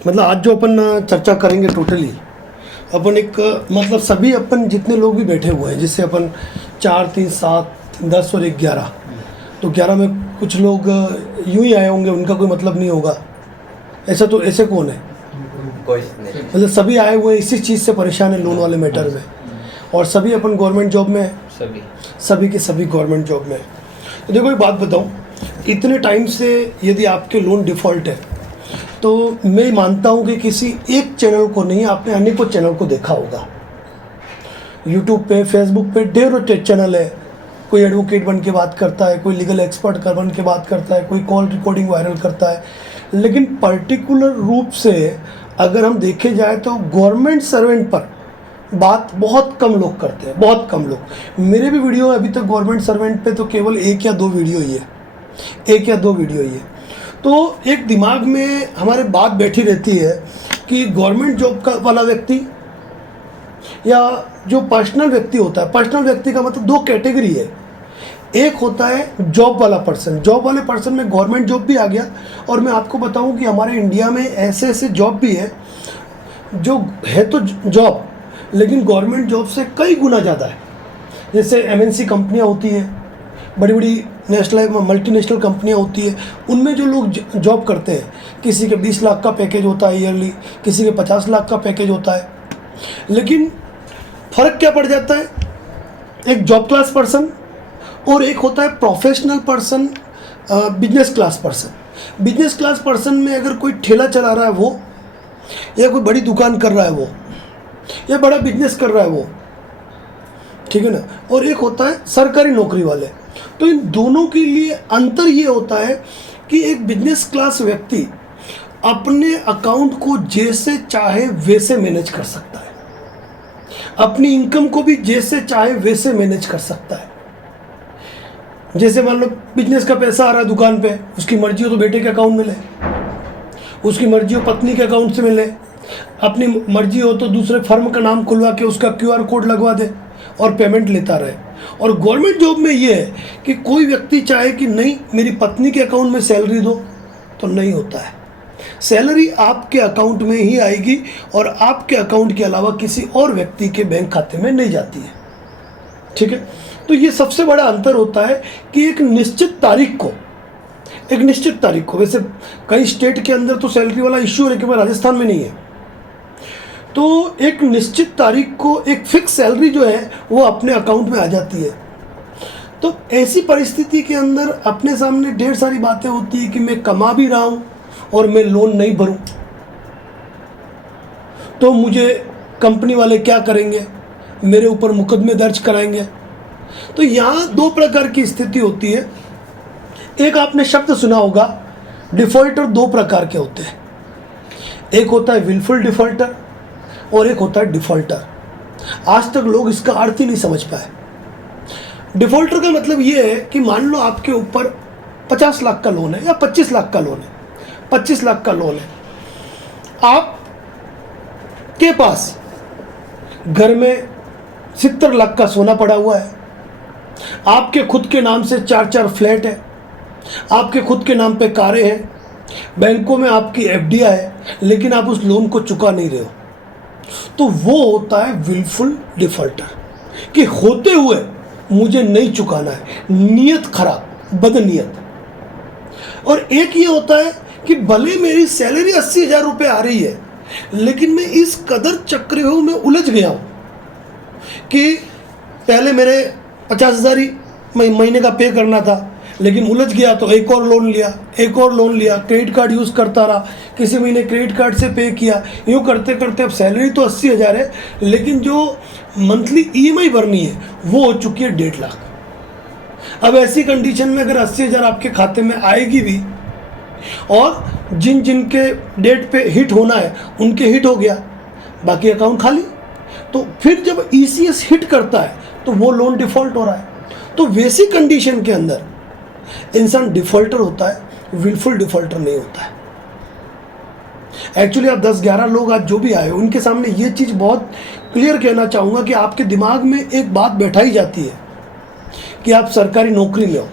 मतलब आज जो अपन चर्चा करेंगे टोटली अपन एक मतलब सभी अपन जितने लोग भी बैठे हुए हैं, जिससे अपन 4, 3, 7, 10 और 11, तो 11 में कुछ लोग यूं ही आए होंगे, उनका कोई मतलब नहीं होगा। ऐसा तो ऐसे कौन है? कोई नहीं। मतलब सभी आए हुए इसी चीज़ से परेशान है, लोन वाले मैटर में, और सभी अपन गवर्नमेंट जॉब में हैं, सभी के सभी गवर्नमेंट जॉब में हैं। तो देखो एक बात बताऊं, इतने टाइम से यदि आपके लोन डिफ़ॉल्ट है तो मैं मानता हूं कि किसी एक चैनल को नहीं, आपने अनेकों चैनल को देखा होगा। यूट्यूब पे, फेसबुक पे ढेरों चैनल है। कोई एडवोकेट बन के बात करता है, कोई लीगल एक्सपर्ट बन के बात करता है, कोई कॉल रिकॉर्डिंग वायरल करता है। लेकिन पर्टिकुलर रूप से अगर हम देखे जाए तो गवर्नमेंट सर्वेंट पर बात बहुत कम लोग करते हैं, बहुत कम लोग। मेरे भी वीडियो अभी तक गवर्नमेंट सर्वेंट पे तो केवल 1 या 2 वीडियो ही है, 1 या 2 वीडियो ही है। तो एक दिमाग में हमारे बात बैठी रहती है कि गवर्नमेंट जॉब का वाला व्यक्ति या जो पर्सनल व्यक्ति होता है, पर्सनल व्यक्ति का मतलब 2 कैटेगरी है। एक होता है जॉब वाला पर्सन, जॉब वाले पर्सन में गवर्नमेंट जॉब भी आ गया। और मैं आपको बताऊं कि हमारे इंडिया में ऐसे ऐसे जॉब भी है जो है तो जॉब, लेकिन गवर्नमेंट जॉब से कई गुना ज़्यादा है। जैसे MNC कंपनियां होती हैं, बड़ी बड़ी नेशनल मल्टीनेशनल कंपनियां होती है, उनमें जो लोग जॉब करते हैं, किसी के 20 लाख का पैकेज होता है ईयरली, किसी के 50 लाख का पैकेज होता है। लेकिन फ़र्क क्या पड़ जाता है? एक जॉब क्लास पर्सन और एक होता है professional person, business class person. Business class person में अगर कोई ठेला चला रहा है वो, या कोई बड़ी दुकान कर रहा है वो, या बड़ा बिजनेस कर रहा है वो, ठीक है ना। और एक होता है सरकारी नौकरी वाले। तो इन दोनों के लिए अंतर ये होता है कि एक बिजनेस क्लास व्यक्ति अपने अकाउंट को जैसे चाहे वैसे मैनेज कर सकता है, अपनी इनकम को भी जैसे चाहे वैसे मैनेज कर सकता है। जैसे मान लो बिजनेस का पैसा आ रहा है दुकान पे, उसकी मर्जी हो तो बेटे के अकाउंट में ले, उसकी मर्जी हो पत्नी के अकाउंट से मिले, अपनी मर्जी हो तो दूसरे फर्म का नाम खुलवा के उसका QR कोड लगवा दे और पेमेंट लेता रहे। और गवर्नमेंट जॉब में ये है कि कोई व्यक्ति चाहे कि नहीं मेरी पत्नी के अकाउंट में सैलरी दो, तो नहीं होता है। सैलरी आपके अकाउंट में ही आएगी और आपके अकाउंट के अलावा किसी और व्यक्ति के बैंक खाते में नहीं जाती है, ठीक है। तो ये सबसे बड़ा अंतर होता है कि एक निश्चित तारीख को, वैसे कई स्टेट के अंदर तो सैलरी वाला इश्यू है, लेकिन राजस्थान में नहीं है। तो एक निश्चित तारीख को एक फिक्स सैलरी जो है वो अपने अकाउंट में आ जाती है। तो ऐसी परिस्थिति के अंदर अपने सामने ढेर सारी बातें होती है कि मैं कमा भी रहा हूँ और मैं लोन नहीं भरूँ तो मुझे कंपनी वाले क्या करेंगे, मेरे ऊपर मुकदमे दर्ज कराएंगे। तो यहाँ 2 प्रकार की स्थिति होती है। एक आपने शब्द सुना होगा, डिफ़ॉल्टर 2 प्रकार के होते हैं। एक होता है विलफुल डिफ़ॉल्टर और एक होता है डिफ़ॉल्टर। आज तक लोग इसका अर्थ ही नहीं समझ पाए। डिफ़ॉल्टर का मतलब ये है कि मान लो आपके ऊपर 50 लाख का लोन है या 25 लाख का लोन है, 25 लाख का लोन है। आपके पास घर में 70 लाख का सोना पड़ा हुआ है, आपके खुद के नाम से 4-4 फ्लैट है, आपके खुद के नाम पे कारें हैं, बैंकों में आपकी FD है, लेकिन आप उस लोन को चुका नहीं रहे हो। तो वो होता है विलफुल डिफ़ॉल्टर, कि होते हुए मुझे नहीं चुकाना है, नीयत खराब, बदनीयत। और एक ये होता है कि भले मेरी सैलरी 80,000 रुपये आ रही है, लेकिन मैं इस कदर चक्रव्यूह में उलझ गया हूँ कि पहले मेरे 50,000 ही महीने का पे करना था, लेकिन उलझ गया तो एक और लोन लिया, क्रेडिट कार्ड यूज़ करता रहा, किसी महीने क्रेडिट कार्ड से पे किया, यूँ करते करते अब सैलरी तो 80,000 है, लेकिन जो मंथली EMI भरनी है वो हो चुकी है 1.5 लाख। अब ऐसी कंडीशन में अगर 80,000 आपके खाते में आएगी भी और जिन के डेट पे हिट होना है उनके हिट हो गया, बाकी अकाउंट खाली, तो फिर जब ECS हिट करता है तो वो लोन डिफ़ॉल्ट हो रहा है। तो वैसी कंडीशन के अंदर इंसान डिफ़ॉल्टर होता है, विलफुल डिफ़ॉल्टर नहीं होता है। एक्चुअली आप 10-11 लोग आज जो भी आए उनके सामने ये चीज़ बहुत क्लियर कहना चाहूँगा कि आपके दिमाग में एक बात बैठाई जाती है कि आप सरकारी नौकरी में हो,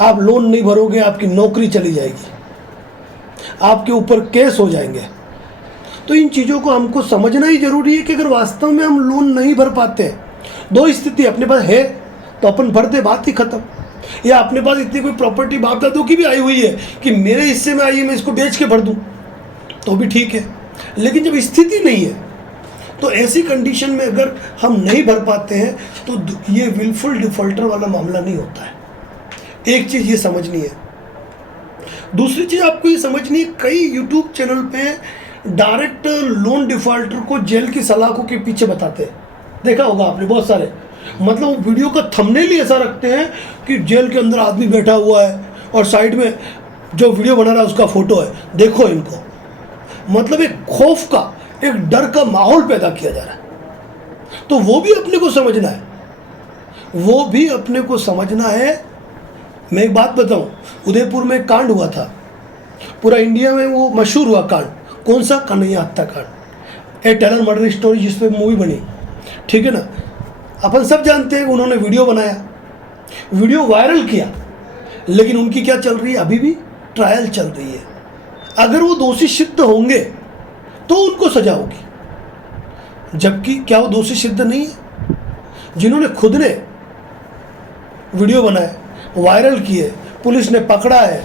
आप लोन नहीं भरोगे आपकी नौकरी चली जाएगी। आपके ऊपर केस हो जाएंगे। तो इन चीज़ों को हमको समझना ही जरूरी है कि अगर वास्तव में हम लोन नहीं भर पाते, दो स्थिति, अपने पास है तो अपन भर दे, बात ही खत्म, या अपने पास इतनी कोई प्रॉपर्टी बाप दादों की भी आई हुई है कि मेरे हिस्से में आई है, मैं इसको बेच के भर दूं तो भी ठीक है। लेकिन जब स्थिति नहीं है तो ऐसी कंडीशन में अगर हम नहीं भर पाते हैं तो ये विलफुल डिफॉल्टर वाला मामला नहीं होता है। एक चीज़ ये समझनी है। दूसरी चीज़ आपको ये समझनी है, कई यूट्यूब चैनल पे डायरेक्ट लोन डिफॉल्टर को जेल की सलाखों के पीछे बताते हैं, देखा होगा आपने बहुत सारे। मतलब वीडियो का थंबनेल ही ऐसा रखते हैं कि जेल के अंदर आदमी बैठा हुआ है और साइड में जो वीडियो बना रहा है उसका फोटो है, देखो इनको। मतलब एक खौफ का, एक डर का माहौल पैदा किया जा रहा है। तो वो भी अपने को समझना है, वो भी अपने को समझना है। मैं एक बात बताऊं, उदयपुर में एक कांड हुआ था, पूरा इंडिया में वो मशहूर हुआ कांड। कौन सा? कन्हैया हत्याकांड, ए टेलर मर्डर स्टोरी, जिस पे मूवी बनी, ठीक है ना। अपन सब जानते हैं उन्होंने वीडियो बनाया, वीडियो वायरल किया, लेकिन उनकी क्या चल रही है? अभी भी ट्रायल चल रही है। अगर वो दोषी सिद्ध होंगे तो उनको सजा होगी, जबकि क्या वो दोषी सिद्ध नहीं है? जिन्होंने खुद ने वीडियो बनाए, वायरल किए, पुलिस ने पकड़ा है,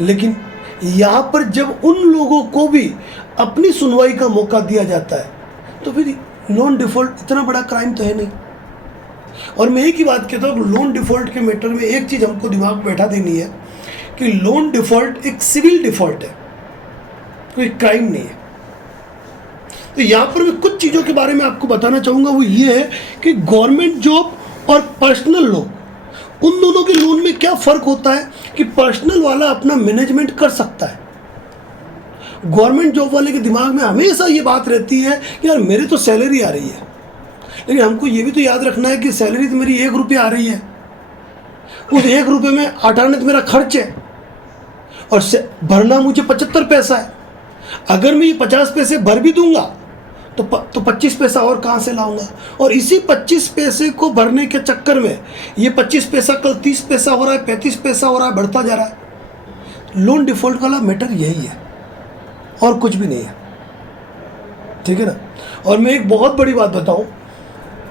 लेकिन यहाँ पर जब उन लोगों को भी अपनी सुनवाई का मौका दिया जाता है तो फिर लोन डिफ़ॉल्ट इतना बड़ा क्राइम तो है नहीं। और मैं एक ही बात कहता हूँ, लोन डिफ़ॉल्ट के मैटर में एक चीज़ हमको दिमाग में बैठा देनी है कि लोन डिफ़ॉल्ट एक सिविल डिफ़ॉल्ट है, कोई क्राइम नहीं है। तो यहाँ पर मैं कुछ चीज़ों के बारे में आपको बताना चाहूँगा, वो ये है कि गवर्नमेंट जॉब और पर्सनल लोन, उन दोनों के लोन में क्या फ़र्क होता है कि पर्सनल वाला अपना मैनेजमेंट कर सकता है। गवर्नमेंट जॉब वाले के दिमाग में हमेशा ये बात रहती है कि यार मेरी तो सैलरी आ रही है, लेकिन हमको ये भी तो याद रखना है कि सैलरी तो मेरी 1 रुपया आ रही है, उस 1 रुपये में 8 आने तो मेरा खर्च है और भरना मुझे 75 पैसा है। अगर मैं ये 50 पैसे भर भी दूंगा तो 25 पैसा और कहाँ से लाऊंगा? और इसी 25 पैसे को भरने के चक्कर में ये 25 पैसा कल 30 पैसा हो रहा है, 35 पैसा हो रहा है, बढ़ता जा रहा है। लोन डिफ़ॉल्ट वाला मैटर यही है और कुछ भी नहीं है, ठीक है ना। और मैं एक बहुत बड़ी बात बताऊं,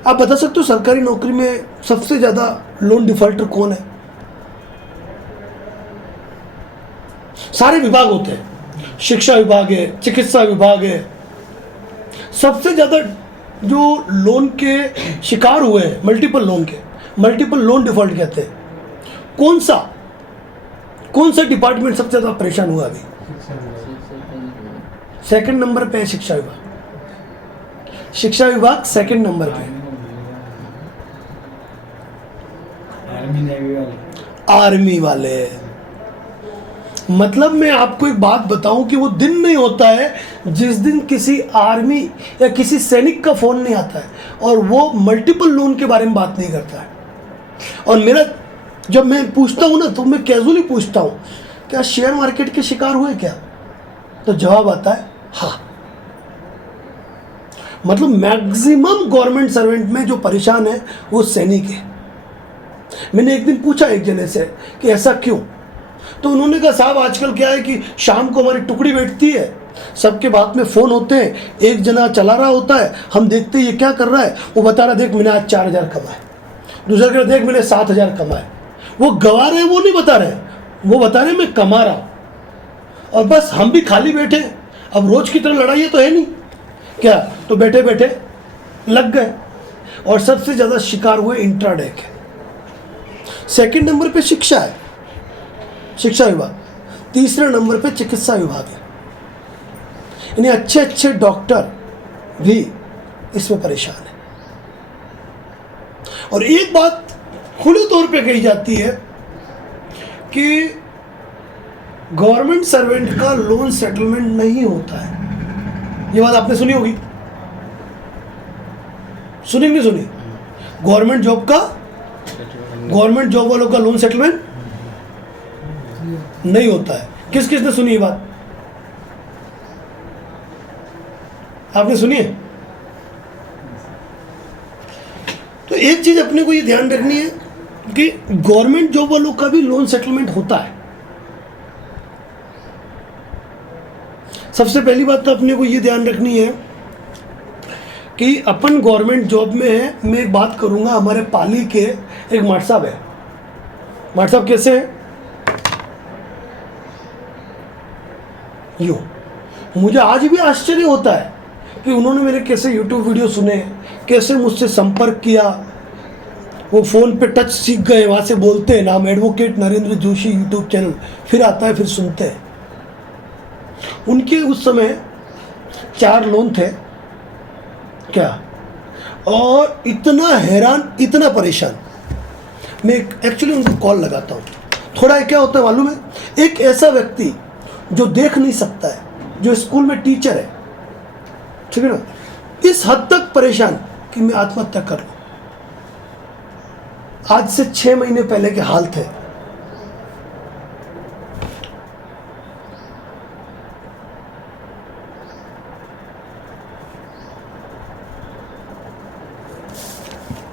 आप बता सकते हो सरकारी नौकरी में सबसे ज़्यादा लोन डिफ़ॉल्टर कौन है? सारे विभाग होते हैं, शिक्षा विभाग है, चिकित्सा विभाग है। सबसे ज़्यादा जो लोन के शिकार हुए हैं, मल्टीपल लोन डिफ़ॉल्ट कहते हैं, कौन सा डिपार्टमेंट सबसे ज़्यादा परेशान हुआ अभी? सेकंड नंबर पे है शिक्षा विभाग सेकंड नंबर पे। आर्मी वाले, मतलब मैं आपको एक बात बताऊं कि वो दिन नहीं होता है जिस दिन किसी आर्मी या किसी सैनिक का फ़ोन नहीं आता है और वो मल्टीपल लोन के बारे में बात नहीं करता है। और मेरा जब मैं पूछता हूँ ना, तो मैं कैजुअली पूछता हूँ, क्या शेयर मार्केट के शिकार हुए क्या? तो जवाब आता है हाँ। मतलब मैक्सिमम गवर्नमेंट सर्वेंट में जो परेशान है वो सैनिक है। मैंने एक दिन पूछा एक जने से कि ऐसा क्यों, तो उन्होंने कहा साहब आजकल क्या है कि शाम को हमारी टुकड़ी बैठती है, सबके हाथ में फ़ोन होते हैं, एक जना चला रहा होता है, हम देखते हैं ये क्या कर रहा है, वो बता रहा देख मैंने आज 4000 कमाए, दूसरा कह रहा देख मैंने 7000 कमाए। वो गवा रहे हैं, वो नहीं बता रहे, वो बता रहे मैं कमा रहा हूँ। और बस हम भी खाली बैठे, अब रोज़ की तरह लड़ाई तो है नहीं क्या, तो बैठे बैठे लग गए। और सबसे ज़्यादा शिकार हुए इंट्राडे के। सेकंड नंबर पे शिक्षा है, शिक्षा विभाग। तीसरे नंबर पे चिकित्सा विभाग है। यानी अच्छे अच्छे डॉक्टर भी इसमें परेशान है। और एक बात खुले तौर पे कही जाती है कि गवर्नमेंट सर्वेंट का लोन सेटलमेंट नहीं होता है। ये बात आपने सुनी होगी, सुनी नहीं सुनी? गवर्नमेंट जॉब वालों का लोन सेटलमेंट नहीं होता है। किस किसने सुनी ये बात? आपने सुनी है? तो एक चीज अपने को ये ध्यान रखनी है कि गवर्नमेंट जॉब वालों का भी लोन सेटलमेंट होता है। सबसे पहली बात तो अपने को ये ध्यान रखनी है कि अपन गवर्नमेंट जॉब में है। मैं एक बात करूँगा, हमारे पाली के एक माट साहब है। माट साहब कैसे हैं? यूँ मुझे आज भी आश्चर्य होता है कि उन्होंने मेरे कैसे यूट्यूब वीडियो सुने, कैसे मुझसे संपर्क किया, वो फ़ोन पे टच सीख गए, वहाँ से बोलते हैं नाम advocate Narendra Joshi YouTube channel, फिर आता है, फिर सुनते हैं। उनके उस समय 4 लोन थे क्या, और इतना हैरान, इतना परेशान। मैं एक्चुअली उनको कॉल लगाता हूँ। थोड़ा क्या होता है मालूम है, एक ऐसा व्यक्ति जो देख नहीं सकता है, जो स्कूल में टीचर है, ठीक है ना, इस हद तक परेशान कि मैं आत्महत्या कर लूँ। आज से 6 महीने पहले के हाल थे।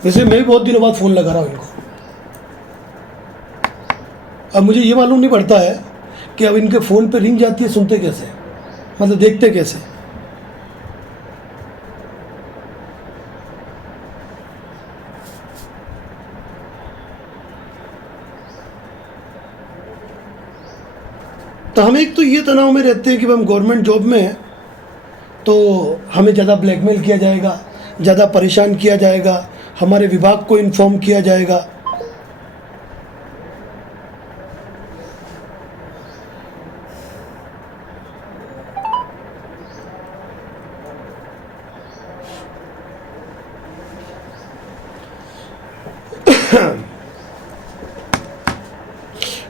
वैसे मैं भी बहुत दिनों बाद फ़ोन लगा रहा हूँ इनको। अब मुझे ये मालूम नहीं पड़ता है कि अब इनके फ़ोन पे रिंग जाती है, सुनते कैसे, मतलब देखते कैसे। तो हम एक तो ये तनाव में रहते हैं कि हम गवर्नमेंट जॉब में हैं तो हमें ज़्यादा ब्लैकमेल किया जाएगा, ज़्यादा परेशान किया जाएगा, हमारे विभाग को इन्फॉर्म किया जाएगा।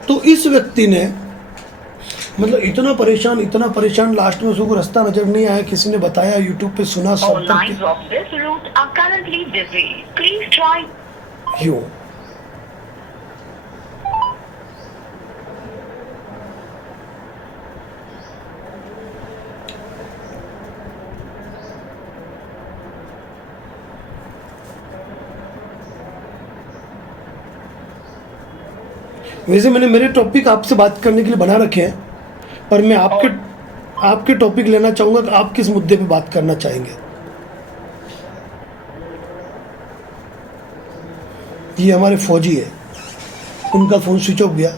तो इस व्यक्ति ने मतलब इतना परेशान, लास्ट में उसको रास्ता नजर नहीं आया, किसी ने बताया, यूट्यूब पे सुना, यूँ वैसे मैंने मेरे टॉपिक आपसे बात करने के लिए बना रखे हैं, पर मैं आपके टॉपिक लेना चाहूँगा कि आप किस मुद्दे पे बात करना चाहेंगे। ये हमारे फौजी है, उनका फ़ोन स्विच ऑफ गया।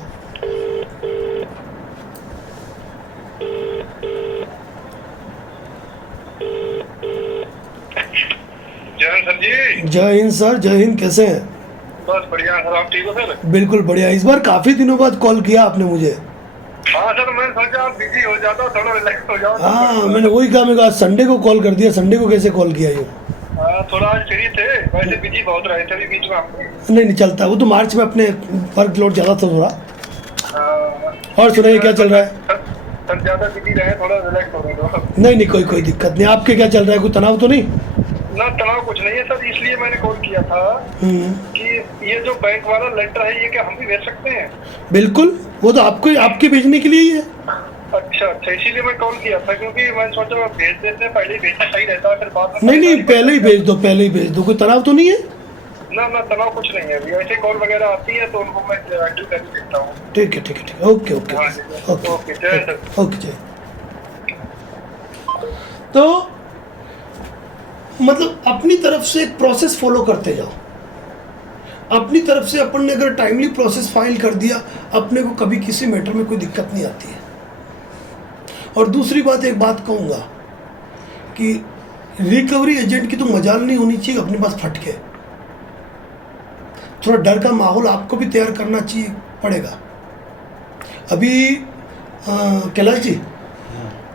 जय हिंद सर, जय हिंद। कैसे हैं? बस बढ़िया सर, आप ठीक हो सर? बिल्कुल बढ़िया। इस बार काफ़ी दिनों बाद कॉल किया आपने मुझे। हाँ सर, मैंने सोचा आप बिजी हो जाता, थोड़ा रिलैक्स हो जाओ। हाँ, मैंने वही कहा, मैं कहा संडे को कॉल कर दिया। संडे को कैसे कॉल किया ये? थोड़ा आज फ्री थे, वैसे बिजी बहुत रहे थे बीच में आपको। नहीं चलता, वो तो मार्च में अपने वर्क लोड ज़्यादा था थोड़ा। और सुनाइए क्या चल रहा है? सर ज़्यादा बिजी रहे, थोड़ा रिलैक्स हो रहे हो। नहीं कोई दिक्कत नहीं। आपके क्या चल रहा है? कोई तनाव तो नहीं? ना तनाव कुछ नहीं है सर, इसलिए मैंने कॉल किया था कि ये जो बैंक वाला लेटर है, ये क्या हम भी भेज सकते हैं? बिल्कुल, वो तो आपके भेजने के लिए ही है। अच्छा, इसीलिए मैं कॉल किया था, क्योंकि मैं सोचा भेज देते हैं, पहले ही भेजना सही रहता है, फिर बाद में। नहीं पहले ही भेज दो। कोई तनाव तो नहीं है? ना तनाव कुछ नहीं है। अभी ऐसे कॉल वगैरह आती है तो उनको मैं एक्टिव कर देता हूँ। ठीक है। ओके जय। तो मतलब अपनी तरफ से एक प्रोसेस फॉलो करते जाओ। अपनी तरफ से अपन ने अगर टाइमली प्रोसेस फाइल कर दिया, अपने को कभी किसी मैटर में कोई दिक्कत नहीं आती है। और दूसरी बात, एक बात कहूँगा कि रिकवरी एजेंट की तो मजाल नहीं होनी चाहिए अपने पास फटके। थोड़ा डर का माहौल आपको भी तैयार करना चाहिए पड़ेगा। अभी कैलाश जी,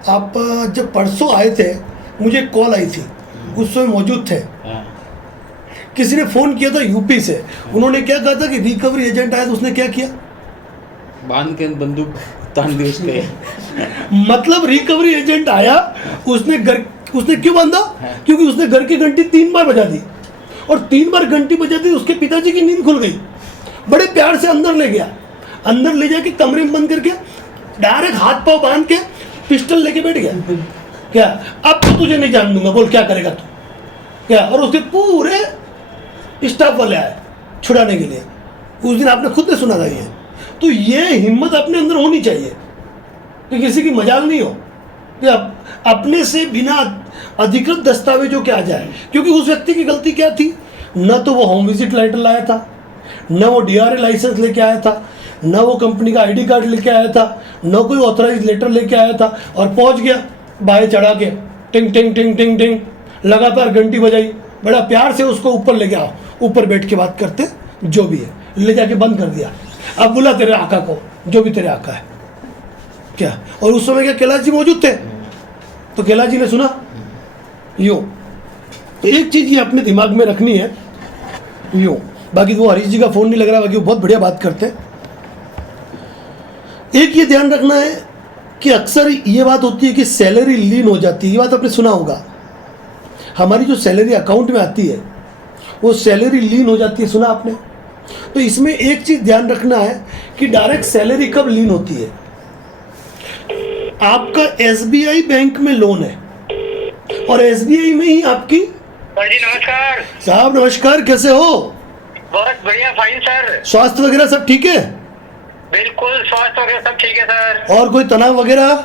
आप जब परसों आए थे, मुझे कॉल आई थी, उस समय मौजूद थे। किसी ने फ़ोन किया था यूपी से। उन्होंने क्या कहा था कि रिकवरी एजेंट आया, तो उसने क्या किया? बांध के बंदूक तान दी उसके। मतलब रिकवरी एजेंट आया, उसने क्यों बांधा? क्योंकि उसने घर की घंटी 3 बार बजा दी, और 3 बार घंटी बजा दी, उसके पिताजी की नींद खुल गई। बड़े प्यार से अंदर ले गया, अंदर ले जाके कमरे में बंद करके डायरेक्ट हाथ पाँव बांध के पिस्टल लेके बैठ गया। क्या अब तो तुझे नहीं जान दूंगा, बोल क्या करेगा तू? क्या? और उसके पूरे स्टाफ वाले आए छुड़ाने के लिए। उस दिन आपने खुद ने सुना था ये। तो ये हिम्मत अपने अंदर होनी चाहिए कि किसी की मजाल नहीं हो। कि अपने से बिना अधिकृत दस्तावेजों के आ जाए, क्योंकि उस व्यक्ति की गलती क्या थी, न तो वो होम विजिट लेटर लाया था, न वो DRA लाइसेंस लेके आया था, न वो कंपनी का ID कार्ड लेके आया था, न कोई ऑथराइज लेटर लेके आया था, और पहुंच गया बाएं चढ़ा के टिंग टिंग टिंग टिंग टिंग लगातार घंटी बजाई, बड़ा प्यार से उसको ऊपर ले गया, ऊपर बैठ के बात करते जो भी है, ले जाके बंद कर दिया। अब बुला तेरे आका को, जो भी तेरे आका है क्या। और उस समय क्या कैलाश जी मौजूद थे, तो कैलाश जी ने सुना यूँ। तो एक चीज़ ये अपने दिमाग में रखनी है यूँ, बाकी वो हरीश जी का फ़ोन नहीं लग रहा, बाकी वो बहुत बढ़िया बात करते हैं। एक ये ध्यान रखना है कि अक्सर ये बात होती है कि सैलरी लीन हो जाती है, ये बात आपने सुना होगा, हमारी जो सैलरी अकाउंट में आती है वो सैलरी लीन हो जाती है, सुना आपने। तो इसमें एक चीज़ ध्यान रखना है कि डायरेक्ट सैलरी कब लीन होती है। आपका SBI बैंक में लोन है और SBI में ही आपकी। सर जी नमस्कार। साहब नमस्कार, कैसे हो? बहुत बढ़िया, फाइन सर। स्वास्थ्य वगैरह सब ठीक है? बिल्कुल स्वास्थ्य वगैरह सब ठीक है सर। और कोई तनाव वगैरह?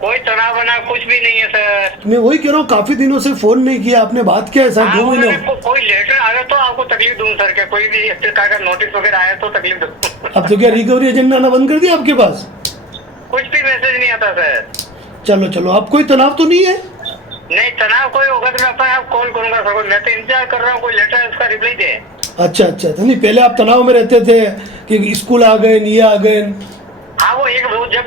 कोई तनाव बना कुछ भी नहीं है सर। मैं वही कह रहा हूँ, काफी दिनों से फोन नहीं किया आपने, बात क्या है सर? 2 महीने कोई लेटर आया तो आपको तकलीफ दूं सर, क्या कोई भी इस प्रकार का नोटिस वगैरह आया तो तकलीफ दूं? अब तो क्या रिकवरी एजेंट आना बंद कर दिया आपके पास? कुछ भी मैसेज नहीं आता सर। चलो चलो, अब कोई तनाव तो नहीं है? नहीं, तनाव कोई होगा तो मैं अपने आप कॉल करूंगा सर, मैं तो इंतजार कर रहा हूँ कोई लेटर उसका रिप्लाई दे। अच्छा अच्छा, तो नहीं पहले आप तनाव में रहते थे कि स्कूल आ गए, नहीं आ गए? हाँ वो एक जब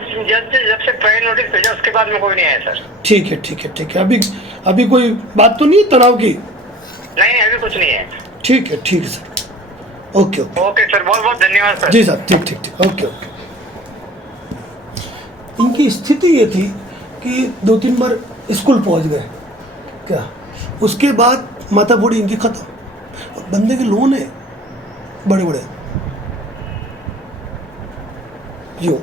से प्रायर नोटिस भेजा उसके बाद में कोई नहीं आया सर। ठीक है ठीक है ठीक है, अभी कोई बात तो नहीं है तनाव की? नहीं अभी कुछ नहीं है। ठीक है sir, okay okay okay sir, बहुत बहुत धन्यवाद सर। जी सर, ठीक ठीक ठीक, ओके ओके। इनकी स्थिति ये थी कि 2-3 बार स्कूल पहुंच गए क्या, उसके बाद माथा फोड़ी इनकी खत्म, और बंदे के लोन है बड़े बड़े यूँ।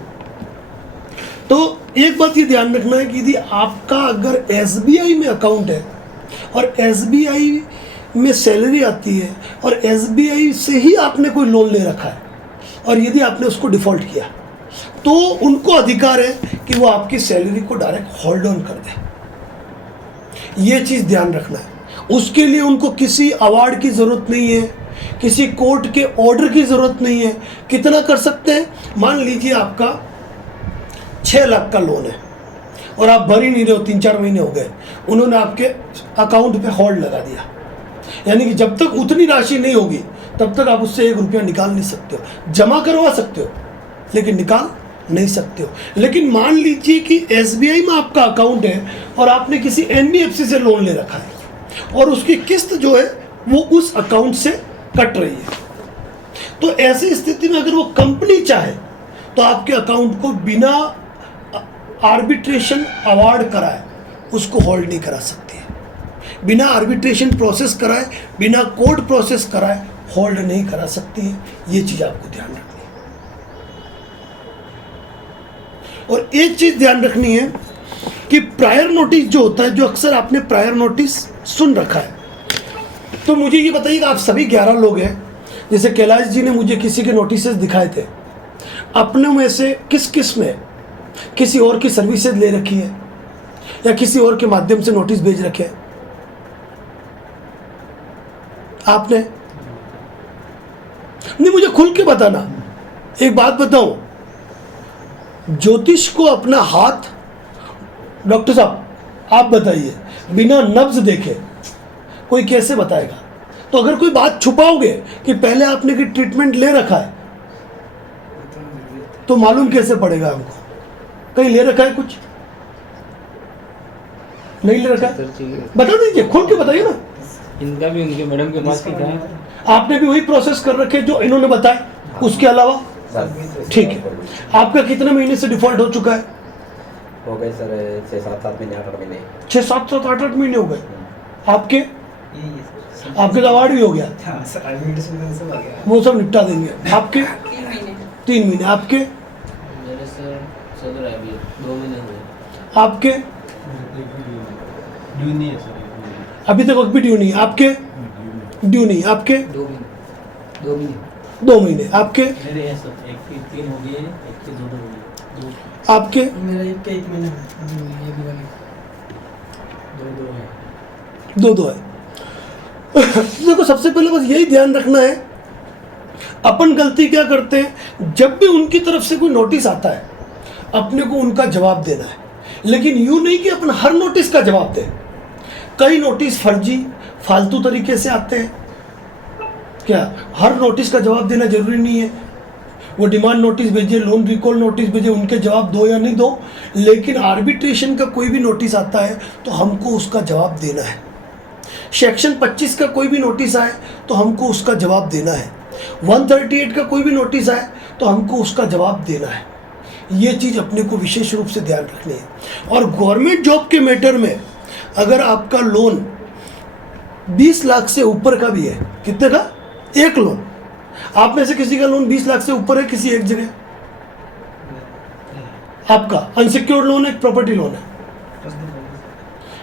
तो एक बात ये ध्यान रखना है कि यदि आपका अगर SBI में अकाउंट है और SBI में सैलरी आती है और SBI से ही आपने कोई लोन ले रखा है और यदि आपने उसको डिफ़ॉल्ट किया, तो उनको अधिकार है कि वो आपकी सैलरी को डायरेक्ट होल्ड ऑन कर दे। ये चीज़ ध्यान रखना है। उसके लिए उनको किसी अवार्ड की ज़रूरत नहीं है, किसी कोर्ट के ऑर्डर की ज़रूरत नहीं है। कितना कर सकते हैं? मान लीजिए आपका 6 लाख का लोन है और आप भर ही नहीं रहे हो, 3-4 महीने हो गए, उन्होंने आपके अकाउंट पे होल्ड लगा दिया, यानी कि जब तक उतनी राशि नहीं होगी तब तक आप उससे 1 रुपया निकाल नहीं सकते हो। जमा करवा सकते हो लेकिन निकाल नहीं सकते हो। लेकिन मान लीजिए कि SBI में आपका अकाउंट है और आपने किसी NBFC से लोन ले रखा है और उसकी किस्त जो है वो उस अकाउंट से कट रही है, तो ऐसी स्थिति में अगर वो कंपनी चाहे तो आपके अकाउंट को बिना आर्बिट्रेशन अवार्ड कराए उसको होल्ड नहीं करा सकती है। बिना आर्बिट्रेशन प्रोसेस कराए, बिना कोर्ट प्रोसेस कराए होल्ड नहीं करा सकती है। ये चीज़ आपको ध्यान रखनी है। और एक चीज़ ध्यान रखनी है कि प्रायर नोटिस जो होता है, जो अक्सर आपने प्रायर नोटिस सुन रखा है, तो मुझे ये बताइएगा, आप सभी 11 लोग हैं, जैसे कैलाश जी ने मुझे किसी के नोटिस दिखाए थे, अपने में से किस किस ने किसी और की सर्विसेज ले रखी है या किसी और के माध्यम से नोटिस भेज रखे हैं? आपने नहीं, मुझे खुल के बताना। एक बात बताऊं, ज्योतिष को अपना हाथ, डॉक्टर साहब आप बताइए, बिना नब्ज देखे कोई कैसे बताएगा? तो अगर कोई बात छुपाओगे कि पहले आपने कोई ट्रीटमेंट ले रखा है तो मालूम कैसे पड़ेगा हमको? कहीं ले रखा है, कुछ नहीं ले रखा है? बता दीजिए, खुल के बताइए ना। इनका भी उनके मैडम के पास भी था। आपने भी वही प्रोसेस कर रखे जो इन्होंने बताया, उसके अलावा? ठीक है। आपका कितने महीने से डिफॉल्ट हो चुका है? हो गए सर 6-7 महीने, 8 महीने। 6-7-8 महीने हो गए। आपके तो अवार्ड भी हो गया, वो सब निपटा देंगे। आपके 3 महीने। आपके? मेरे से चल रहा है अभी 2 महीने हुए। आपके? ड्यू नहीं है सर, अभी तक भी ड्यू नहीं। आपके? ड्यू नहीं। आपके? 2 महीने 2 महीने। आपके? मेरे हैं सर, एक की 3 हो गई है, एक की 2 हो गई। आपके मेरा एक महीना है अभी ये भी वाली दो है। देखो सबसे पहले बस यही ध्यान रखना है, अपन गलती क्या करते हैं, जब भी उनकी तरफ से कोई नोटिस आता है अपने को उनका जवाब देना है, लेकिन यूँ नहीं कि अपन हर नोटिस का जवाब दें। कई नोटिस फर्जी फालतू तरीके से आते हैं, क्या हर नोटिस का जवाब देना जरूरी नहीं है। वो डिमांड नोटिस भेजे, लोन रिकॉल नोटिस भेजे, उनके जवाब दो या नहीं दो, लेकिन आर्बिट्रेशन का कोई भी नोटिस आता है तो हमको उसका जवाब देना है। सेक्शन 25 का कोई भी नोटिस आए तो हमको उसका जवाब देना है। 138 का कोई भी नोटिस आए तो हमको उसका जवाब देना है। ये चीज़ अपने को विशेष रूप से ध्यान रखनी है। और गवर्नमेंट जॉब के मैटर में अगर आपका लोन 20 लाख से ऊपर का भी है, कितने का, एक लोन, आप में से किसी का लोन 20 लाख से ऊपर है किसी एक जगह, आपका अनसिक्योर्ड लोन है, प्रॉपर्टी लोन है,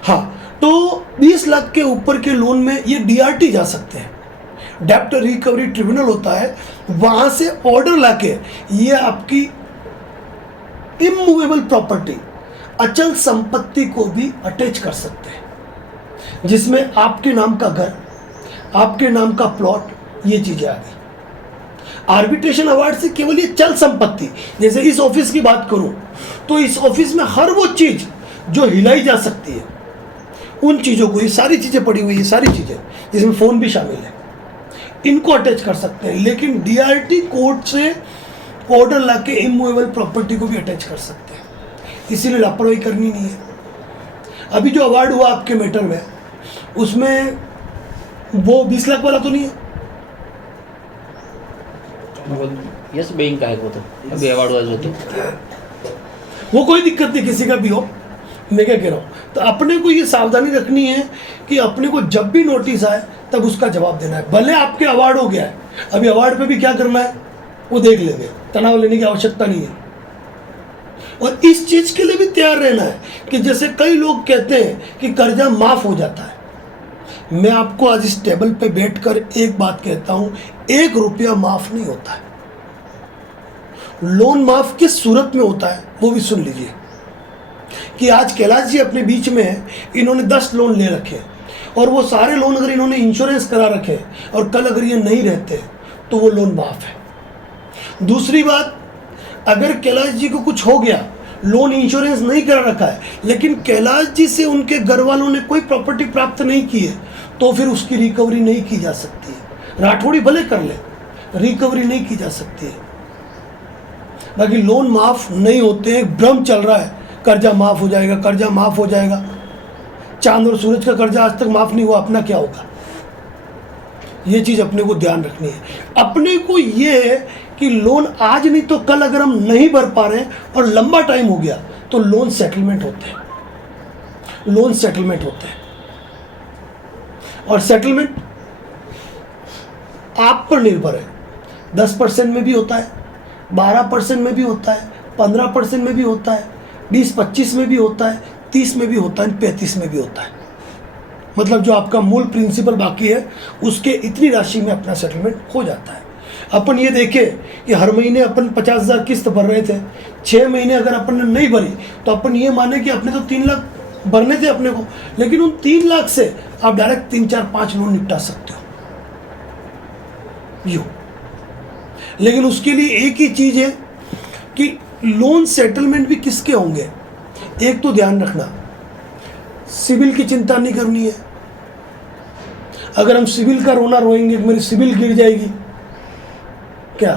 हाँ, तो 20 लाख के ऊपर के लोन में ये डीआरटी जा सकते हैं, डेब्ट रिकवरी ट्रिब्यूनल होता है, वहां से ऑर्डर लाके ये आपकी इमूवेबल प्रॉपर्टी, अचल संपत्ति को भी अटैच कर सकते हैं, जिसमें आपके नाम का घर, आपके नाम का प्लॉट, ये चीजें आ गई। आर्बिट्रेशन अवार्ड से केवल ये चल संपत्ति, जैसे इस ऑफिस की बात करूं तो इस ऑफिस में हर वो चीज जो हिलाई जा सकती है, उन चीज़ों को, ये सारी चीज़ें पड़ी हुई है, सारी चीज़ें जिसमें फ़ोन भी शामिल है, इनको अटैच कर सकते हैं। लेकिन डीआरटी कोर्ट से ऑर्डर लाके इमूवेबल प्रॉपर्टी को भी अटैच कर सकते हैं, इसीलिए लापरवाही करनी नहीं है। अभी जो अवार्ड हुआ आपके मैटर में, उसमें वो 20 लाख वाला तो नहीं है, यस बैंक का है वो, तो अभी अवार्ड हुआ जो, तो वो कोई दिक्कत नहीं किसी का भी हो, मैं क्या कह रहा हूँ। तो अपने को ये सावधानी रखनी है कि अपने को जब भी नोटिस आए तब उसका जवाब देना है। भले आपके अवार्ड हो गया है, अभी अवार्ड पे भी क्या करना है वो देख लेंगे, तनाव लेने की आवश्यकता नहीं है। और इस चीज़ के लिए भी तैयार रहना है कि जैसे कई लोग कहते हैं कि कर्जा माफ़ हो जाता है, मैं आपको आज इस टेबल पे बैठकर एक बात कहता हूँ, 1 रुपया माफ़ नहीं होता है। लोन माफ़ किस सूरत में होता है वो भी सुन लीजिए कि आज कैलाश जी अपने बीच में है, इन्होंने 10 लोन ले रखे हैं, और वो सारे लोन अगर इन्होंने इंश्योरेंस करा रखे हैं और कल अगर ये नहीं रहते तो वो लोन माफ़ है। दूसरी बात, अगर कैलाश जी को कुछ हो गया, लोन इंश्योरेंस नहीं करा रखा है, लेकिन कैलाश जी से उनके घर वालों ने कोई प्रॉपर्टी प्राप्त नहीं की है, तो फिर उसकी रिकवरी नहीं की जा सकती है। राठौड़ी भले कर ले, रिकवरी नहीं की जा सकती है। बाकी लोन माफ़ नहीं होते हैं, भ्रम चल रहा है कर्जा माफ़ हो जाएगा, कर्जा माफ़ हो जाएगा। चांद और सूरज का कर्जा आज तक माफ़ नहीं हुआ, अपना क्या होगा। ये चीज़ अपने को ध्यान रखनी है। अपने को ये है कि लोन आज नहीं तो कल अगर हम नहीं भर पा रहे हैं और लंबा टाइम हो गया तो लोन सेटलमेंट होते हैं, लोन सेटलमेंट होते हैं। और सेटलमेंट आप पर निर्भर है, 10% में भी होता है, 12% में भी होता है, 15% में भी होता है, 20-25 में भी होता है, 30 में भी होता है, 35 में भी होता है। मतलब जो आपका मूल प्रिंसिपल बाकी है उसके इतनी राशि में अपना सेटलमेंट हो जाता है। अपन ये देखें कि हर महीने अपन 50,000 किस्त भर रहे थे, 6 महीने अगर अपन ने नहीं भरी तो अपन ये माने कि अपने तो 3 लाख भरने थे अपने को, लेकिन उन 3 लाख से आप डायरेक्ट 3, 4, 5 लोन निपटा सकते हो यूँ। लेकिन उसके लिए एक ही चीज़ है कि लोन सेटलमेंट भी किसके होंगे। एक तो ध्यान रखना, सिविल की चिंता नहीं करनी है। अगर हम सिविल का रोना रोएंगे कि मेरी सिविल गिर जाएगी क्या,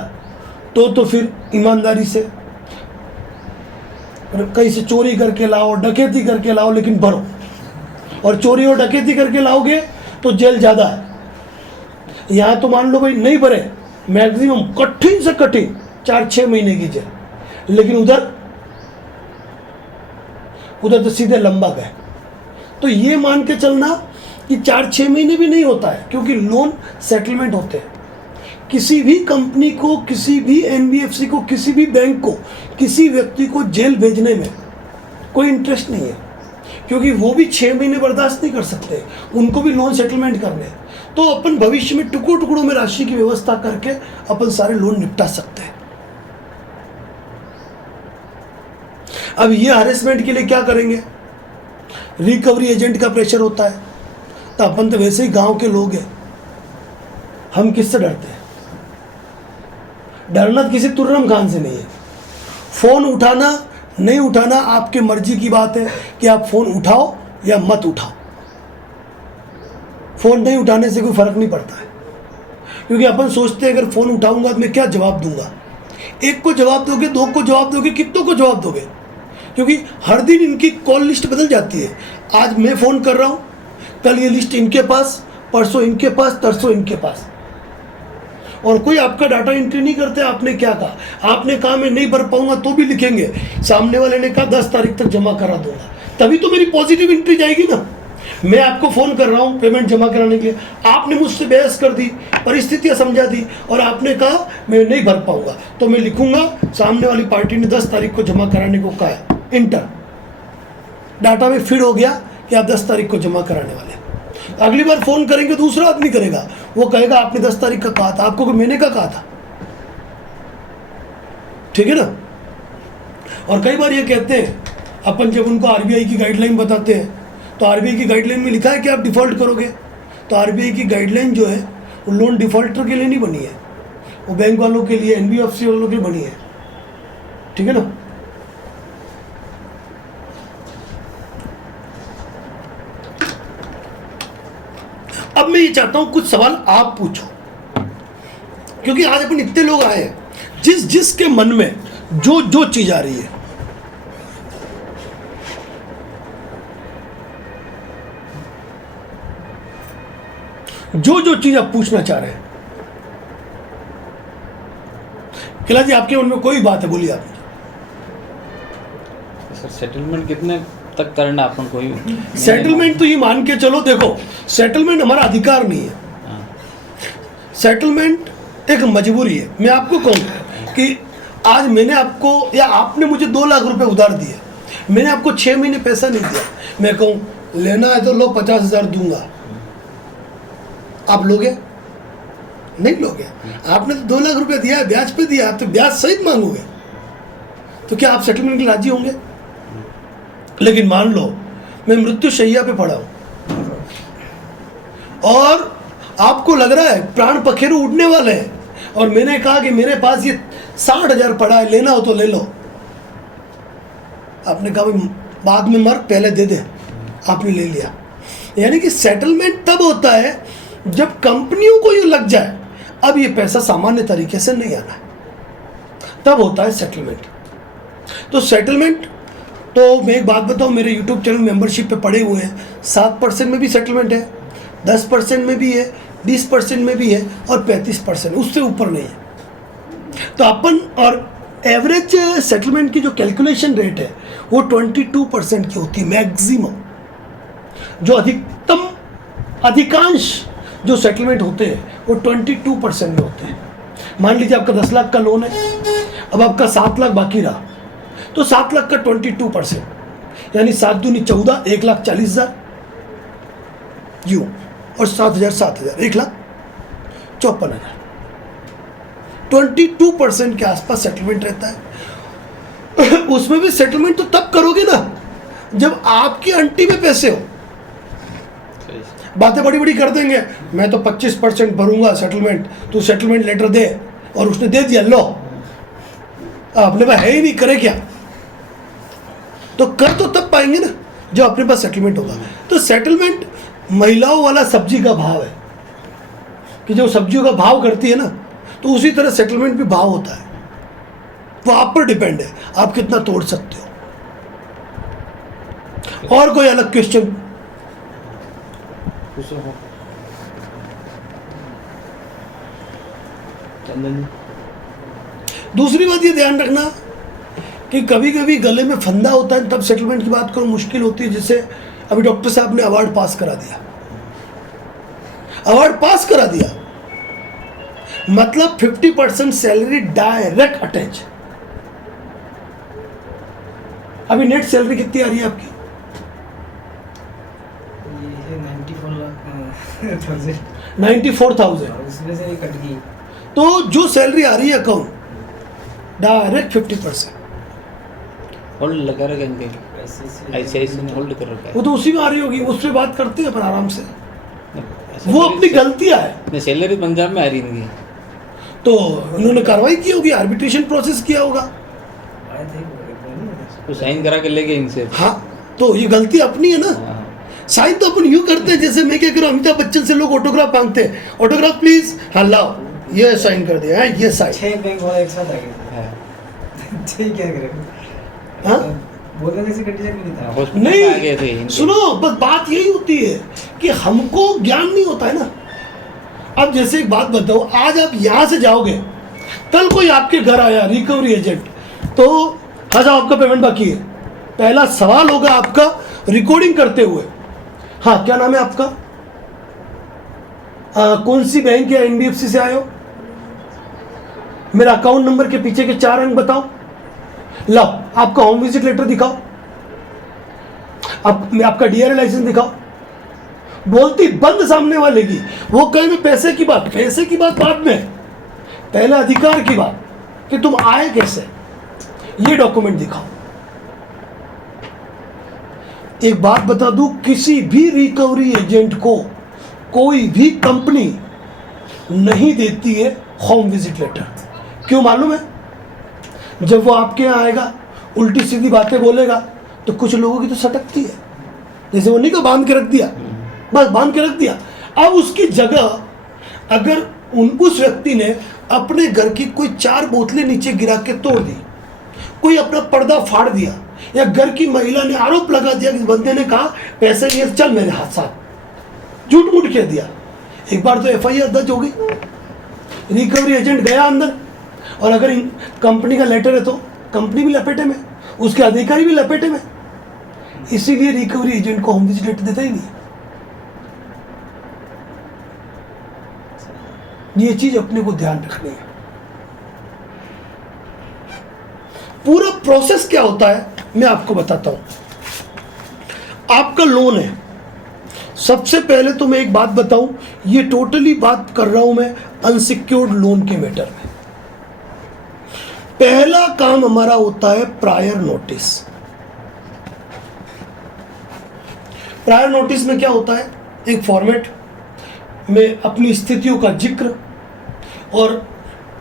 तो फिर ईमानदारी से कहीं से चोरी करके लाओ, डकैती करके लाओ, लेकिन भरो। और चोरी और डकैती करके लाओगे तो जेल ज़्यादा है। यहाँ तो मान लो भाई नहीं भरे, मैक्सिमम कठिन से कठिन 4-6 महीने की जेल, लेकिन उधर तो सीधे लंबा गए। तो ये मान के चलना कि 4-6 महीने भी नहीं होता है, क्योंकि लोन सेटलमेंट होते हैं। किसी भी कंपनी को, किसी भी एनबीएफसी को, किसी भी बैंक को, किसी व्यक्ति को जेल भेजने में कोई इंटरेस्ट नहीं है, क्योंकि वो भी 6 महीने बर्दाश्त नहीं कर सकते, उनको भी लोन सेटलमेंट करने हैं। तो अपन भविष्य में टुकड़ों टुकड़ों में राशि की व्यवस्था करके अपन सारे लोन निपटा सकते हैं। अब ये हरेसमेंट के लिए क्या करेंगे? रिकवरी एजेंट का प्रेशर होता है। तो अपन तो वैसे ही गांव के लोग हैं, हम किससे डरते हैं? डरना किसी तुर्रम खान से नहीं है। फ़ोन उठाना नहीं उठाना आपके मर्जी की बात है कि आप फ़ोन उठाओ या मत उठाओ। फ़ोन नहीं उठाने से कोई फ़र्क नहीं पड़ता है, क्योंकि अपन सोचते हैं अगर फ़ोन उठाऊंगा तो मैं क्या जवाब दूंगा। एक को जवाब दोगे, दो को जवाब दोगे, कितनों को जवाब दोगे? क्योंकि हर दिन इनकी कॉल लिस्ट बदल जाती है। आज मैं फ़ोन कर रहा हूँ, कल ये लिस्ट इनके पास, परसों इनके पास, तरसों इनके पास। और कोई आपका डाटा एंट्री नहीं करते। आपने क्या कहा? आपने कहा मैं नहीं भर पाऊंगा तो भी लिखेंगे, सामने वाले ने कहा 10 तारीख तक जमा करा दूंगा, तभी तो मेरी पॉजिटिव एंट्री जाएगी ना। मैं आपको फ़ोन कर रहा हूँ पेमेंट जमा कराने के लिए, आपने मुझसे बहस कर दी, परिस्थितियाँ समझा दी और आपने कहा मैं नहीं भर पाऊंगा, तो मैं लिखूंगा सामने वाली पार्टी ने 10 तारीख को जमा कराने को कहा है, इंटर। डाटा में फीड हो गया कि आप 10 तारीख को जमा कराने वाले। अगली बार फ़ोन करेंगे दूसरा आदमी करेगा, वो कहेगा आपने 10 तारीख का कहा था, आपको कोई महीने का कहा था। ठीक है ना। और कई बार ये कहते हैं अपन, जब उनको आरबीआई की गाइडलाइन बताते हैं तो आरबीआई की गाइडलाइन में लिखा है कि आप डिफ़ॉल्ट करोगे। तो आरबीआई की गाइडलाइन जो है वो लोन डिफ़ॉल्टर के लिए नहीं बनी है, वो बैंक वालों के लिए, एनबीएफसी वालों के लिए बनी है। ठीक है ना। अब मैं ये चाहता हूं कुछ सवाल आप पूछो, क्योंकि आज अपन इतने लोग आए हैं, जिस के मन में जो चीज आ रही है, जो चीज आप पूछना चाह रहे हैं। किला जी आपके मन में कोई बात है, बोलिए आप। सर सेटलमेंट कितने तक करना अपन कोई? सेटलमेंट तो ये मान के चलो, देखो सेटलमेंट हमारा अधिकार नहीं है, सेटलमेंट एक मजबूरी है। मैं आपको कहूँ कि आज मैंने आपको या आपने मुझे 2 लाख रुपए उधार दिए, मैंने आपको 6 महीने पैसा नहीं दिया, मैं कहूँ लेना है तो लो 50,000 दूंगा, आप लोगे? नहीं लोगे। आपने तो 2 लाख रुपए दिया है, ब्याज पे दिया, आप तो ब्याज सहित मांगोगे, तो क्या आप सेटलमेंट के लिए राजी होंगे? लेकिन मान लो मैं मृत्यु शैया पे पड़ा हूं और आपको लग रहा है प्राण पखेरु उड़ने वाले हैं, और मैंने कहा कि मेरे पास ये 60,000 पड़ा है, लेना हो तो ले लो। आपने कहा बाद में मर, पहले दे दे, आपने ले लिया। यानी कि सेटलमेंट तब होता है जब कंपनियों को ये लग जाए अब ये पैसा सामान्य तरीके से नहीं आना है, तब होता है सेटलमेंट। तो सेटलमेंट, तो मैं एक बात बताऊं, मेरे YouTube चैनल मेंबरशिप पे पड़े हुए हैं, 7% में भी सेटलमेंट है, 10% में भी है, 20% में भी है और 35%, उससे ऊपर नहीं है। तो अपन और एवरेज सेटलमेंट की जो कैलकुलेशन रेट है वो 22% की होती है मैक्सिमम। जो अधिकांश जो सेटलमेंट होते हैं वो 22% में होते हैं। मान लीजिए आपका 10 लाख का लोन है, अब आपका 7 लाख बाकी रहा, तो 7 लाख का 22% यानी 7 दूनी 14, 1,40,000 यूँ, और 7,000 1,54,000, 22% के आसपास सेटलमेंट रहता है। उसमें भी सेटलमेंट तो तब करोगे ना जब आपकी अंटी में पैसे हो। बातें बड़ी बड़ी कर देंगे, मैं तो 25% भरूंगा सेटलमेंट, तू सेटलमेंट लेटर दे, और उसने दे दिया, लो अपने पास है ही नहीं, करे क्या? तो कर तो तब पाएंगे ना जब अपने पास सेटलमेंट होगा। तो सेटलमेंट महिलाओं वाला सब्जी का भाव है कि जो सब्जियों का भाव करती है ना, तो उसी तरह सेटलमेंट भी भाव होता है, वो आप पर डिपेंड है, आप कितना तोड़ सकते हो। और कोई अलग क्वेश्चन? दूसरी बात ये ध्यान रखना कि कभी कभी गले में फंदा होता है, तब सेटलमेंट की बात करो मुश्किल होती है। जैसे अभी डॉक्टर साहब ने अवार्ड पास करा दिया, अवार्ड पास करा दिया मतलब 50% सैलरी डायरेक्ट अटैच। अभी नेट सैलरी कितनी आ रही है आपकी? ये 94,000 94,000। उसमें से कट गई। तो जो सैलरी आ रही है अकाउंट डायरेक्ट 50%, होल्ड लगा रखे इनके ICICI ने होल्ड कर रखा है। वो तो उसी में आ रही होगी, उससे बात करते हैं अपन आराम से। ऐसा वो मेरी अपनी गलतियां है, नहीं, सैलरी पंजाब में आ रही इनकी। तो उन्होंने कार्रवाई की होगी, आर्बिट्रेशन प्रोसेस किया होगा। आए थे वो वो साइन करा के ले गए इनसे। हाँ, तो ये गलती अपनी है ना। हाँ। साइन तो अपन यूं करते हैं जैसे मैं क्या करूँ, अमिताभ बच्चन से लोग ऑटोग्राफ मांगते हैं, ऑटोग्राफ प्लीज, हाँ लाओ, ये साइन कर दिया है, ये साइन। 6 बैंक वाला एक साथ आ गए हाँ। थे। क्या करें? हाँ बोलने जैसी कंडीशन भी नहीं था। हॉस्पिटल में आ गए थे नहीं, इनके। सुनो, बस बात यही होती है कि हमको ज्ञान नहीं होता है ना। अब जैसे एक बात बताओ, आज आप यहाँ से जाओगे, कल कोई आपके घर आया रिकवरी एजेंट, तो अच्छा आपका पेमेंट बाकी है, पहला सवाल होगा आपका रिकॉर्डिंग करते हुए, हाँ क्या नाम है आपका, कौन सी बैंक या NBFC से आए हो, मेरा अकाउंट नंबर के पीछे के 4 अंक बताओ, लो आपका होम विजिट लेटर दिखाओ, आपका DRA लाइसेंस दिखाओ। बोलती बंद सामने वाले की, वो कहे में पैसे की बात बाद में, पहले अधिकार की बात कि तुम आए कैसे, ये डॉक्यूमेंट दिखाओ। एक बात बता दूं, किसी भी रिकवरी एजेंट को कोई भी कंपनी नहीं देती है होम विजिट लेटर। क्यों मालूम है? जब वो आपके यहाँ आएगा, उल्टी सीधी बातें बोलेगा, तो कुछ लोगों की तो सटकती है, जैसे वो नहीं का बांध के रख दिया, बस बांध के रख दिया। अब उसकी जगह अगर उस व्यक्ति ने अपने घर की कोई 4 बोतलें नीचे गिरा के तोड़ दी, कोई अपना पर्दा फाड़ दिया, या घर की महिला ने आरोप लगा दिया कि बंदे ने कहा पैसे लिए चल मेरे हाथ साथ, झूठ मूठ कह दिया, एक बार तो FIR दर्ज हो गई, रिकवरी एजेंट गया अंदर, और अगर कंपनी का लेटर है तो कंपनी भी लपेटे में, उसके अधिकारी भी लपेटे में। इसीलिए रिकवरी एजेंट को होम विजिट लेटर देता ही नहीं। ये चीज अपने को ध्यान रखनी है। पूरा प्रोसेस क्या होता है मैं आपको बताता हूं। आपका लोन है, सबसे पहले तो मैं एक बात बताऊं, ये टोटली बात कर रहा हूं मैं अनसिक्योर्ड लोन के मैटर में। पहला काम हमारा होता है प्रायर नोटिस। प्रायर नोटिस में क्या होता है, एक फॉर्मेट में अपनी स्थितियों का जिक्र, और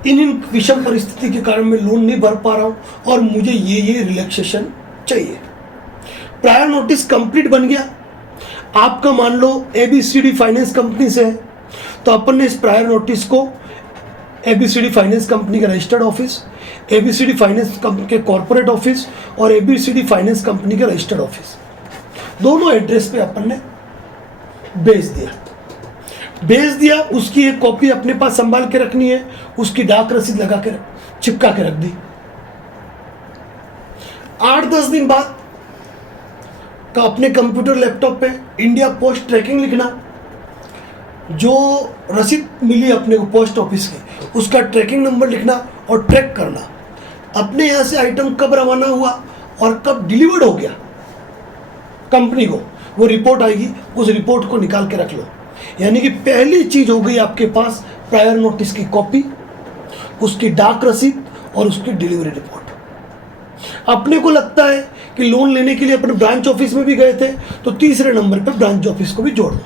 इन विषम परिस्थिति के कारण मैं लोन नहीं भर पा रहा हूं और मुझे ये रिलैक्सेशन चाहिए। प्रायर नोटिस कंप्लीट बन गया, आपका मान लो ABCD फाइनेंस कंपनी से है, तो अपन ने इस प्रायर नोटिस को ABCD फाइनेंस कंपनी का रजिस्टर्ड ऑफिस, ABCD फाइनेंस के कॉर्पोरेट ऑफिस और ABCD फाइनेंस कंपनी के रजिस्टर्ड ऑफिस, दोनों एड्रेस पे अपन ने भेज दिया। उसकी एक कॉपी अपने पास संभाल के रखनी है, उसकी डाक रसीद लगा के चिपका के रख दी। 8-10 दिन बाद का अपने कंप्यूटर लैपटॉप पे इंडिया पोस्ट ट्रैकिंग लिखना, जो रसीद मिली अपने को पोस्ट ऑफिस की, उसका ट्रैकिंग नंबर लिखना और ट्रैक करना, अपने यहाँ से आइटम कब रवाना हुआ और कब डिलीवर्ड हो गया कंपनी को, वो रिपोर्ट आएगी, उस रिपोर्ट को निकाल के रख लो। यानी कि पहली चीज हो गई आपके पास प्रायर नोटिस की कॉपी, उसकी डाक रसीद और उसकी डिलीवरी रिपोर्ट। अपने को लगता है कि लोन लेने के लिए अपने ब्रांच ऑफिस में भी गए थे, तो तीसरे नंबर पे ब्रांच ऑफिस को भी जोड़ दो,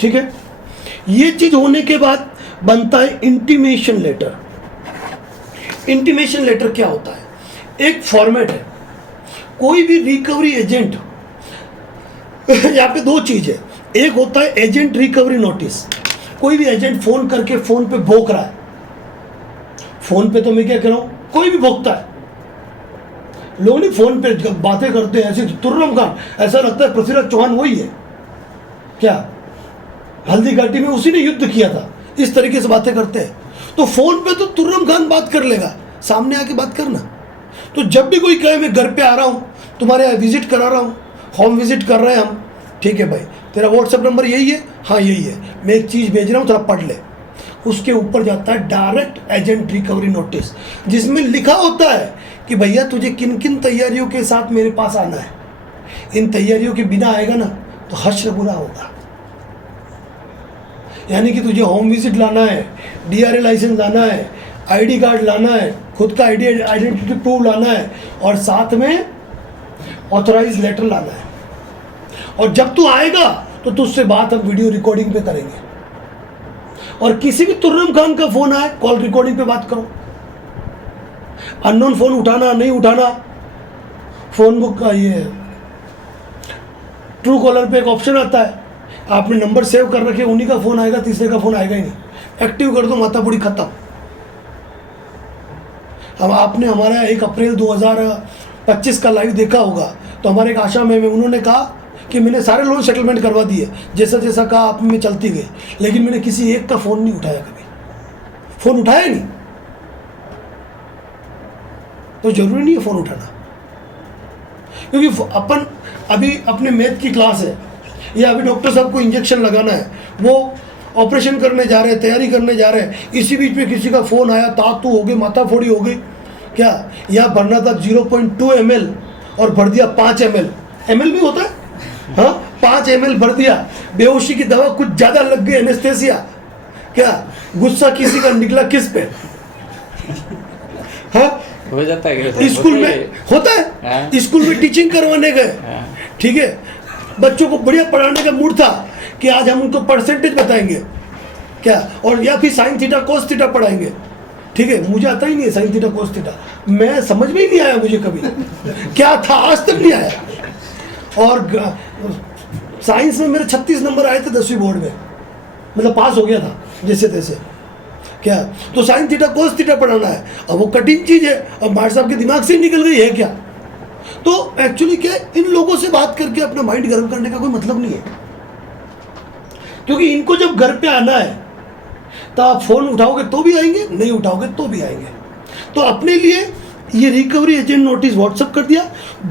ठीक है। ये चीज होने के बाद बनता है इंटीमेशन लेटर। इंटीमेशन लेटर क्या होता है, एक फॉर्मेट है। कोई भी रिकवरी एजेंट, यहाँ पे 2 चीज है, एक होता है एजेंट रिकवरी नोटिस। कोई भी एजेंट फोन करके फोन पे भोंक रहा है, फोन पे तो मैं क्या कह रहा हूं, कोई भी भोंकता है, लोग नहीं फोन पे बातें करते हैं ऐसे तुर्रम खान, ऐसा लगता है पृथ्वीराज चौहान वही है क्या, हल्दी घाटी में उसी ने युद्ध किया था, इस तरीके से बातें करते हैं। तो फोन पे तो तुर्रम खान बात कर लेगा, सामने आके बात करना। तो जब भी कोई कहे मैं घर पे आ रहा हूँ, तुम्हारे यहाँ विजिट करा रहा हूँ, होम विजिट कर रहे हैं हम, ठीक है भाई, तेरा व्हाट्सएप नंबर यही है, हाँ यही है, मैं एक चीज़ भेज रहा हूँ, थोड़ा पढ़ ले। उसके ऊपर जाता है डायरेक्ट एजेंट रिकवरी नोटिस, जिसमें लिखा होता है कि भैया तुझे किन किन तैयारियों के साथ मेरे पास आना है, इन तैयारियों के बिना आएगा ना तो हश्र बुरा होगा। यानी कि तुझे होम विजिट लाना है, DRA लाइसेंस लाना है, ID कार्ड लाना है, खुद का आइडेंटिटी प्रूफ लाना है और साथ में ऑथराइज लेटर लाना है। और जब तू आएगा तो तुझसे बात हम वीडियो रिकॉर्डिंग पे करेंगे। और किसी भी तुर्रम खान का फोन आए, कॉल रिकॉर्डिंग पे बात करो। अननोन फोन उठाना नहीं उठाना, फोन बुक का ये ट्रू कॉलर पे एक ऑप्शन आता है, आपने नंबर सेव कर रखे, उन्हीं का फोन आएगा, तीसरे का फोन आएगा ही नहीं। एक्टिव कर दो, माता पूरी खत्म। हम आपने हमारा 1 अप्रैल 2025 का लाइव देखा होगा, तो हमारे एक आशा में उन्होंने कहा कि मैंने सारे लोन सेटलमेंट करवा दिए, जैसा जैसा कहा आप में चलती गई, लेकिन मैंने किसी एक का फ़ोन नहीं उठाया, कभी फ़ोन उठाया नहीं। तो ज़रूरी नहीं है फ़ोन उठाना, क्योंकि अपन अभी अपने मैथ की क्लास है या अभी डॉक्टर साहब को इंजेक्शन लगाना है, वो ऑपरेशन करने जा रहे हैं, तैयारी करने जा रहे हैं, इसी बीच में किसी का फ़ोन आया, तातू हो गई, माथा फोड़ी हो गई, क्या यहाँ भरना था 0.2 ml और भर दिया 5 ml, ml भी होता है, हाँ 5 ml भर दिया। बेहोशी की दवा कुछ ज़्यादा लग गई, एनेस्थेसिया, क्या गुस्सा किसी का निकला किस पे, हाँ हो जाता है, स्कूल में होता है, स्कूल में टीचिंग करवाने गए, ठीक है, बच्चों को बढ़िया पढ़ाने का मूड था कि आज हम उनको परसेंटेज बताएंगे, क्या, और या फिर साइन थीटा कोस थीटा पढ़ाएंगे, ठीक है, मुझे आता ही नहीं है साइन थीटा कोस थीटा, मैं समझ में ही नहीं आया मुझे कभी क्या था, आज तक नहीं आया। और साइंस में मेरे 36 नंबर आए थे 10वीं बोर्ड में, मतलब पास हो गया था जैसे तैसे, क्या, तो साइन थीटा कोस थीटा पढ़ाना है, अब वो कठिन चीज़ है, अब मार साहब के दिमाग से ही निकल गई है क्या। तो एक्चुअली क्या, इन लोगों से बात करके अपना माइंड गर्म करने का कोई मतलब नहीं है, क्योंकि इनको जब घर पे आना है तो आप फ़ोन उठाओगे तो भी आएंगे, नहीं उठाओगे तो भी आएंगे। तो अपने लिए ये रिकवरी एजेंट नोटिस व्हाट्सअप कर दिया।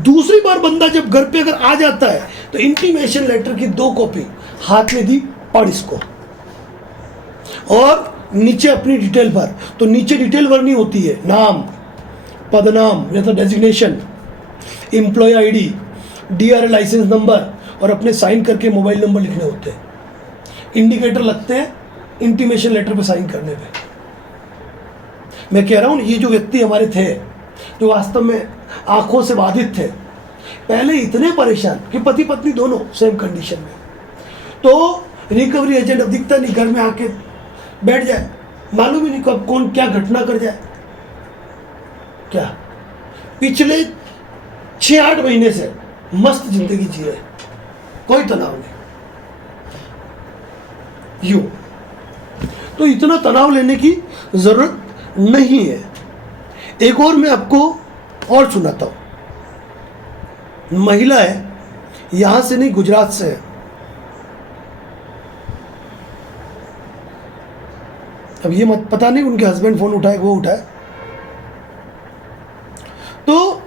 दूसरी बार बंदा जब घर पे अगर आ जाता है तो इंटीमेशन लेटर की 2 कॉपी हाथ में दी, पढ़ इसको, और नीचे अपनी डिटेल भर। तो नीचे डिटेल भरनी होती है, नाम, पदनाम या तो designation, employ ID, DRA licence number, और अपने साइन करके मोबाइल नंबर लिखने होते हैं। इंडिकेटर लगते हैं इंटीमेशन लेटर पे साइन करने पे। मैं कह रहा हूँ ये जो व्यक्ति हमारे थे जो वास्तव में आंखों से बाधित थे, पहले इतने परेशान कि पति पत्नी दोनों सेम कंडीशन में, तो रिकवरी एजेंट अब दिखता नहीं, घर में आके बैठ जाए, मालूम ही नहीं कब कौन क्या घटना कर जाए। क्या पिछले 6-8 महीने से मस्त जिंदगी जी रहे, कोई तनाव नहीं, यूं। तो इतना तनाव लेने की जरूरत नहीं है। एक और मैं आपको और सुनाता हूं। महिला है, यहां से नहीं गुजरात से है। अब ये मत पता नहीं उनके हस्बैंड फोन उठाए वो उठाए। तो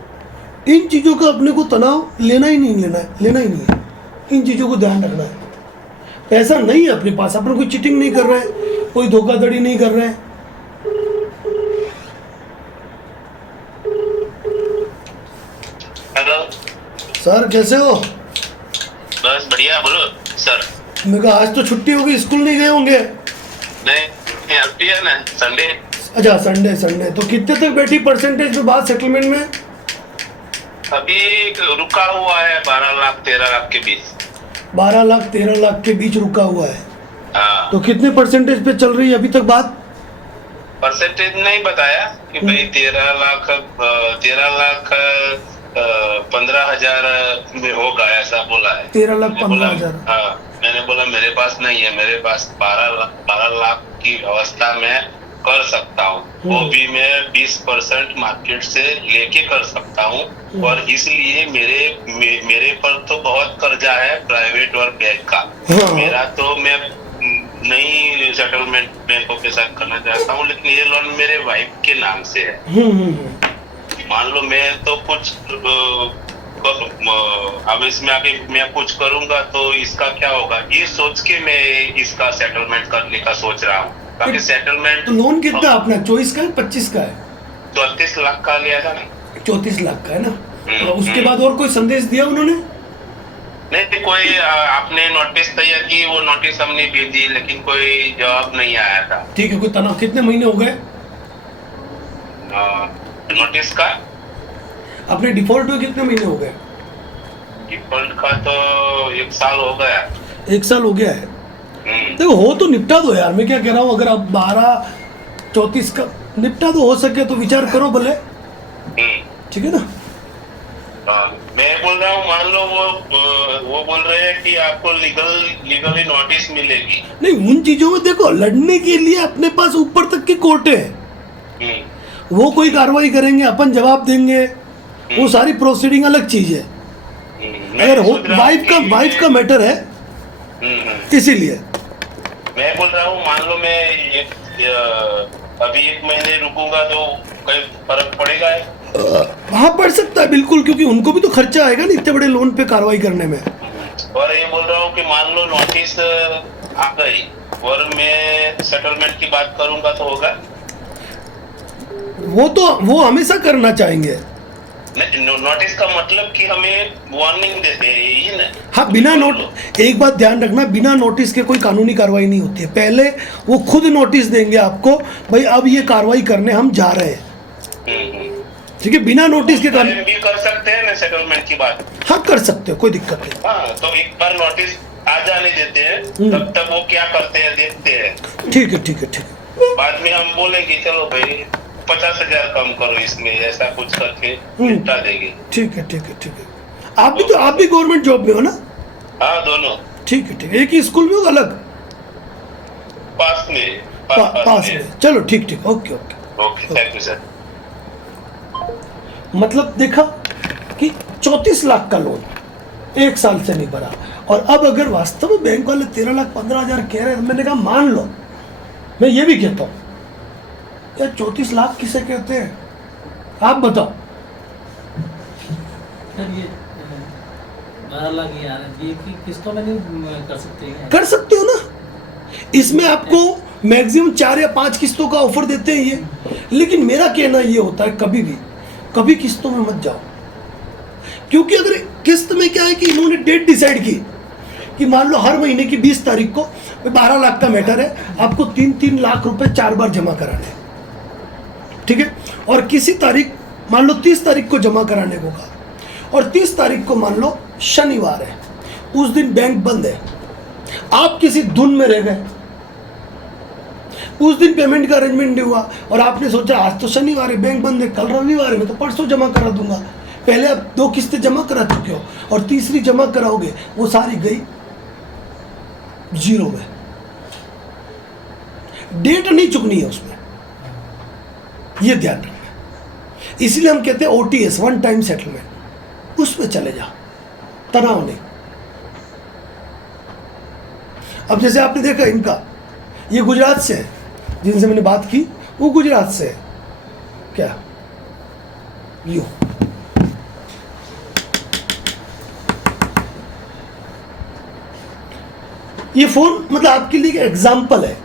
इन चीज़ों का अपने को तनाव लेना ही नहीं है। इन चीज़ों को ध्यान रखना है। पैसा नहीं है अपने पास, अपन कोई चीटिंग नहीं कर रहे हैं, कोई धोखाधड़ी नहीं कर रहे हैं। हेलो सर कैसे हो? बस बढ़िया, बोलो सर। मैं कहा आज तो छुट्टी होगी, स्कूल नहीं गए होंगे? नहीं छुट्टी है ना, संडे। अच्छा संडे। तो कितने तक बैठी परसेंटेज पे बात सेटलमेंट में? अभी रुका हुआ है 12 लाख 13 लाख के बीच। 12 लाख 13 लाख के बीच रुका हुआ है। हाँ। तो कितने परसेंटेज पे चल रही है अभी तक बात? परसेंटेज नहीं बताया कि भाई 13 लाख 15,000 में होगा, ऐसा बोला है। 13,15,000। हाँ, मैंने बोला मेरे पास नहीं है, मेरे पास 12 लाख की अवस्था में कर सकता हूँ, वो भी मैं 20% मार्केट से लेके कर सकता हूँ। और इसलिए मेरे पर तो बहुत कर्जा है प्राइवेट और बैंक का। मेरा तो मैं नहीं सेटलमेंट बैंकों के साथ करना चाहता हूँ, लेकिन ये लोन मेरे वाइफ के नाम से है। मान लो मैं तो कुछ अब इसमें आके मैं कुछ करूंगा तो इसका क्या होगा, ये सोच के मैं इसका सेटलमेंट करने का सोच रहा हूँ। ताकि सेटलमेंट। तो लोन कितना अपना 24 का है 25 का है? 34 लाख का लिया था ना। 34 लाख का है ना। तो उसके बाद और कोई संदेश दिया उन्होंने? नहीं, कोई आपने नोटिस तैयार की, वो नोटिस हमने भेजी, लेकिन कोई जवाब नहीं आया था। ठीक है, कोई तनाव कितने महीने हो गए? नोटिस का अपने डिफॉल्ट हुए कितने महीने हो गए? डिफॉल्ट का तो 1 साल हो गया। 1 साल हो गया है। देखो हो तो निपटा दो यार, मैं क्या कह रहा हूँ, अगर आप 12-34 का निपटा दो, हो सके तो विचार करो भले, ठीक है ना। मैं बोल रहा हूँ, मान लो वो बोल रहे हैं कि आपको लीगली नोटिस मिलेगी। नहीं, उन चीजों में देखो लड़ने के लिए अपने पास ऊपर तक की कोर्ट है, वो कोई कार्रवाई करेंगे, अपन जवाब देंगे, वो सारी प्रोसीडिंग अलग चीज है। अगर वाइफ का मैटर है, इसीलिए मैं बोल रहा हूँ, मान लो मैं अभी 1 महीने रुकूंगा तो कोई फर्क पड़ेगा? हाँ पड़ सकता है बिल्कुल, क्योंकि उनको भी तो खर्चा आएगा ना इतने बड़े लोन पे कार्रवाई करने में। और ये बोल रहा हूँ कि मान लो नोटिस आ गई और मैं सेटलमेंट की बात करूंगा तो होगा? वो हमेशा करना चाहेंगे। नोटिस का मतलब कि हमें वार्निंग देते हैं, यही ना? हाँ, बिना नोट, एक बात ध्यान रखना, बिना नोटिस के कोई कानूनी कार्रवाई नहीं होती है। पहले वो खुद नोटिस देंगे आपको, भाई अब ये कार्रवाई करने हम जा रहे हैं, ठीक है। बिना नोटिस के कानून भी कर सकते हैं ना सेटलमेंट की बात? हाँ कर सकते हो, कोई दिक्कत नहीं। हाँ, तो एक बार नोटिस आ जाने देते हैं, तब तक वो क्या करते हैं देखते हैं। ठीक है, ठीक है, ठीक है। बाद में हम बोलेंगे चलो भाई 50,000 कम करो इसमें, ऐसा कुछ करके निपटा देंगे। ठीक है, ठीक है, ठीक है। आप भी गवर्नमेंट जॉब में हो ना? हाँ, दोनों। ठीक है, ठीक है। एक ही स्कूल में हो अलग? पास में। पास में। चलो ठीक ठीक, okay okay okay, thank you sir. मतलब देखा कि 34 लाख का लोन 1 साल से नहीं भरा, और अब अगर वास्तव में बैंक वाले 13,15,000 कह रहे हैं, मैंने कहा मान लो, मैं ये भी कहता हूँ यार 34 लाख किसे कहते हैं, आप बताओ। सर ये 12 लाख यार, ये किस्तों में नहीं कर सकते हैं? कर सकते हो ना, इसमें आपको मैक्सिमम 4 या 5 किस्तों का ऑफर देते हैं ये। लेकिन मेरा कहना ये होता है, कभी किस्तों में मत जाओ, क्योंकि अगर किस्त में क्या है कि इन्होंने डेट डिसाइड की कि मान लो हर महीने की 20 तारीख को 12 लाख का मैटर है, आपको 3-3 लाख रुपए 4 बार जमा कराने हैं, ठीक है। और किसी तारीख मान लो 30 तारीख को जमा कराने को कहा, और 30 तारीख को मान लो शनिवार है, उस दिन बैंक बंद है, आप किसी धुन में रह गए, उस दिन पेमेंट का अरेंजमेंट नहीं हुआ, और आपने सोचा आज तो शनिवार है, बैंक बंद है, कल रविवार है, मैं तो परसों जमा करा दूंगा। पहले आप 2 किस्तें जमा करा चुके हो और तीसरी जमा कराओगे, वो सारी गई जीरो में, डेट नहीं चुकनी है उसमें, ये ध्यान रखना। इसलिए हम कहते हैं OTS, 1 टाइम सेटलमेंट, उसमें चले जाओ, तनाव नहीं। अब जैसे आपने देखा इनका, ये गुजरात से है, जिनसे मैंने बात की वो गुजरात से है, क्या यू ये फोन मतलब आपके लिए एक एग्जाम्पल है,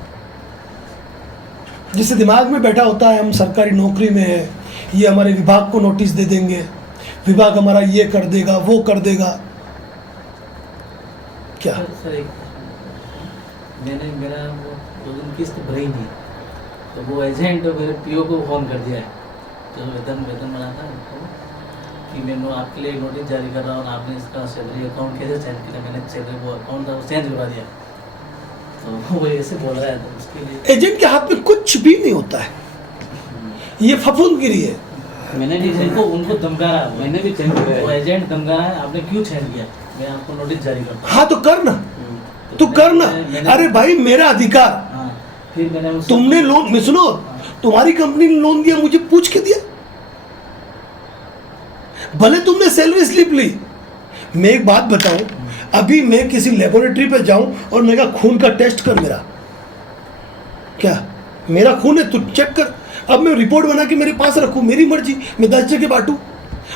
जिससे दिमाग में बैठा होता है हम सरकारी नौकरी में है, ये हमारे विभाग को नोटिस दे देंगे, विभाग हमारा ये कर देगा, वो कर देगा। क्या सर एक मैंने मेरा वो 2 दिन किस्त भरी नहीं, तो वो एजेंट मेरे PO को फ़ोन कर दिया है, जो वेतन बनाता है, कि मैं आपके लिए नोटिस जारी कर रहा हूँ, आपने इसका सैलरी अकाउंट कैसे चेंज किया? मैंने सैलरी वो अकाउंट था वो चेंज करवा दिया, तो वो ऐसे बोल रहा है, तो उसके लिए एजेंट के हाथ में कुछ भी नहीं होता है, ये फफूंदगिरी है। मैंने भी उनको धमका रहा है, मैंने भी चेंज किया वो है। एजेंट धमका रहा है, आपने क्यों चेंज किया? मैं आपको नोटिस जारी करता हूँ। हाँ तो करना, तो करना। अरे भाई मेरा अधिकार, हाँ, फिर मैंने उससे तुमने लोन में सुनो, तुम्हारी कंपनी ने लोन दिया, मुझे पूछ के दिया, भले तुमने सैलरी स्लिप ली। मैं एक बात बताऊं, अभी मैं किसी लेबोरेटरी पे जाऊं और मैं कहा खून का टेस्ट कर, मेरा क्या, मेरा खून है, तू चेक कर। अब मैं रिपोर्ट बना के मेरे पास रखूं, मेरी मर्जी, मैं 10 जगह बांटूं।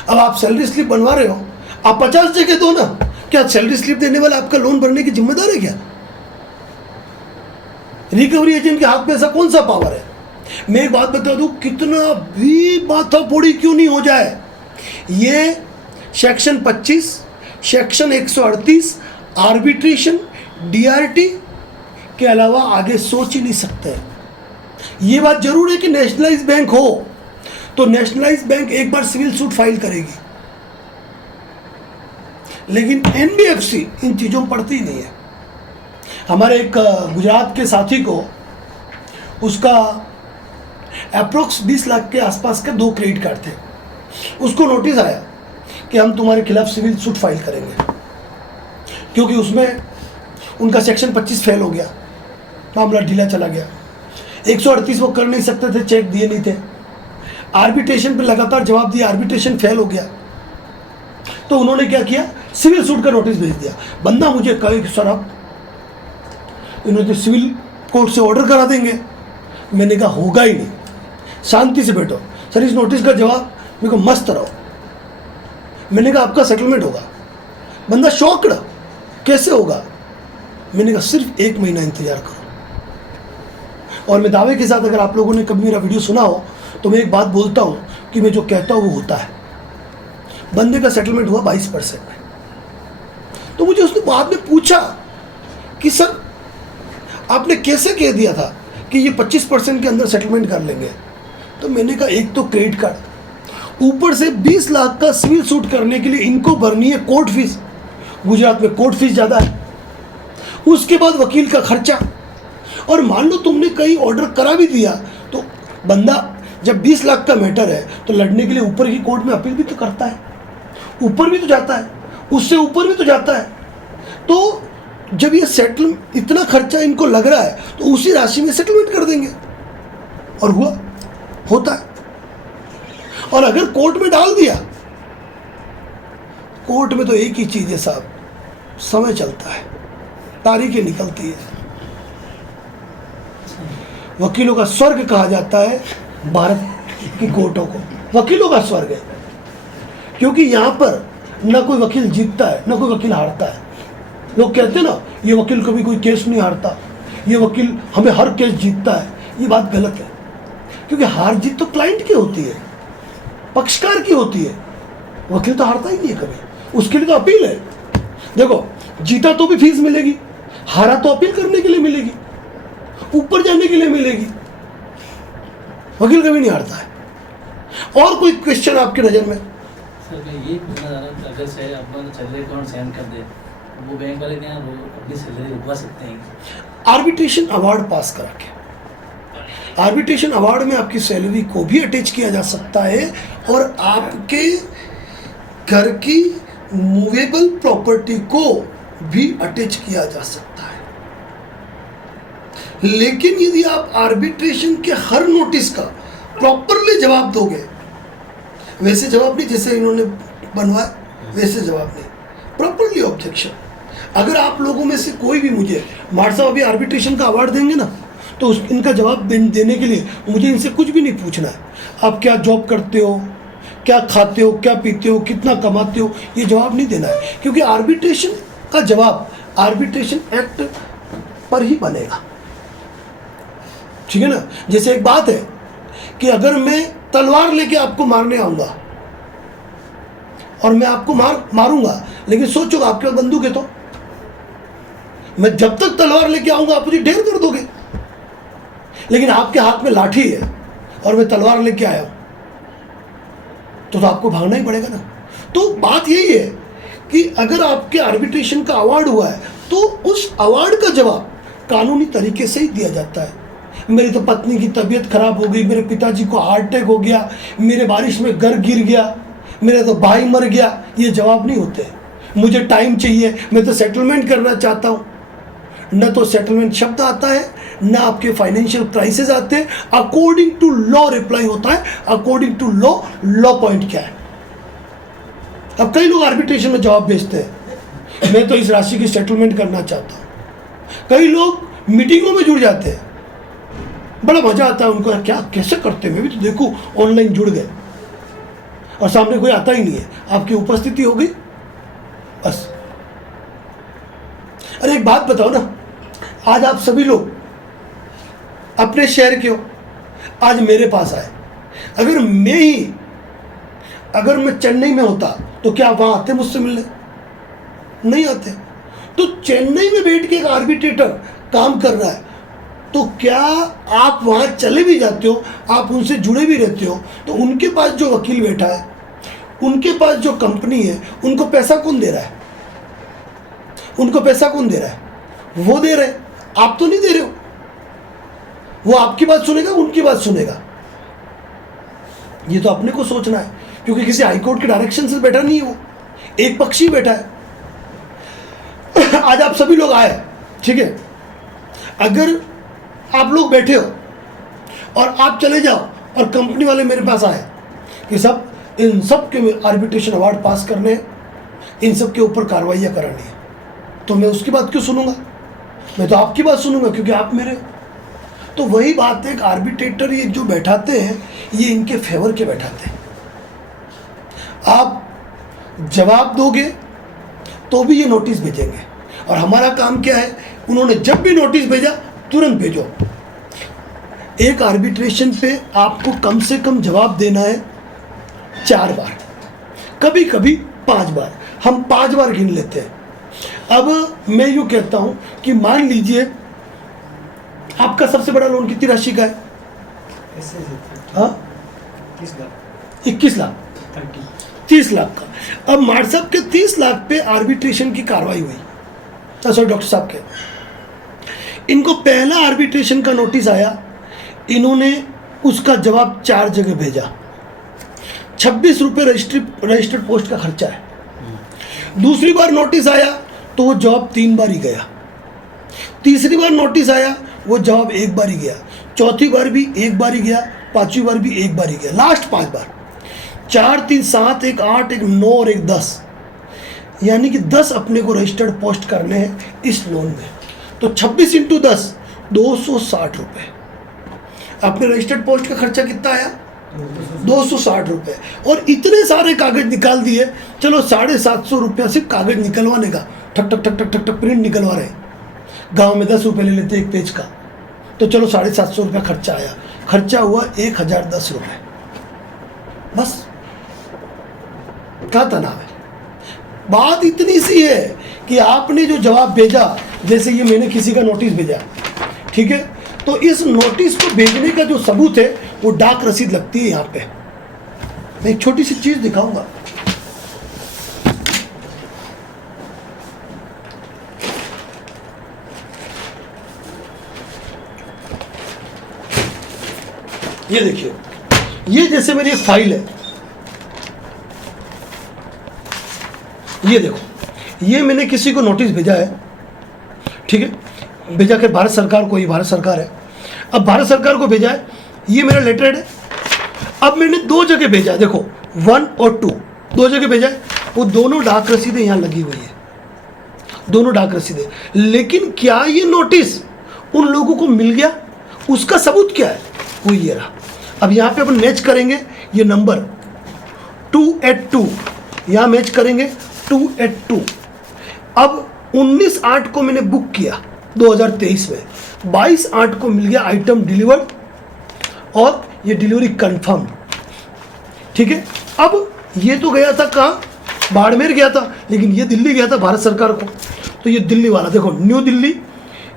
अब आप सैलरी स्लिप बनवा रहे हो, आप 50 जगह दो ना, क्या सैलरी स्लिप देने वाला आपका लोन भरने की जिम्मेदार है क्या? रिकवरी एजेंट के हाथ में ऐसा कौन सा पावर है? मैं एक बात बता दूं, कितना भी माथाफोड़ी क्यों नहीं हो जाए, ये सेक्शन 25, सेक्शन 138 आर्बिट्रेशन, DRT के अलावा आगे सोच ही नहीं सकते। ये बात जरूर है कि नेशनलाइज बैंक हो तो नेशनलाइज बैंक एक बार सिविल सूट फाइल करेगी, लेकिन एनबीएफसी इन चीज़ों में पड़ती नहीं है। हमारे एक गुजरात के साथी को उसका अप्रोक्स 20 लाख के आसपास के 2 क्रेडिट कार्ड थे। उसको नोटिस आया कि हम तुम्हारे खिलाफ सिविल सूट फाइल करेंगे, क्योंकि उसमें उनका सेक्शन 25 फेल हो गया, मामला ढीला चला गया। 138 वो कर नहीं सकते थे, चेक दिए नहीं थे, आर्बिट्रेशन पे लगातार जवाब दिया, आर्बिट्रेशन फेल हो गया। तो उन्होंने क्या किया, सिविल सूट का नोटिस भेज दिया। बंदा मुझे कहे कि सर आप इन्होंने सिविल कोर्ट से ऑर्डर करा देंगे। मैंने कहा होगा ही नहीं, शांति से बैठो। सर इस नोटिस का जवाब, मेरे को मस्त रहो। मैंने कहा आपका सेटलमेंट होगा। बंदा शॉक्ड, कैसे होगा? मैंने कहा सिर्फ 1 महीना इंतजार करो। और मैं दावे के साथ, अगर आप लोगों ने कभी मेरा वीडियो सुना हो तो मैं एक बात बोलता हूँ कि मैं जो कहता हूँ वो होता है। बंदे का सेटलमेंट हुआ 22% में। तो मुझे उसने बाद में पूछा कि सर आपने कैसे कह दिया था कि ये 25% के अंदर सेटलमेंट कर लेंगे? तो मैंने कहा एक तो क्रेडिट कार्ड, ऊपर से 20 लाख का सिविल सूट करने के लिए इनको भरनी है कोर्ट फीस। गुजरात में कोर्ट फीस ज़्यादा है, उसके बाद वकील का खर्चा। और मान लो तुमने कहीं ऑर्डर करा भी दिया तो बंदा जब 20 लाख का मैटर है तो लड़ने के लिए ऊपर की कोर्ट में अपील भी तो करता है, ऊपर भी तो जाता है, उससे ऊपर भी तो जाता है। तो जब ये सेटल इतना खर्चा इनको लग रहा है तो उसी राशि में सेटलमेंट कर देंगे। और हुआ, होता है। और अगर कोर्ट में डाल दिया, कोर्ट में तो एक ही चीज़ है साहब, समय चलता है, तारीखें निकलती है। वकीलों का स्वर्ग कहा जाता है भारत की कोर्टों को, वकीलों का स्वर्ग है, क्योंकि यहाँ पर ना कोई वकील जीतता है ना कोई वकील हारता है। लोग कहते हैं ना ये वकील कभी कोई केस नहीं हारता, ये वकील हमें हर केस जीतता है। ये बात गलत है, क्योंकि हार जीत तो क्लाइंट की होती है, पक्षकार की होती है। वकील तो हारता ही नहीं है कभी, उसके लिए तो अपील है। देखो जीता तो भी फीस मिलेगी, हारा तो अपील करने के लिए मिलेगी, ऊपर जाने के लिए मिलेगी। वकील कभी नहीं हारता है। और कोई क्वेश्चन आपकी नज़र में? सर मैं ये पूछना चाह रहा हूँ, अगर से अपना सैलरी अकाउंट सेंड कर दे, वो बैंक वाले क्या अपनी सैलरी रुकवा सकते हैं? आर्बिट्रेशन अवार्ड पास करा के, आर्बिट्रेशन अवार्ड में आपकी सैलरी को भी अटैच किया जा सकता है और आपके घर की मूवेबल प्रॉपर्टी को भी अटैच किया जा सकता है। लेकिन यदि आप आर्बिट्रेशन के हर नोटिस का प्रॉपरली जवाब दोगे, वैसे जवाब नहीं जैसे इन्होंने बनवाया, वैसे जवाब नहीं, प्रॉपरली ऑब्जेक्शन। अगर आप लोगों में से कोई भी मुझे मार साहब अभी आर्बिट्रेशन का अवार्ड देंगे ना, तो इनका जवाब देने के लिए मुझे इनसे कुछ भी नहीं पूछना है। आप क्या जॉब करते हो, क्या खाते हो, क्या पीते हो, कितना कमाते हो, ये जवाब नहीं देना है, क्योंकि आर्बिट्रेशन का जवाब आर्बिट्रेशन एक्ट पर ही बनेगा। ठीक है ना? जैसे एक बात है कि अगर मैं तलवार लेके आपको मारने आऊँगा और मैं आपको मारूंगा, लेकिन सोचो आपके पास बंदूक है, तो मैं जब तक तलवार लेके आऊँगा आप मुझे ढेर कर दोगे। लेकिन आपके हाथ में लाठी है और मैं तलवार लेके आया हूं, तो आपको भागना ही पड़ेगा ना। तो बात यही है कि अगर आपके आर्बिट्रेशन का अवार्ड हुआ है तो उस अवार्ड का जवाब कानूनी तरीके से ही दिया जाता है। मेरी तो पत्नी की तबीयत खराब हो गई, मेरे पिताजी को हार्ट अटैक हो गया, मेरे बारिश में घर गिर गया, मेरा तो भाई मर गया, ये जवाब नहीं होते। मुझे टाइम चाहिए, मैं तो सेटलमेंट करना चाहता हूँ। न तो सेटलमेंट शब्द आता है, ना आपके फाइनेंशियल क्राइसिस आते हैं। अकॉर्डिंग टू लॉ रिप्लाई होता है, अकॉर्डिंग टू लॉ पॉइंट क्या है। अब कई लोग आर्बिट्रेशन में जवाब भेजते हैं, मैं तो इस राशि की सेटलमेंट करना चाहता हूँ। कई लोग मीटिंगों में जुड़ जाते हैं, बड़ा मजा आता है उनको, क्या कैसे करते हैं, मैं भी तो देखूँ ऑनलाइन जुड़ गए, और सामने कोई आता ही नहीं है, आपकी उपस्थिति हो गई बस। अरे एक बात बताओ ना, आज आप सभी लोग अपने शहर के हो, आज मेरे पास आए। अगर मैं चेन्नई में होता तो क्या वहाँ आते मुझसे मिलने? नहीं आते। तो चेन्नई में बैठ के एक आर्बिट्रेटर काम कर रहा है, तो क्या आप वहाँ चले भी जाते हो, आप उनसे जुड़े भी रहते हो, तो उनके पास जो वकील बैठा है, उनके पास जो कंपनी है, उनको पैसा कौन दे रहा है? उनको पैसा कौन दे रहा है? वो दे रहे हैं, आप तो नहीं दे रहे हो। वो आपकी बात सुनेगा, उनकी बात सुनेगा? ये तो अपने को सोचना है, क्योंकि किसी हाईकोर्ट के डायरेक्शन से बैठा नहीं है, वो एक पक्षी बैठा है। आज आप सभी लोग आए, ठीक है, अगर आप लोग बैठे हो और आप चले जाओ और कंपनी वाले मेरे पास आए कि सब इन सब के आर्बिट्रेशन अवार्ड पास करने हैं, इन सब के ऊपर कार्रवाइयाँ करानी है, तो मैं उसकी बात क्यों सुनूंगा? मैं तो आपकी बात सुनूंगा, क्योंकि आप मेरे। तो वही बात है, एक आर्बिट्रेटर ये जो बैठाते हैं, ये इनके फेवर के बैठाते हैं। आप जवाब दोगे तो भी ये नोटिस भेजेंगे, और हमारा काम क्या है, उन्होंने जब भी नोटिस भेजा तुरंत भेजो। एक आर्बिट्रेशन पे आपको कम से कम जवाब देना है 4 बार, कभी कभी 5 बार, हम 5 बार गिन लेते हैं। अब मैं यूँ कहता हूँ कि मान लीजिए आपका सबसे बड़ा लोन कितनी राशि का है? कैसे हाँ, 21 लाख, 30 लाख का। अब मार साहब के 30 लाख पे आर्बिट्रेशन की कार्रवाई हुई, सॉरी डॉक्टर साहब के, इनको पहला आर्बिट्रेशन का नोटिस आया, इन्होंने उसका जवाब 4 जगह भेजा, 26 रुपये रजिस्टर्ड पोस्ट का खर्चा है। दूसरी बार नोटिस आया तो वो जवाब 3 बार ही गया, तीसरी बार नोटिस आया वो जवाब 1 बार ही गया, चौथी बार भी 1 बार ही गया, पांचवी बार भी 1 बार ही गया, लास्ट 5 बार, 4, 3, 7, 1, 8, 1, 9 और 1, 10, यानी कि 10 अपने को रजिस्टर्ड पोस्ट करने हैं इस लोन में। तो 26 × 10 260 रुपये। अपने रजिस्टर्ड पोस्ट का खर्चा कितना आया? 260 रुपये। और इतने सारे कागज निकाल दिए, चलो 750 रुपया सिर्फ कागज निकलवाने का, ठक ठक ठक ठक ठक ठक प्रिंट निकलवा रहे हैं। गांव में 10 रुपये ले लेते एक पेज का, तो चलो 750 रुपया खर्चा आया, खर्चा हुआ 1010 रुपये, बस। क्या तनाव है? बात इतनी सी है कि आपने जो जवाब भेजा, जैसे ये मैंने किसी का नोटिस भेजा, ठीक है, तो इस नोटिस को भेजने का जो सबूत है वो डाक रसीद लगती है यहाँ पे। मैं एक छोटी सी चीज दिखाऊंगा, ये देखिए, ये जैसे मेरी एक फाइल है, ये देखो, ये मैंने किसी को नोटिस भेजा है, ठीक है, भेजा के भारत सरकार को, ये भारत सरकार है, अब भारत सरकार को भेजा है, ये मेरा लेटर है। अब मैंने 2 जगह भेजा है, देखो 1 और 2, 2 जगह भेजा है, वो दोनों डाक रसीदें यहाँ लगी हुई है, दोनों डाक रसीदें। लेकिन क्या ये नोटिस उन लोगों को मिल गया? उसका सबूत क्या है? वो ये रहा। अब यहाँ पे अपन मैच करेंगे, ये नंबर 282, यहाँ मैच करेंगे 282। अब 19/8 को मैंने बुक किया 2023 में, 22/8 को मिल गया आइटम डिलीवर्ड और ये डिलीवरी कंफर्म, ठीक है। अब ये तो गया था कहाँ? बाड़मेर गया था, लेकिन ये दिल्ली गया था भारत सरकार को। तो ये दिल्ली वाला देखो, न्यू दिल्ली,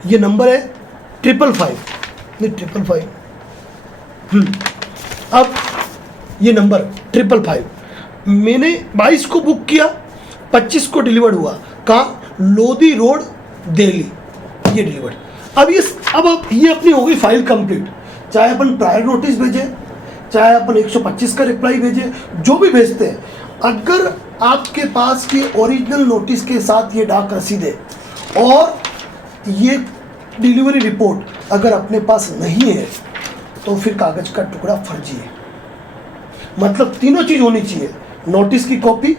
ये नंबर है 555, नहीं 555, अब ये नंबर 555 मैंने 22 को बुक किया, 25 को डिलीवर्ड हुआ। कहाँ? लोधी रोड दिल्ली, ये डिलीवर्ड। अब ये अपनी हो गई फाइल कंप्लीट। चाहे अपन प्रायर नोटिस भेजे, चाहे अपन 125 का रिप्लाई भेजे, जो भी भेजते हैं, अगर आपके पास ये ओरिजिनल नोटिस के साथ ये डाक रसीद है और ये डिलीवरी रिपोर्ट अगर अपने पास नहीं है, तो फिर कागज का टुकड़ा फर्जी है। मतलब तीनों चीज होनी चाहिए, नोटिस की कॉपी,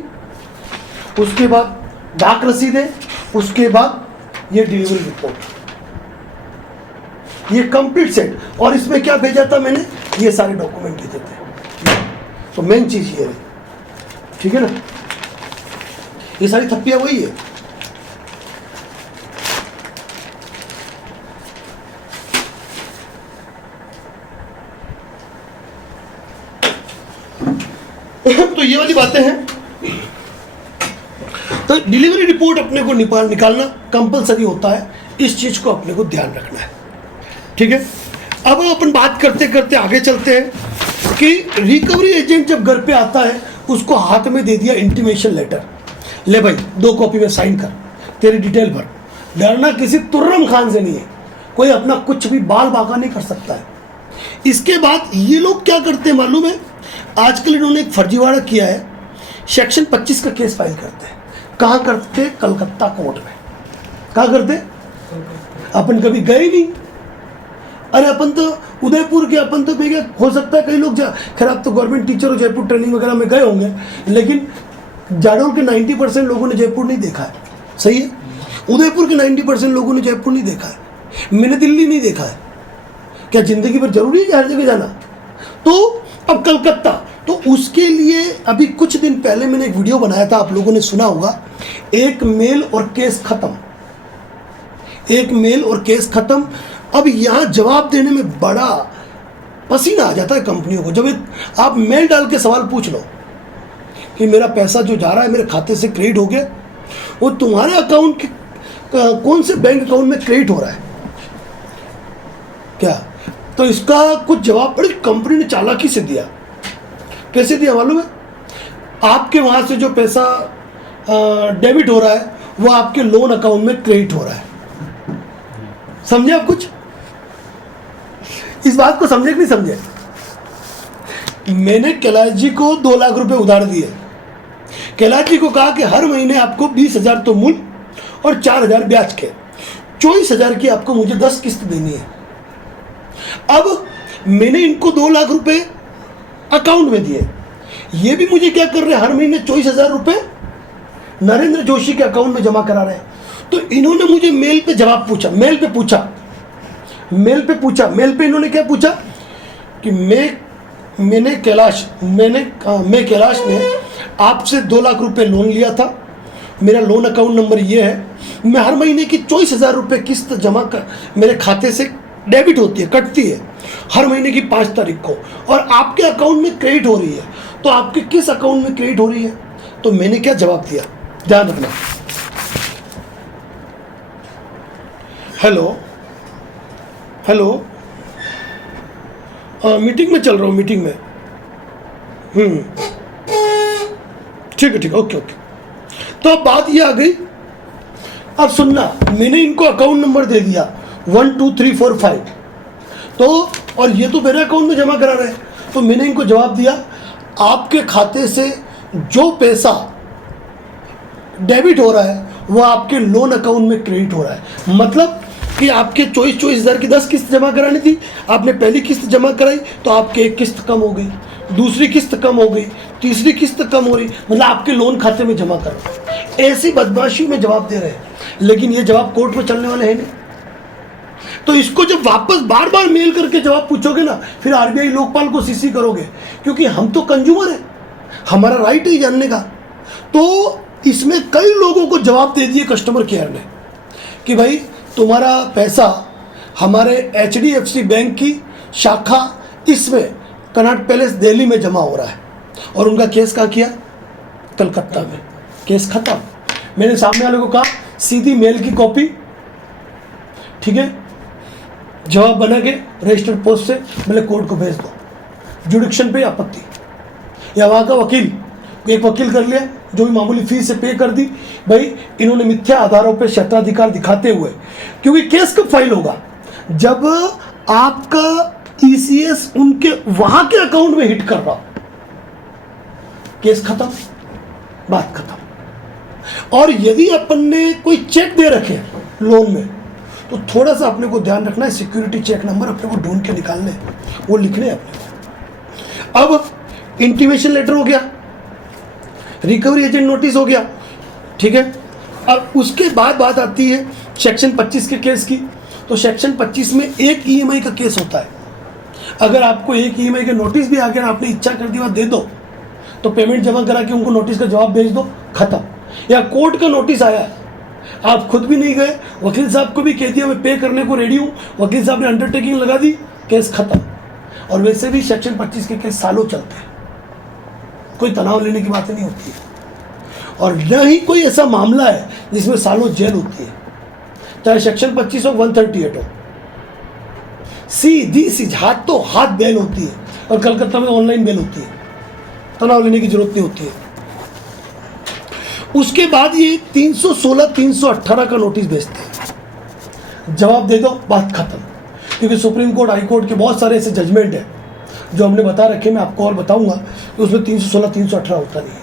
उसके बाद डाक रसीदें, उसके बाद ये डिलीवरी रिपोर्ट, ये कंप्लीट सेट। और इसमें क्या भेजा था मैंने? ये सारे डॉक्यूमेंट भेजे थे। तो मेन चीज ये है, ठीक है ना, ये सारी थप्पियां वही है। तो ये वाली बातें हैं। तो डिलीवरी रिपोर्ट अपने को निकालना कंपलसरी होता है, इस चीज को अपने को ध्यान रखना है, ठीक है, अब अपन बात करते करते आगे चलते हैं कि रिकवरी एजेंट जब घर पे आता है उसको हाथ में दे दिया इंटीमेशन लेटर, ले भाई 2 कॉपी में साइन कर, तेरी डिटेल भर। डरना किसी तुर्रम खान से नहीं है, कोई अपना कुछ भी बाल बाका नहीं कर सकता है। इसके बाद ये लोग क्या करते हैं मालूम है, आजकल इन्होंने एक फर्जीवाड़ा किया है, सेक्शन 25 का केस फाइल करते हैं। कहाँ करते? कलकत्ता कोर्ट में। कहाँ करते? अपन कभी गए नहीं, अरे अपन तो उदयपुर के, अपन तो भैया हो सकता है कई लोग खैर आप तो गवर्नमेंट टीचर हो, जयपुर ट्रेनिंग वगैरह में गए होंगे, लेकिन जाडोर के 90% लोगों ने जयपुर नहीं देखा है, सही है। उदयपुर के 90% लोगों ने जयपुर नहीं देखा है, मैंने दिल्ली नहीं देखा है। क्या जिंदगी भर जरूरी है हर जगह जाना? तो अब कलकत्ता, तो उसके लिए अभी कुछ दिन पहले मैंने एक वीडियो बनाया था, आप लोगों ने सुना होगा, एक मेल और केस खत्म, एक मेल और केस खत्म। अब यहाँ जवाब देने में बड़ा पसीना आ जाता है कंपनियों को। जब आप मेल डाल के सवाल पूछ लो कि मेरा पैसा जो जा रहा है मेरे खाते से क्रेडिट हो गया, वो तुम्हारे अकाउंट कौन से बैंक अकाउंट में क्रेडिट हो रहा है क्या? तो इसका कुछ जवाब बड़ी कंपनी ने चालाकी से दिया। कैसे दिया मालूम है? आपके वहाँ से जो पैसा डेबिट हो रहा है वो आपके लोन अकाउंट में क्रेडिट हो रहा है। समझे आप कुछ? इस बात को समझे कि नहीं समझे? मैंने कैलाश जी को 2 लाख रुपए उधार दिए। कैलाश जी को कहा कि हर महीने आपको 20,000 तो मूल और 4,000 ब्याज के, 24,000 की आपको मुझे 10 किस्त देनी है। अब मैंने इनको 2 लाख रुपए अकाउंट में दिए, ये भी मुझे क्या कर रहे हैं, हर महीने 24,000 रुपए नरेंद्र जोशी के अकाउंट में जमा करा रहे हैं। तो इन्होंने मुझे मेल पे जवाब पूछा, मेल पे इन्होंने क्या पूछा कि मैं कैलाश ने आपसे 2 लाख रुपए लोन लिया था, मेरा लोन अकाउंट नंबर ये है, मैं हर महीने की 24,000 रुपये किस्त जमा कर मेरे खाते से डेबिट होती है, कटती है हर महीने की 5 तारीख को, और आपके अकाउंट में क्रेडिट हो रही है, तो आपके किस अकाउंट में क्रेडिट हो रही है? तो मैंने क्या जवाब दिया, ध्यान रखना। हेलो मीटिंग में चल रहा हूँ, मीटिंग में। ठीक है, ओके। तो अब बात ये आ गई, अब सुनना, मैंने इनको अकाउंट नंबर दे दिया 1 2 3 4 5, तो और ये तो मेरे अकाउंट में जमा करा रहे हैं, तो मैंने इनको जवाब दिया आपके खाते से जो पैसा डेबिट हो रहा है वो आपके लोन अकाउंट में क्रेडिट हो रहा है। मतलब कि आपके 24,000 की 10 किस्त जमा करानी थी, आपने पहली किस्त जमा कराई तो आपके 1 किस्त कम हो गई, दूसरी किस्त कम हो गई, तीसरी किस्त कम हो रही, मतलब आपके लोन खाते में जमा करो। ऐसी बदमाशी में जवाब दे रहे हैं, लेकिन ये जवाब कोर्ट में चलने वाले हैं नहीं। तो इसको जब वापस बार बार मेल करके जवाब पूछोगे ना, फिर आरबीआई लोकपाल को सीसी करोगे, क्योंकि हम तो कंज्यूमर हैं, हमारा राइट है जानने का। तो इसमें कई लोगों को जवाब दे दिए कस्टमर केयर ने कि भाई तुम्हारा पैसा हमारे HDFC बैंक की शाखा इसमें कनॉट पैलेस दिल्ली में जमा हो रहा है, और उनका केस कहाँ किया? कलकत्ता में। केस खत्म। मैंने सामने वाले को कहा सीधी मेल की कॉपी, ठीक है, जवाब बना के रजिस्टर्ड पोस्ट से मैंने कोर्ट को भेज दो, जुडिक्शन पे आपत्ति, या वहाँ का वकील, एक वकील कर लिया, जो भी मामूली फीस से पे कर दी, भाई इन्होंने मिथ्या आधारों पे क्षेत्राधिकार दिखाते हुए, क्योंकि केस कब फाइल होगा? जब आपका ECS उनके वहां के अकाउंट में हिट कर रहा, केस खत्म, बात खत्म। और यदि अपन ने कोई चेक दे रखे लोन में, तो थोड़ा सा अपने को ध्यान रखना है, सिक्योरिटी चेक नंबर अपने को ढूंढ के निकालने, वो लिखने अपने को। अब इंटीमेशन लेटर हो गया, रिकवरी एजेंट नोटिस हो गया, ठीक है। अब उसके बाद बात आती है सेक्शन 25 के केस की। तो सेक्शन 25 में एक EMI का केस होता है। अगर आपको एक EMI के नोटिस भी आ गया, आपने इच्छा कर दी बात दे दो, तो पेमेंट जमा करा के उनको नोटिस का जवाब भेज दो, खत्म। या कोर्ट का नोटिस आया, आप खुद भी नहीं गए, वकील साहब को भी कह दिया मैं पे करने को रेडी हूँ, वकील साहब ने अंडरटेकिंग लगा दी, केस खत्म। और वैसे भी सेक्शन 25 के केस सालों चलते हैं, कोई तनाव लेने की बात नहीं होती है, और न ही कोई ऐसा मामला है जिसमें सालों जेल होती है, चाहे सेक्शन 25 हो 138 हो। सीधी सी हाथ तो हाथ बेल होती है, और कलकत्ता में ऑनलाइन बेल होती है, तनाव लेने की जरूरत नहीं होती है। उसके बाद ये 316 318 का नोटिस भेजते हैं, जवाब दे दो, बात खत्म। क्योंकि सुप्रीम कोर्ट, हाई कोर्ट के बहुत सारे ऐसे जजमेंट हैं जो हमने बता रखे, मैं आपको और बताऊंगा कि उसमें 316 318 होता नहीं है।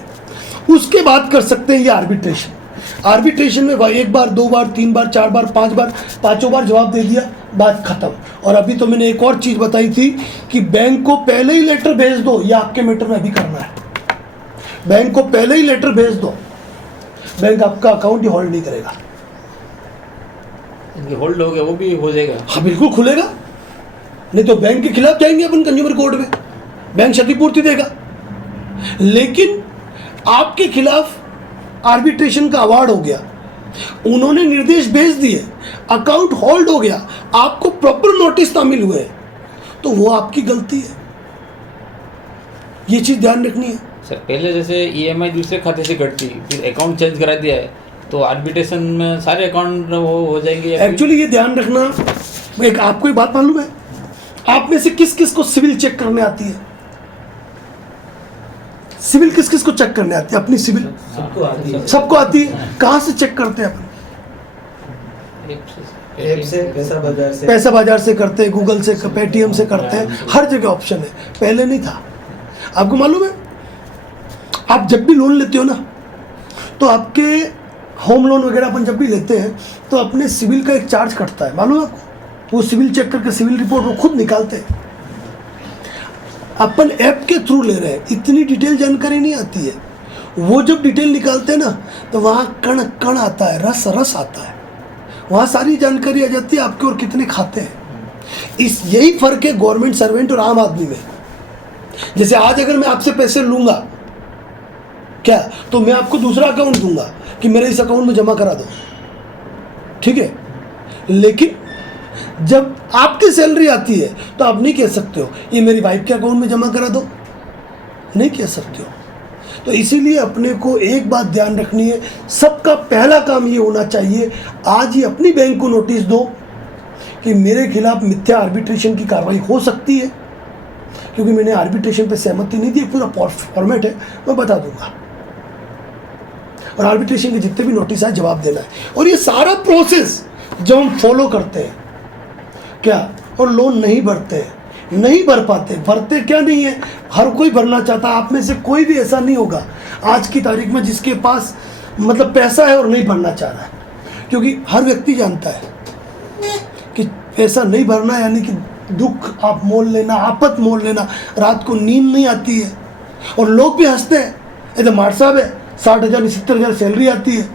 उसके बाद कर सकते हैं ये आर्बिट्रेशन। आर्बिट्रेशन में एक बार, दो बार, तीन बार, चार बार, पांच बार, पांचों बार जवाब दे दिया, बात खत्म। और अभी तो मैंने एक और चीज़ बताई थी कि बैंक को पहले ही लेटर भेज दो, ये आपके मैटर में अभी करना है। बैंक को पहले ही लेटर भेज दो, बैंक आपका अकाउंट ही होल्ड नहीं करेगा। होल्ड हो गया वो भी हो जाएगा। हाँ बिल्कुल खुलेगा, नहीं तो बैंक के खिलाफ जाएंगे अपन कंज्यूमर कोर्ट में, बैंक क्षतिपूर्ति देगा। लेकिन आपके खिलाफ आर्बिट्रेशन का अवार्ड हो गया, उन्होंने निर्देश भेज दिए, अकाउंट होल्ड हो गया, आपको प्रॉपर नोटिस शामिल हुए, तो वो आपकी गलती है। ये चीज़ ध्यान रखनी है। सर पहले जैसे ईएमआई दूसरे खाते से कटती, फिर अकाउंट चेंज करा दिया है, तो आर्बिट्रेशन में सारे अकाउंट वो हो जाएंगे। एक्चुअली ये ध्यान रखना, एक आपको एक बात मालूम है, आप में से किस किस को सिविल चेक करने आती है? सिविल किस किस को चेक करने आती है? अपनी सिविल सबको आती है। सबको आती है। कहाँ से चेक करते हैं अपन? ऐप से, पैसा बाजार से, पैसा बाजार से करते हैं, गूगल से, पेटीएम से करते हैं, हर जगह ऑप्शन है। पहले नहीं था। आपको मालूम है, आप जब भी लोन लेते हो ना, तो आपके होम लोन वगैरह अपन जब भी लेते हैं तो अपने सिविल का एक चार्ज कटता है, मालूम है आपको? वो सिविल चेक करके सिविल रिपोर्ट वो खुद निकालते हैं। अपन ऐप के थ्रू ले रहे हैं, इतनी डिटेल जानकारी नहीं आती है। वो जब डिटेल निकालते हैं ना, तो वहाँ कण कण आता है, रस रस आता है, वहाँ सारी जानकारी आ जाती है आपके और कितने खाते हैं। यही फर्क है गवर्नमेंट सर्वेंट और आम आदमी में। जैसे आज अगर मैं आपसे पैसे लूँगा क्या, तो मैं आपको दूसरा अकाउंट दूंगा कि मेरे इस अकाउंट में जमा करा दो, ठीक है। लेकिन जब आपकी सैलरी आती है तो आप नहीं कह सकते हो ये मेरी वाइफ के अकाउंट में जमा करा दो, नहीं कह सकते हो। तो इसीलिए अपने को एक बात ध्यान रखनी है, सबका पहला काम ये होना चाहिए, आज ही अपनी बैंक को नोटिस दो कि मेरे खिलाफ मिथ्या आर्बिट्रेशन की कार्रवाई हो सकती है, क्योंकि मैंने आर्बिट्रेशन पे सहमति नहीं दी। पूरा फॉर्मेट है, मैं बता दूंगा। और आर्बिट्रेशन के जितने भी नोटिस आए जवाब देना है। और ये सारा प्रोसेस जब हम फॉलो करते हैं क्या, और लोन नहीं भरते हैं, नहीं भर पाते, भरते क्या नहीं है, हर कोई भरना चाहता। आप में से कोई भी ऐसा नहीं होगा आज की तारीख में जिसके पास मतलब पैसा है और नहीं भरना चाह रहा है, क्योंकि हर व्यक्ति जानता है कि पैसा नहीं भरना यानी कि दुख आप मोल लेना, आफत मोल लेना, रात को नींद नहीं आती है। और लोग भी हंसते हैं, ये तो मार साहब है, 60,000 70,000 सैलरी आती है,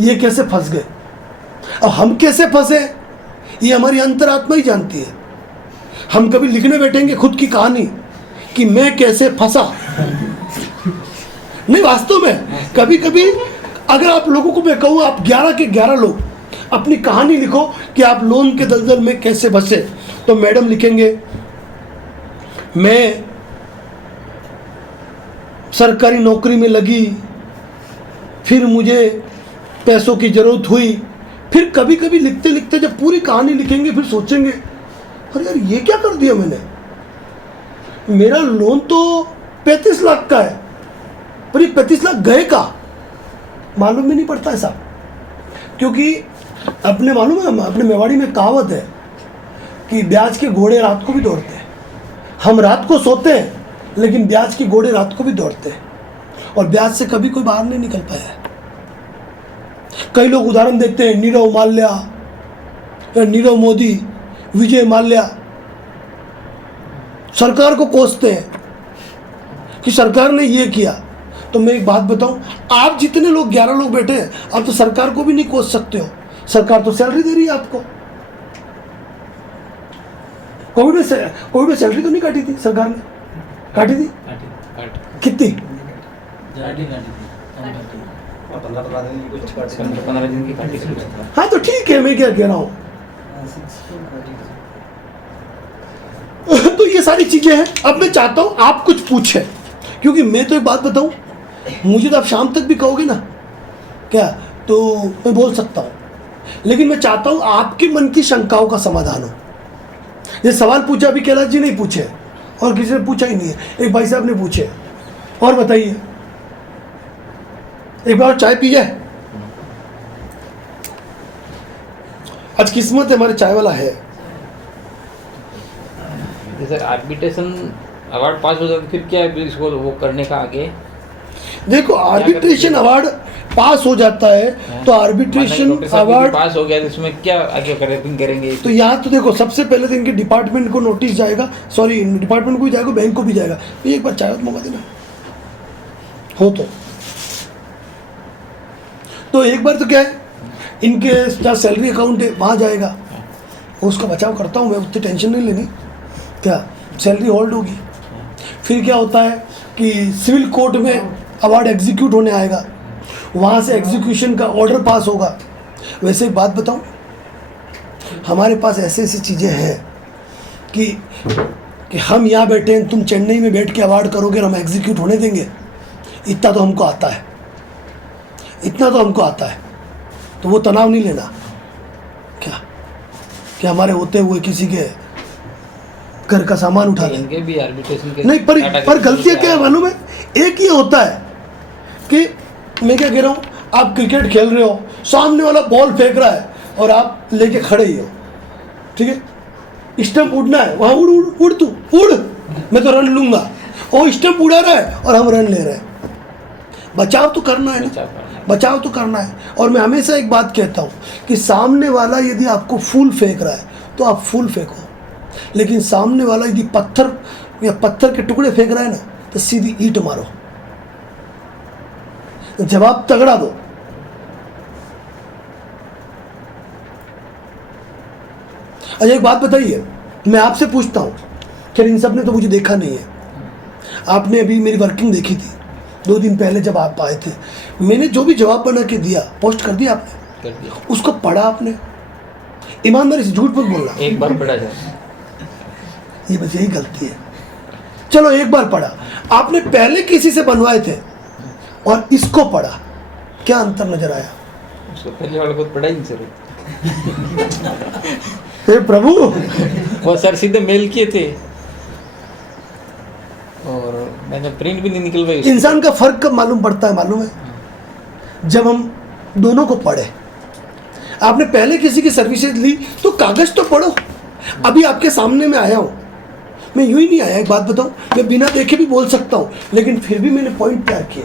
ये कैसे फंस गए। अब हम कैसे फंसे ये हमारी अंतरात्मा ही जानती है। हम कभी लिखने बैठेंगे खुद की कहानी कि मैं कैसे फंसा, नहीं वास्तव में कभी कभी अगर आप लोगों को मैं कहूँ, आप 11 के 11 लोग अपनी कहानी लिखो कि आप लोन के दलदल में कैसे फंसे, तो मैडम लिखेंगे मैं सरकारी नौकरी में लगी, फिर मुझे पैसों की ज़रूरत हुई। फिर कभी कभी लिखते लिखते जब पूरी कहानी लिखेंगे फिर सोचेंगे अरे यार ये क्या कर दिया मैंने, मेरा लोन तो 35 लाख का है, पर ये 35 लाख गए का मालूम ही नहीं पड़ता ऐसा। क्योंकि अपने मालूम है, अपने मेवाड़ी में कहावत है कि ब्याज के घोड़े रात को भी दौड़ते हैं। हम रात को सोते हैं लेकिन ब्याज के घोड़े रात को भी दौड़ते हैं, और ब्याज से कभी कोई बाहर नहीं निकल पाया है। कई लोग उदाहरण देते हैं, नीरव माल्या, नीरव मोदी, विजय माल्या, सरकार को कोसते हैं कि सरकार ने ये किया। तो मैं एक बात बताऊं, आप जितने लोग 11 लोग बैठे हैं, आप तो सरकार को भी नहीं कोस सकते हो, सरकार तो सैलरी दे रही है आपको। कोविड में सैलरी तो नहीं काटी थी सरकार ने, काटी थी कितनी? 15 दिन की काटी। हाँ तो ठीक है, मैं क्या कह रहा हूँ। तो ये सारी चीजें हैं। अब मैं चाहता हूँ आप कुछ पूछें, क्योंकि मैं तो एक बात बताऊँ, मुझे तो आप शाम तक भी कहोगे ना क्या, तो मैं बोल सकता हूँ, लेकिन मैं चाहता हूँ आपके मन की शंकाओं का समाधान हो। ये सवाल पूछा अभी कैलाश जी नहीं पूछे और किसी ने पूछा ही नहीं है, एक भाई साहब ने पूछे। और बताइए, एक बार चाय पी जाए। आज किस्मत है हमारे चाय वाला है। जैसे आर्बिट्रेशन अवार्ड पास हो जाता है, फिर क्या है इसको वो करने का आगे? देखो आर्बिट्रेशन अवार्ड पास हो जाता है तो आर्बिट्रेशन अवार्ड पास हो गया तो इसमें क्या आगे करेंगे? तो यहाँ तो देखो सबसे पहले तो इनके डिपार्टमेंट को नोटिस जाएगा, सॉरी डिपार्टमेंट को भी जाएगा, बैंक को भी जाएगा। तो एक बार चाय मंगा देना हो तो एक बार तो क्या है, इनके जहाँ सैलरी अकाउंट है वहाँ जाएगा, उसका बचाव करता हूँ मैं, उतनी टेंशन नहीं लेनी। क्या सैलरी होल्ड होगी, फिर क्या होता है कि सिविल कोर्ट में अवार्ड एग्जीक्यूट होने आएगा, वहाँ से एग्जीक्यूशन का ऑर्डर पास होगा। वैसे एक बात बताऊँ, हमारे पास ऐसी ऐसी चीज़ें हैं कि हम यहाँ बैठे हैं, तुम चेन्नई में बैठ के अवार्ड करोगे और हम एग्जीक्यूट होने देंगे? इतना तो हमको आता है, इतना तो हमको आता है। तो वो तनाव नहीं लेना क्या कि हमारे होते हुए किसी के घर का सामान उठा लें। इनके भी आर्बिट्रेशन के नहीं, पर गलतियाँ क्या है मालूम है? एक ये होता है कि मैं क्या कह रहा हूँ, आप क्रिकेट खेल रहे हो, सामने वाला बॉल फेंक रहा है और आप लेके खड़े ही हो, ठीक है, स्टंप उड़ना है, वहाँ उड़ उड़ उड़, तू उड़, मैं तो रन लूंगा। और स्टंप उड़ा रहा है और हम रन ले रहे हैं। बचाव तो करना है ना, बचाव तो करना है। और मैं हमेशा एक बात कहता हूँ कि सामने वाला यदि आपको फूल फेंक रहा है तो आप फूल फेंको, लेकिन सामने वाला यदि पत्थर या पत्थर के टुकड़े फेंक रहा है ना तो सीधी ईंट मारो, जवाब तगड़ा दो। अच्छा एक बात बताइए, मैं आपसे पूछता हूँ, खैर इन सब ने तो मुझे देखा नहीं है, आपने अभी मेरी वर्किंग देखी थी 2 दिन पहले जब आप आए थे, मैंने जो भी जवाब बना के दिया पोस्ट कर दिया आपने? कर दिया। उसको पढ़ा आपने? ईमानदारी से झूठ मत बोलना। एक बार पढ़ा जाए, ये बस यही गलती है। चलो एक बार पढ़ा, आपने पहले किसी से बनवाए थे और इसको पढ़ा, क्या अंतर नजर आया? उसको पहले वाले को पढ़ा ही नहीं जरूर। हे प्रभु, वो सर सीधे मेल किए थे और मैंने प्रिंट भी नहीं निकलवाई। इंसान का फर्क कब मालूम पड़ता है मालूम है? जब हम दोनों को पढ़े। आपने पहले किसी की सर्विसेज ली तो कागज तो पढ़ो। अभी आपके सामने में आया हूँ, मैं यूं ही नहीं आया, एक बात बताऊँ, मैं बिना देखे भी बोल सकता हूँ, लेकिन फिर भी मैंने पॉइंट तैयार किए।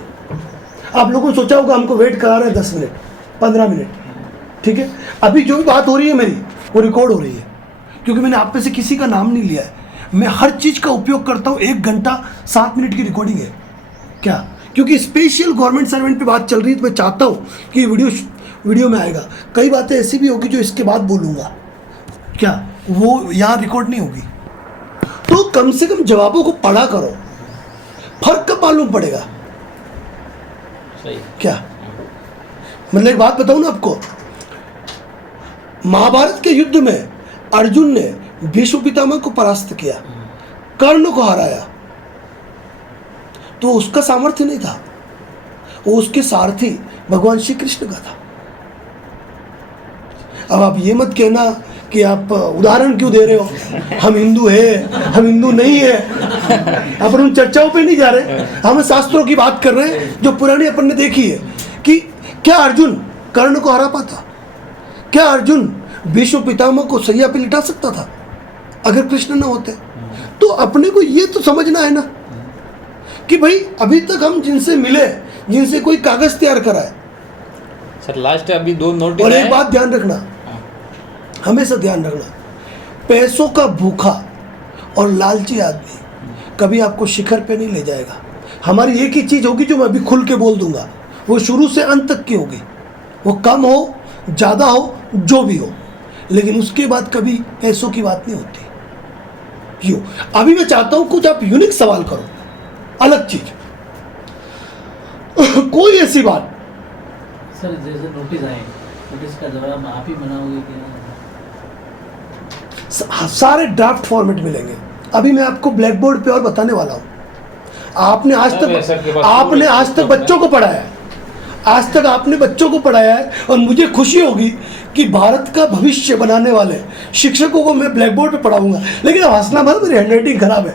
आप लोगों ने सोचा होगा हमको वेट करा रहे हैं 10 मिनट 15 मिनट, ठीक है, अभी जो भी बात हो रही है मेरी वो रिकॉर्ड हो रही है, क्योंकि मैंने आप में से किसी का नाम नहीं लिया है। मैं हर चीज़ का उपयोग करता हूँ। 1 घंटा 7 मिनट की रिकॉर्डिंग है क्या, क्योंकि स्पेशल गवर्नमेंट सर्वेंट पे बात चल रही है, तो मैं चाहता हूँ कि वीडियो में आएगा। कई बातें ऐसी भी होगी जो इसके बाद बोलूँगा, क्या वो यहाँ रिकॉर्ड नहीं होगी। तो कम से कम जवाबों को पढ़ा करो, फर्क कब मालूम पड़ेगा? सही क्या मतलब एक बात बताऊं ना आपको, महाभारत के युद्ध में अर्जुन ने भीष्म पितामह को परास्त किया, कर्ण को हराया, तो उसका सामर्थ्य नहीं था, वो उसके सारथी भगवान श्री कृष्ण का था। अब आप ये मत कहना कि आप उदाहरण क्यों दे रहे हो, हम हिंदू है, हम हिंदू नहीं है, अपन उन चर्चाओं पे नहीं जा रहे, हम शास्त्रों की बात कर रहे हैं जो पुरानी अपन ने देखी है कि क्या अर्जुन कर्ण को हरा पाता? क्या अर्जुन भीष्म पितामह को सैया पे लिटा सकता था अगर कृष्ण न होते? तो अपने को ये तो समझना है ना कि भाई अभी तक हम जिनसे मिले, जिनसे कोई कागज तैयार कराए। सर लास्ट अभी 2 नोटिस। और एक बात ध्यान रखना, हमेशा ध्यान रखना, पैसों का भूखा और लालची आदमी कभी आपको शिखर पे नहीं ले जाएगा। हमारी एक ही चीज़ होगी जो मैं अभी खुल के बोल दूंगा, वो शुरू से अंत तक की होगी, वो कम हो ज़्यादा हो जो भी हो, लेकिन उसके बाद कभी पैसों की बात नहीं होती। क्यों? अभी मैं चाहता हूं कुछ आप यूनिक सवाल करो, अलग चीज कोई ऐसी बात। सर जैसे नोटिस आए, नोटिस का जवाब आप ही बनाओगे कि सारे ड्राफ्ट फॉर्मेट मिलेंगे। अभी मैं आपको ब्लैक बोर्ड पे और बताने वाला हूँ। आपने आज तक बच्चों को पढ़ाया, आज तक आपने बच्चों को पढ़ाया है और मुझे खुशी होगी कि भारत का भविष्य बनाने वाले शिक्षकों को मैं ब्लैक बोर्ड पे पढ़ाऊंगा। लेकिन अब हंसना मत, मेरी हैंडराइटिंग खराब है।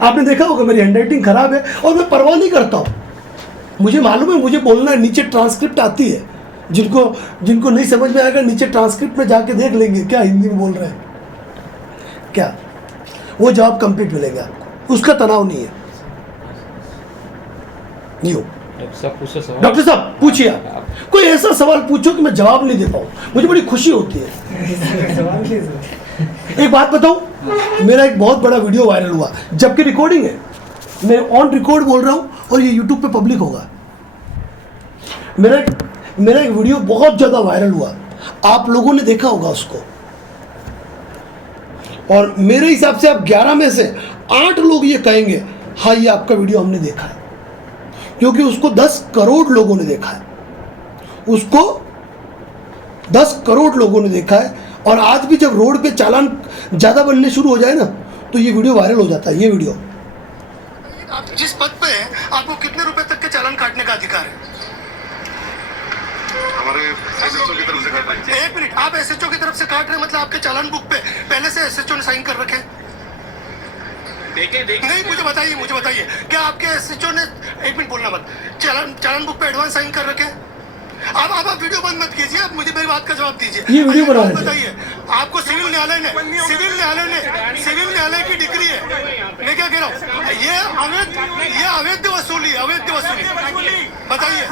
आपने देखा होगा मेरी हैंडराइटिंग खराब है और मैं परवाह नहीं करता हूँ। मुझे मालूम है मुझे बोलना है, नीचे ट्रांसक्रिप्ट आती है। जिनको नहीं समझ में आएगा नीचे ट्रांसक्रिप्ट में जाके देख लेंगे क्या हिंदी में बोल रहे हैं, क्या वो जवाब कंप्लीट मिलेगा आपको, उसका तनाव नहीं है। नहीं हो डॉक्टर साहब पूछिए, आप कोई ऐसा सवाल पूछो कि मैं जवाब नहीं दे पाऊँ, मुझे बड़ी खुशी होती है। सवाल कीजिए। एक बात बताऊं, मेरा एक बहुत बड़ा वीडियो वायरल हुआ, जबकि रिकॉर्डिंग है, मैं ऑन रिकॉर्ड बोल रहा हूं और ये यूट्यूब पे पब्लिक होगा। मेरा एक वीडियो बहुत ज़्यादा वायरल हुआ, आप लोगों ने देखा होगा उसको, और मेरे हिसाब से आप 11 में से 8 लोग ये कहेंगे हाँ ये आपका वीडियो हमने देखा है, क्योंकि उसको 10 करोड़ लोगों ने देखा है, उसको 10 करोड़ लोगों ने देखा है। और आज भी जब रोड पे चालान ज़्यादा बनने शुरू हो जाए ना तो ये वीडियो वायरल हो जाता है। ये वीडियो, आप जिस पद पे हैं आपको कितने रुपए तक के चालान काटने का अधिकार है? हमारे एसएचओ की तरफ से काट रहे हैं। एक मिनट, आप एसएचओ की तरफ से काट रहे हैं, मतलब आपके चालान बुक पे पहले से एसएचओ ने साइन कर रखे? नहीं, मुझे बताइए क्या आपके एसएचओ ने, एक मिनट बोलना मत, चालान बुक पे एडवांस साइन कर रखे? आप वीडियो बंद मत कीजिए, आप मुझे मेरी बात का जवाब दीजिए। ये वीडियो बना रहे थे। बताइए, आपको सिविल न्यायालय की डिग्री है, मैं क्या कह रहा हूँ, ये अवैध वसूली, बताइए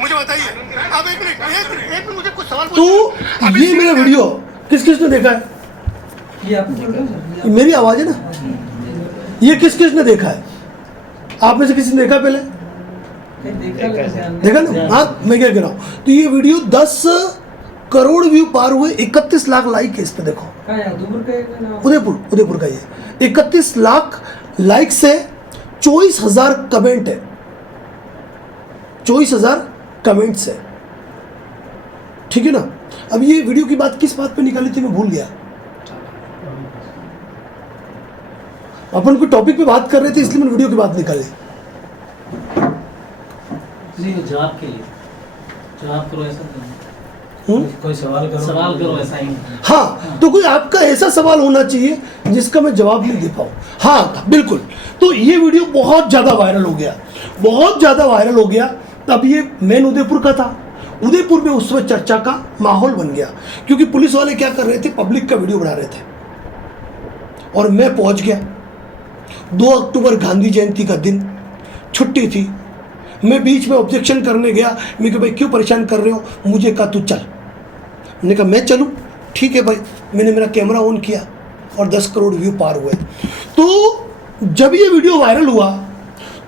मुझे, बताइए। अब एक मिनट मुझे कुछ सवाल। तो ये मेरा वीडियो किस-किसने देखा है? ये आप बोल रहे हो सर? मेरी आवाज है ना, ये किस-किसने देखा है? आप में से किसी ने देखा पहले? देखा ना? हाँ, मैं क्या कह रहा हूँ, तो ये वीडियो 10 करोड़ व्यू पार हुए, 31 लाख लाइक है इस पे। देखो उदयपुर का ये 31 लाख लाइक से 24,000 कमेंट है, 24,000 कमेंट्स है, ठीक है ना। अब ये वीडियो की बात किस बात पे निकाली थी मैं भूल गया, अपन कोई टॉपिक पे बात कर रहे थे इसलिए मैंने वीडियो की बात निकाली। नहीं, जवाब के लिए जवाब करो, ऐसा कोई सवाल करो ऐसा ही। हाँ, तो कोई आपका ऐसा सवाल होना चाहिए जिसका मैं जवाब नहीं दे पाऊँ। हाँ बिल्कुल, तो ये वीडियो बहुत ज़्यादा वायरल हो गया, तब ये मेन उदयपुर का था। उदयपुर में उस वक्त चर्चा का माहौल बन गया, क्योंकि पुलिस वाले क्या कर रहे थे, पब्लिक का वीडियो बना रहे थे, और मैं पहुंच गया। 2 अक्टूबर गांधी जयंती का दिन, छुट्टी थी, मैं बीच में ऑब्जेक्शन करने गया। मैं कहा भाई क्यों परेशान कर रहे हो, मुझे कहा तू चल, मैंने कहा मैं चलूँ, ठीक है भाई। मैंने मेरा कैमरा ऑन किया और 10 करोड़ व्यू पार हुए। तो जब ये वीडियो वायरल हुआ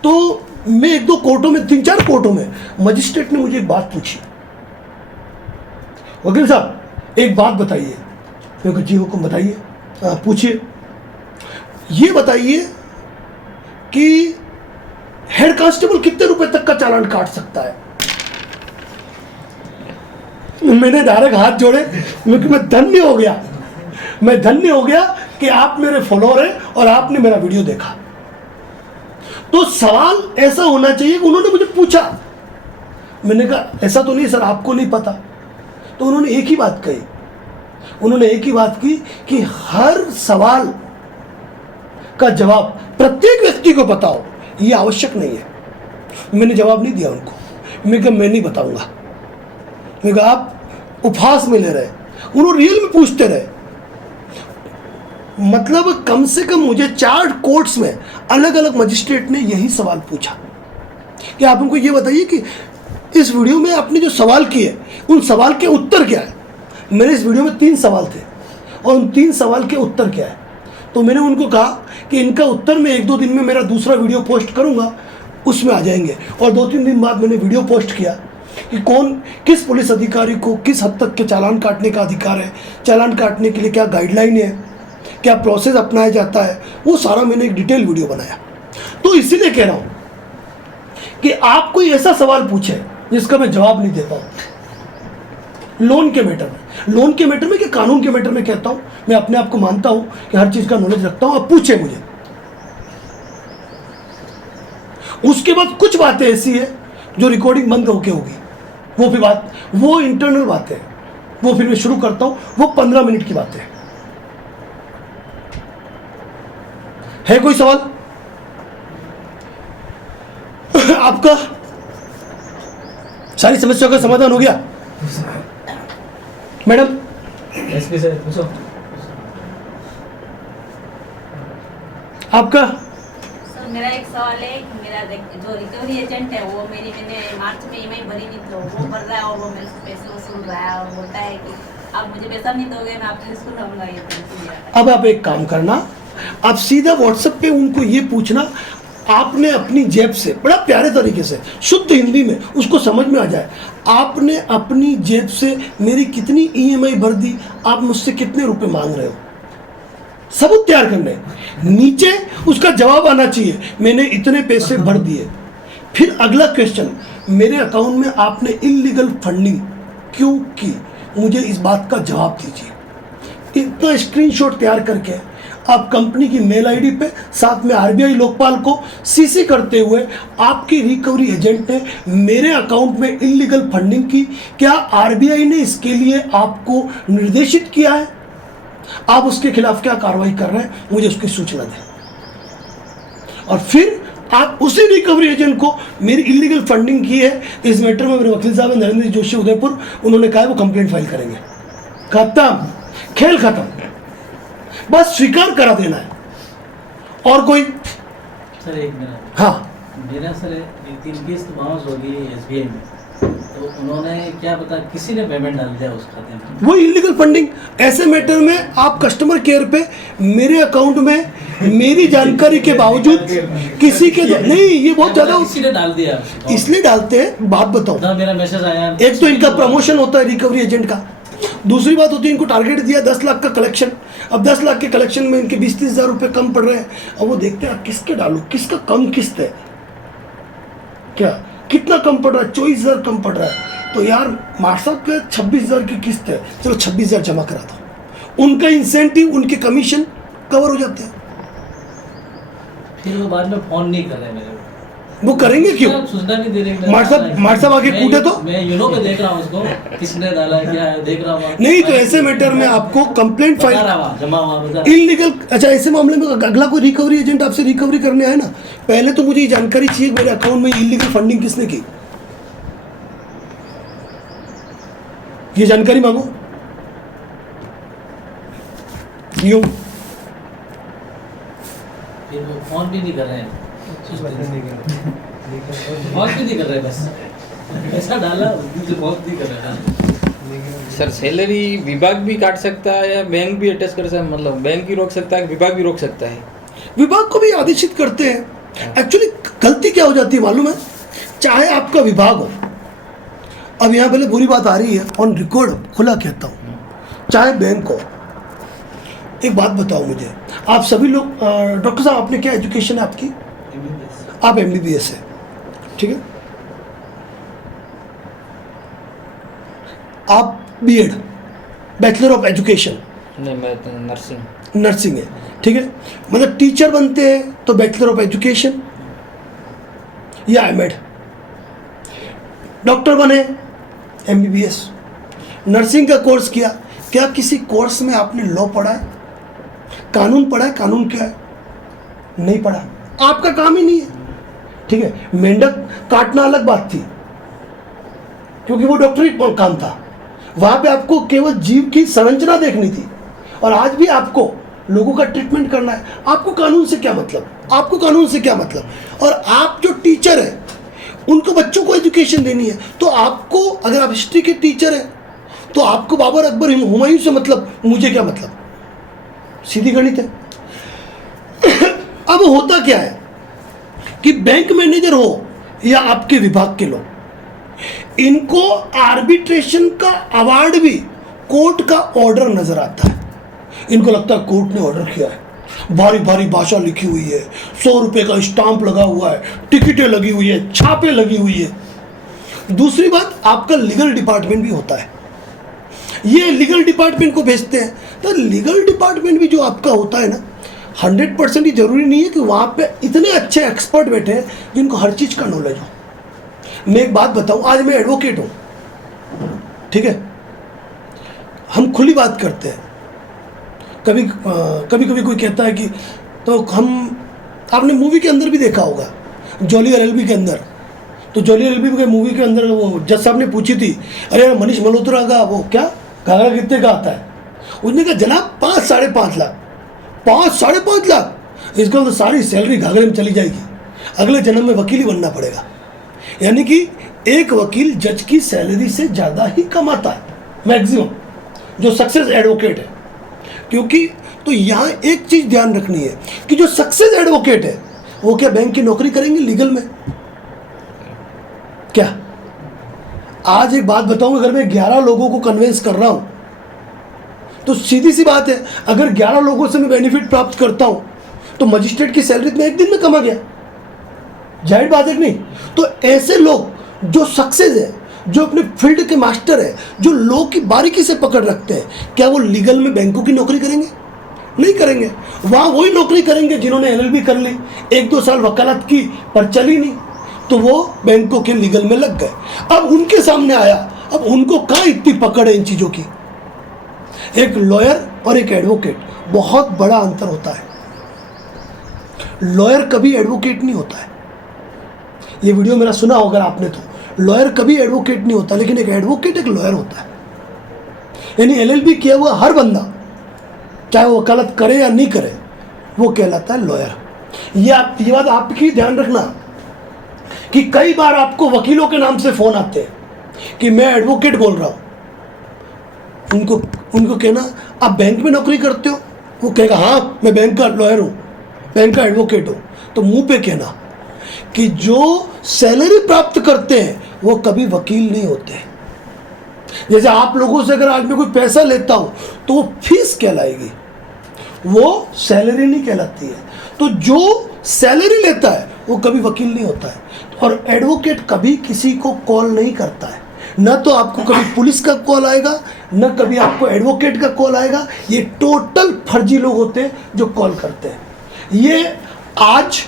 तो मैं 1-2 कोर्टों में, 3-4 कोर्टों में मजिस्ट्रेट ने मुझे एक बात पूछी, वकील साहब एक बात बताइए। मैं कहा जी हुक्म बताइए, पूछिए। ये बताइए कि हेड कांस्टेबल कितने रुपए तक का चालान काट सकता है? मैंने डायरेक्ट हाथ जोड़े, क्योंकि मैं धन्य हो गया कि आप मेरे फॉलोअर हैं और आपने मेरा वीडियो देखा। तो सवाल ऐसा होना चाहिए कि उन्होंने मुझे पूछा, मैंने कहा ऐसा तो नहीं सर, आपको नहीं पता। तो उन्होंने एक ही बात की कि हर सवाल का जवाब प्रत्येक व्यक्ति को पता हो ये आवश्यक नहीं है। मैंने जवाब नहीं दिया उनको, मैं कहा मैं नहीं बताऊंगा। मैं कहा आप उपहास में ले रहे, उन्होंने रियल में पूछते रहे। मतलब कम से कम मुझे 4 कोर्ट्स में अलग अलग मजिस्ट्रेट ने यही सवाल पूछा कि आप हमको ये बताइए कि इस वीडियो में आपने जो सवाल किए उन सवाल के उत्तर क्या है। मेरे इस वीडियो में 3 सवाल थे और उन 3 सवाल के उत्तर क्या है। तो मैंने उनको कहा कि इनका उत्तर मैं 1-2 दिन में मेरा दूसरा वीडियो पोस्ट करूंगा, उसमें आ जाएंगे। और 2-3 दिन बाद मैंने वीडियो पोस्ट किया कि किस पुलिस अधिकारी को किस हद तक के चालान काटने का अधिकार है, चालान काटने के लिए क्या गाइडलाइन है, क्या प्रोसेस अपनाया जाता है, वो सारा मैंने एक डिटेल वीडियो बनाया। तो इसीलिए कह रहा हूँ कि आप कोई ऐसा सवाल पूछे जिसका मैं जवाब नहीं दे पाऊँ। लोन के मैटर में कि कानून के मैटर में कहता हूँ, मैं अपने आप को मानता हूँ कि हर चीज़ का नॉलेज रखता हूँ। आप पूछे मुझे। उसके बाद कुछ बातें ऐसी है जो रिकॉर्डिंग बंद होके होगी, वो फिर बात, वो इंटरनल बात है, वो फिर मैं शुरू करता हूँ, वो 15 मिनट की बात है कोई सवाल आपका? सारी समस्याओं का समाधान हो गया मैडम? एसपी सर पूछो। आपका? सर मेरा एक सवाल है कि मेरा जो रिकवरी एजेंट है वो मैंने मार्च में ईएमआई भरी नहीं, तो वो भर रहा है और वो मेरे से पैसे वसूल रहा है और बोलता है कि आप मुझे पैसा नहीं दोगे मैं आपके स्कूल आऊंगा। ये अब आप एक काम करना, आप सीधा व्हाट्सएप पे उनको ये पूछना, आपने अपनी जेब से, बड़ा प्यारे तरीके से शुद्ध हिंदी में उसको समझ में आ जाए, आपने अपनी जेब से मेरी कितनी ईएमआई भर दी, आप मुझसे कितने रुपए मांग रहे हो, सबूत तैयार करने, नीचे उसका जवाब आना चाहिए मैंने इतने पैसे भर दिए। फिर अगला क्वेश्चन, मेरे अकाउंट में आपने इलीगल फंडिंग क्यों की, मुझे इस बात का जवाब दीजिए। इतना स्क्रीनशॉट तैयार करके आप कंपनी की मेल आईडी पे साथ में आरबीआई लोकपाल को सीसी करते हुए आपकी रिकवरी एजेंट ने मेरे अकाउंट में इलीगल फंडिंग की, क्या आरबीआई ने इसके लिए आपको निर्देशित किया है, आप उसके खिलाफ क्या कार्रवाई कर रहे हैं, मुझे उसकी सूचना दें। और फिर आप उसी रिकवरी एजेंट को मेरी इलीगल फंडिंग की है इस मैटर में, मेरे वकील साहब नरेंद्र जोशी उदयपुर, उन्होंने कहा है वो कंप्लेंट फाइल करेंगे, खत्म, खेल खत्म, बस स्वीकार करा देना है। और कोई? सर एक मिनट, हाँ मेरा सर 3 किस्त बाउंस हो गई एसबीआई में, तो उन्होंने क्या पता किसी ने पेमेंट डाल दिया उस खाते में, वो इलीगल फंडिंग। ऐसे मैटर में आप कस्टमर केयर पे मेरे अकाउंट में मेरी जानकारी के बावजूद किसी के नहीं, ये बहुत ज्यादा किसी ने डाल दिया, इसलिए डालते हैं। बात बताओ, ना मेरा मैसेज आया, एक तो इनका प्रमोशन होता है रिकवरी एजेंट का, दूसरी बात होती है इनको टारगेट दिया 10 लाख का कलेक्शन, अब 10 लाख के कलेक्शन में इनके 20-30 हज़ार रुपये कम पड़ रहे हैं, और वो देखते हैं किसके डालूं, किसका कम किस्त है, क्या कितना कम पड़ रहा है, 24,000 कम पड़ रहा है, तो यार मार्शल पे 26,000 की किस्त है, चलो 26,000 जमा करा दो, उनका इंसेंटिव, उनके कमीशन कवर हो जाते हैं। फिर वो बाद में फोन नहीं कर रहे मेरे को, वो करेंगे क्यों? सूचना नहीं दे रहे। मार साहब आगे कूटे तो मैं यूनो पे देख रहा हूँ उसको, किसने डाला क्या है देख रहा हूँ। नहीं, तो ऐसे मैटर में आपको कंप्लेंट फाइल जमा हुआ इलीगल। अच्छा, ऐसे मामले में अगला कोई रिकवरी एजेंट आपसे रिकवरी करने आए ना, पहले तो मुझे ये जानकारी चाहिए मेरे अकाउंट में इलीगल फंडिंग किसने की, ये जानकारी मांगो। यूं फिर वो फोन भी नहीं कर रहे हैं, फोन भी नहीं कर रहे, बस पैसा डाला मुझे फोन नहीं कर रहा है। सर सैलरी विभाग भी काट सकता है या बैंक भी अटैच कर सकता है, मतलब बैंक भी रोक सकता है, विभाग भी रोक सकता है? विभाग को भी आदेशित करते हैं। एक्चुअली गलती क्या हो जाती है मालूम है, चाहे आपका विभाग हो, अब यहाँ पहले बुरी बात आ रही है, ऑन रिकॉर्ड खुला कहता हूँ, चाहे बैंक हो, एक बात बताओ मुझे, आप सभी लोग डॉक्टर साहब आपने क्या एजुकेशन है आपकी? आप MBBS है, ठीक है, आप B.Ed बैचलर ऑफ एजुकेशन? नहीं, मैं तो नर्सिंग है, ठीक है, मतलब टीचर बनते हैं तो बैचलर ऑफ एजुकेशन या M.Ed, डॉक्टर बने MBBS, नर्सिंग का कोर्स किया, क्या किसी कोर्स में आपने लॉ पढ़ा है, कानून पढ़ा है? कानून क्या है? नहीं पढ़ा, आपका काम ही नहीं है, ठीक है। मेंढक काटना अलग बात थी, क्योंकि वो डॉक्टरी काम था, वहां पे आपको केवल जीव की संरचना देखनी थी, और आज भी आपको लोगों का ट्रीटमेंट करना है, आपको कानून से क्या मतलब, आपको कानून से क्या मतलब। और आप जो टीचर है उनको बच्चों को एजुकेशन देनी है, तो आपको, अगर आप हिस्ट्री के टीचर हैं तो आपको बाबर अकबर हुमायूं से मतलब, मुझे क्या मतलब, सीधी गणित है। अब होता क्या है कि बैंक मैनेजर हो या आपके विभाग के लोग, इनको आर्बिट्रेशन का अवार्ड भी कोर्ट का ऑर्डर नजर आता है, इनको लगता है कोर्ट ने ऑर्डर किया है, भारी भारी भाषा लिखी हुई है, 100 रुपए का स्टाम्प लगा हुआ है, टिकटें लगी हुई है, छापे लगी हुई है। दूसरी बात, आपका लीगल डिपार्टमेंट भी होता है, ये लीगल डिपार्टमेंट को भेजते हैं, तो लीगल डिपार्टमेंट भी जो आपका होता है ना, 100% ही जरूरी नहीं है कि वहाँ पे इतने अच्छे एक्सपर्ट बैठे हैं जिनको हर चीज़ का नॉलेज हो। मैं एक बात बताऊं, आज मैं एडवोकेट हूं, ठीक है, हम खुली बात करते हैं। कभी कभी कोई कहता है कि तो हम, आपने मूवी के अंदर भी देखा होगा, जॉली एलएलबी के अंदर, तो जॉली एलएलबी के मूवी के अंदर वो जज साहब ने पूछी थी, अरे यार मनीष मल्होत्रा का वो क्या घाघरा कितने का आता है, उसने कहा जनाब 5-5.5 लाख, 5-5.5 लाख, इसका तो सारी सैलरी घाघरे में चली जाएगी, अगले जन्म में वकील ही बनना पड़ेगा। यानी कि एक वकील जज की सैलरी से ज़्यादा ही कमाता है मैक्सिमम, जो सक्सेस एडवोकेट है। क्योंकि तो यहाँ एक चीज़ ध्यान रखनी है कि जो सक्सेस एडवोकेट है वो क्या बैंक की नौकरी करेंगे लीगल में? क्या? आज एक बात बताऊं, अगर मैं 11 लोगों को कन्विंस कर रहा हूं तो सीधी सी बात है, अगर 11 लोगों से मैं बेनिफिट प्राप्त करता हूं तो मजिस्ट्रेट की सैलरी में एक दिन में कमा गया, जाहिर बात है कि नहीं? तो ऐसे लोग जो सक्सेस है, जो अपने फील्ड के मास्टर है, जो लोग की बारीकी से पकड़ रखते हैं, क्या वो लीगल में बैंकों की नौकरी करेंगे? नहीं करेंगे। वहाँ वही नौकरी करेंगे जिन्होंने एलएलबी कर ली, 1-2 साल वकालत की पर चली नहीं, तो वो बैंकों के लीगल में लग गए। अब उनके सामने आया, अब उनको कहाँ इतनी पकड़ है इन चीज़ों की? एक लॉयर और एक एडवोकेट, बहुत बड़ा अंतर होता है। लॉयर कभी एडवोकेट नहीं होता है, ये वीडियो मेरा सुना होगा आपने, तो लॉयर कभी एडवोकेट नहीं होता, लेकिन एक एडवोकेट एक लॉयर होता है। यानी एलएलबी किया हुआ हर बंदा, चाहे वो वकालत करे या नहीं करे, वो कहलाता है लॉयर। ये बात आपकी ध्यान रखना कि कई बार आपको वकीलों के नाम से फ़ोन आते हैं कि मैं एडवोकेट बोल रहा हूँ, उनको कहना आप बैंक में नौकरी करते हो? वो कहेगा हाँ मैं बैंक का लॉयर हूँ, बैंक का एडवोकेट हूँ। तो मुंह पे कहना कि जो सैलरी प्राप्त करते हैं वो कभी वकील नहीं होते। जैसे आप लोगों से अगर आज मैं कोई पैसा लेता हूँ तो वो फीस कहलाएगी, वो सैलरी नहीं कहलाती है। तो जो सैलरी लेता है वो कभी वकील नहीं होता है। और एडवोकेट कभी किसी को कॉल नहीं करता है, न तो आपको कभी पुलिस का कॉल आएगा, न कभी आपको एडवोकेट का कॉल आएगा। ये टोटल फर्जी लोग होते हैं जो कॉल करते हैं। ये आज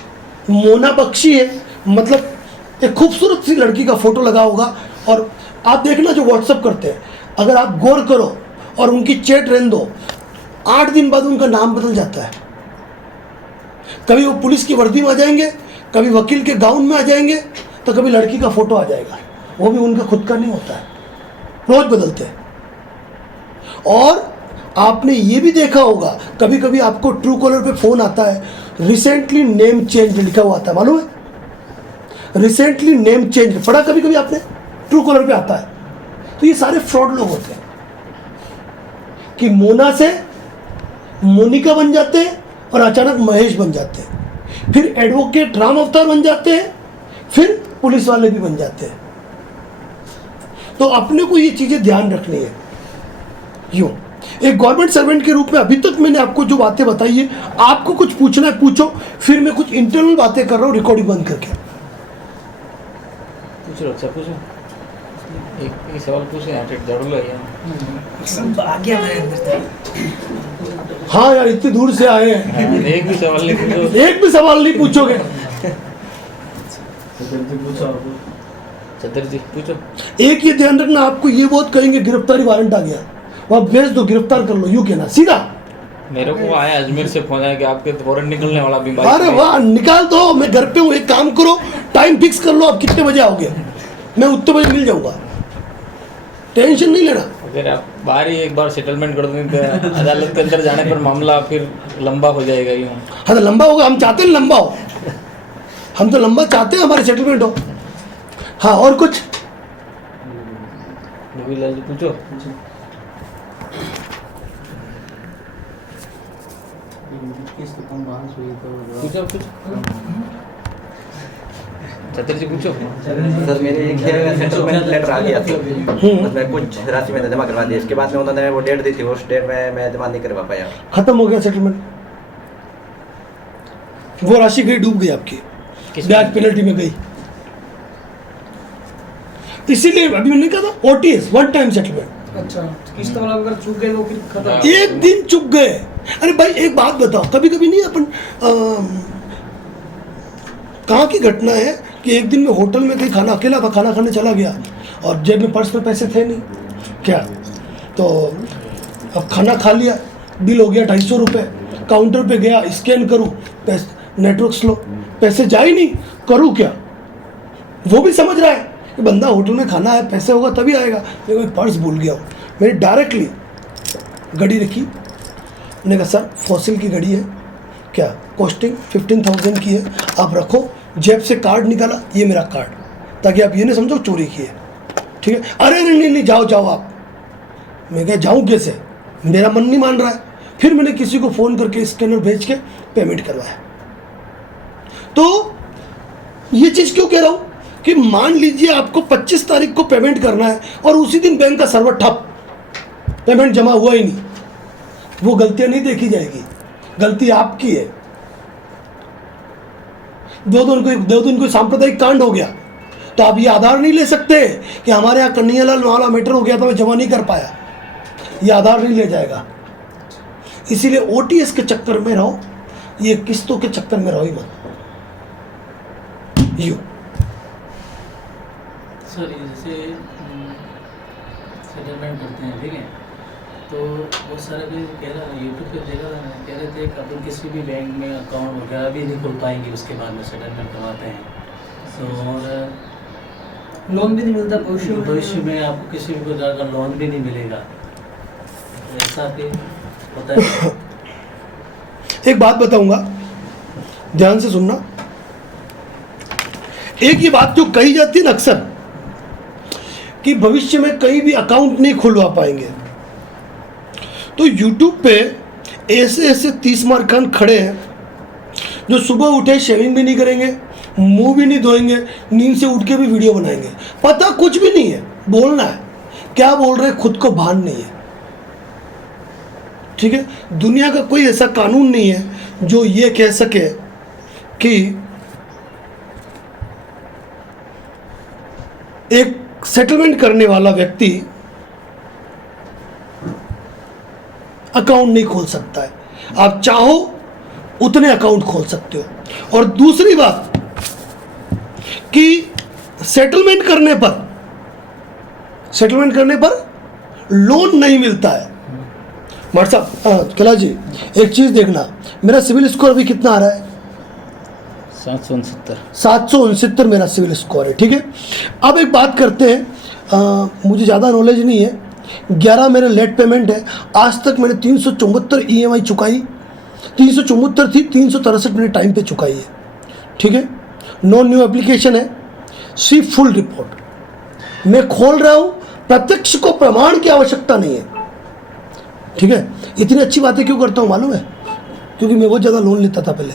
मोना बख्शी है, मतलब एक खूबसूरत सी लड़की का फोटो लगा होगा, और आप देखना जो व्हाट्सअप करते हैं, अगर आप गौर करो और उनकी चैट रहने दो, 8 दिन बाद उनका नाम बदल जाता है। कभी वो पुलिस की वर्दी में आ जाएंगे, कभी वकील के गाउन में आ जाएंगे, तो कभी लड़की का फोटो आ जाएगा, वो भी उनका खुद का नहीं होता है, रोज बदलते हैं। और आपने ये भी देखा होगा, कभी कभी आपको ट्रू कॉलर पे फ़ोन आता है, रिसेंटली नेम चेंज लिखा हुआ आता है, मालूम है? रिसेंटली नेम चेंज पढ़ा कभी कभी आपने? ट्रू कॉलर पे आता है। तो ये सारे फ्रॉड लोग होते हैं कि मोना से मोनिका बन जाते हैं और अचानक महेश बन जाते हैं, फिर एडवोकेट राम अवतार बन जाते हैं, फिर पुलिस वाले भी बन जाते हैं। तो अपने को ये चीज़ें ध्यान रखनी है। यूँ एक गवर्नमेंट सर्वेंट के रूप में अभी तक मैंने आपको जो बातें बताई है, आपको कुछ पूछना है पूछो, फिर मैं कुछ इंटरनल बातें कर रहा हूँ रिकॉर्डिंग बंद करके। पूछो अच्छा पूछो, एक सवाल पूछे यहाँ जरूर लो यार। सब आ गया मेरे अंदर तक। हाँ यार इतनी दूर से आए हैं, एक भी सवाल नहीं पूछो, एक भी सवाल नहीं पूछोगे। चतर जी पूछो। एक ये ध्यान रखना, आपको ये बहुत कहेंगे गिरफ्तारी वारंट आ गया, वह भेज दो, गिरफ्तार कर लो, यूँ कहना सीधा। मेरे को आया अजमेर से फोन आया कि आपके वारंट निकलने वाला बीमारी। अरे वाह, निकाल दो, मैं घर पे हूँ, एक काम करो टाइम फिक्स कर लो, आप कितने बजे आओगे, मैं उतने बजे मिल जाऊँगा, टेंशन नहीं लेना। अगर आप बाहर ही एक बार सेटलमेंट कर देंगे तो अदालत के अंदर जाने पर मामला फिर लंबा हो जाएगा। यूँ हाँ तो लंबा होगा, हम चाहते हैं लंबा हो, हम तो लंबा चाहते हैं हमारे सेटलमेंट हो। हाँ और कुछ नबीलाल जी पूछो। पूछो पूछो चतर जी पूछो। सर मेरे एक सेटलमेंट लेटर आ गया था, उसमें कुछ राशि मैंने जमा करवा दी, इसके बाद में उन्होंने वो डेट दी थी, उस डेट में मैं जमा नहीं करवा पाया। खत्म हो गया सेटलमेंट, वो राशि गई, डूब गई आपकी, ब्याज पेनल्टी में गई। इसीलिए अभी मैंने कहा था OTS, वन टाइम सेटलमेंट। अच्छा, किस्त वाला अगर चूक गए तो फिर खत्म। एक दिन चुक गए। अरे भाई एक बात बताओ, कभी कभी नहीं अपन कहाँ की घटना है, कि एक दिन में होटल में कहीं खाना, अकेला था, खाना खाने चला गया और जेब में पर्स में पैसे थे नहीं, क्या तो अब खाना खा लिया, बिल हो गया 250 रुपये, काउंटर पे गया, स्कैन करूँ, पैसे नेटवर्क स्लो, पैसे जा ही नहीं, करूँ क्या। वो भी समझ रहा है कि बंदा होटल में खाना है, पैसे होगा तभी आएगा, मैं कोई पर्स भूल गया हूँ। मैंने डायरेक्टली गाड़ी रखी, मैंने कहा सर फॉसिल की गाड़ी है, क्या कॉस्टिंग 15,000 की है, आप रखो। जेब से कार्ड निकाला, ये मेरा कार्ड, ताकि आप ये नहीं समझो चोरी की है, ठीक है। अरे नहीं जाओ जाओ आप। मैं क्या जाऊँ कैसे, मेरा मन नहीं मान रहा है। फिर मैंने किसी को फ़ोन करके स्कैनर भेज के पेमेंट करवाया। तो ये चीज़ क्यों कह रहा हूँ कि मान लीजिए आपको 25 तारीख को पेमेंट करना है और उसी दिन बैंक का सर्वर ठप, पेमेंट जमा हुआ ही नहीं, वो गलतियाँ नहीं देखी जाएगी, गलती आपकी है। दो दिन कोई सांप्रदायिक कांड हो गया तो आप ये आधार नहीं ले सकते कि हमारे यहाँ कन्हैयालाल वाला मैटर हो गया तो मैं जमा नहीं कर पाया, ये आधार नहीं ले जाएगा। इसीलिए ओटीएस के चक्कर में रहो, ये किस्तों के चक्कर में रहो ही मत। यू सर ये जैसे सेटलमेंट करते हैं, ठीक है, तो बहुत सारे कोई कह रहा है, यूट्यूब पे देखा था, कह रहे थे कि अपन किसी भी बैंक में अकाउंट वगैरह भी नहीं खोल पाएंगे उसके बाद में सेटलमेंट करवाते हैं, तो और लोन भी नहीं मिलता भविष्य में आपको किसी भी प्रकार का लोन भी नहीं मिलेगा, ऐसा भी होता है। एक बात बताऊंगा, ध्यान से सुनना। एक ये बात जो कही जाती है ना अक्सर कि भविष्य में कहीं भी अकाउंट नहीं खुलवा पाएंगे, तो YouTube पे ऐसे 30 मार्कान खड़े हैं जो सुबह उठे शेविंग भी नहीं करेंगे, मुंह भी नहीं धोएंगे, नींद से उठ के भी वीडियो बनाएंगे, पता कुछ भी नहीं है, बोलना है, क्या बोल रहे हैं खुद को भान नहीं है, ठीक है। दुनिया का कोई ऐसा कानून नहीं है जो ये कह सके कि एक सेटलमेंट करने वाला व्यक्ति अकाउंट नहीं खोल सकता है। आप चाहो उतने अकाउंट खोल सकते हो। और दूसरी बात कि सेटलमेंट करने पर लोन नहीं मिलता है। मर साहब, कैलाश जी एक चीज़ देखना, मेरा सिविल स्कोर अभी कितना आ रहा है? 769 मेरा सिविल स्कोर है, ठीक है। अब एक बात करते हैं, मुझे ज़्यादा नॉलेज नहीं है, 11 मेरे लेट पेमेंट है, आज तक मैंने 374 EMI चुकाई, 374 थी, 363 मैंने टाइम पे चुकाई है, ठीक है। नो न्यू एप्लीकेशन है, सी फुल रिपोर्ट मैं खोल रहा हूँ, प्रत्यक्ष को प्रमाण की आवश्यकता नहीं है, ठीक है। इतनी अच्छी बातें क्यों करता हूँ मालूम है? क्योंकि मैं बहुत ज़्यादा लोन लेता था पहले,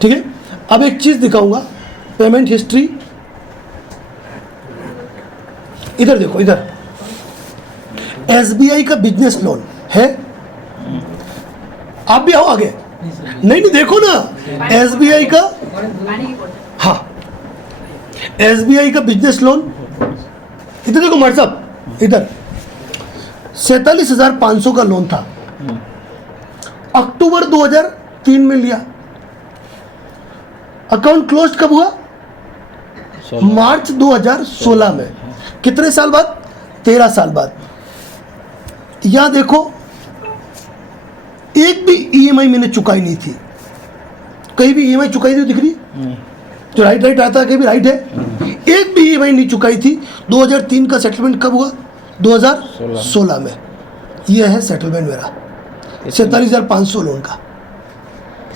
ठीक है। अब एक चीज़ दिखाऊंगा, पेमेंट हिस्ट्री, इधर देखो, इधर SBI का बिजनेस लोन है, आप भी आओ आगे, नहीं देखो ना, SBI का, हाँ SBI का बिजनेस लोन, इधर देखो मर साहब, इधर 47,500 का लोन था, अक्टूबर 2003 में लिया, अकाउंट क्लोज कब हुआ? मार्च 2016 में, कितने साल बाद? 13 साल बाद। यहां देखो, एक भी EMI मैंने चुकाई नहीं थी, कहीं भी EMI चुकाई थी दिख रही? जो राइट आता है कहीं भी राइट है, एक भी EMI नहीं चुकाई थी। 2003 का सेटलमेंट कब हुआ? 2016 में। यह है सेटलमेंट मेरा 47,500 लोन का।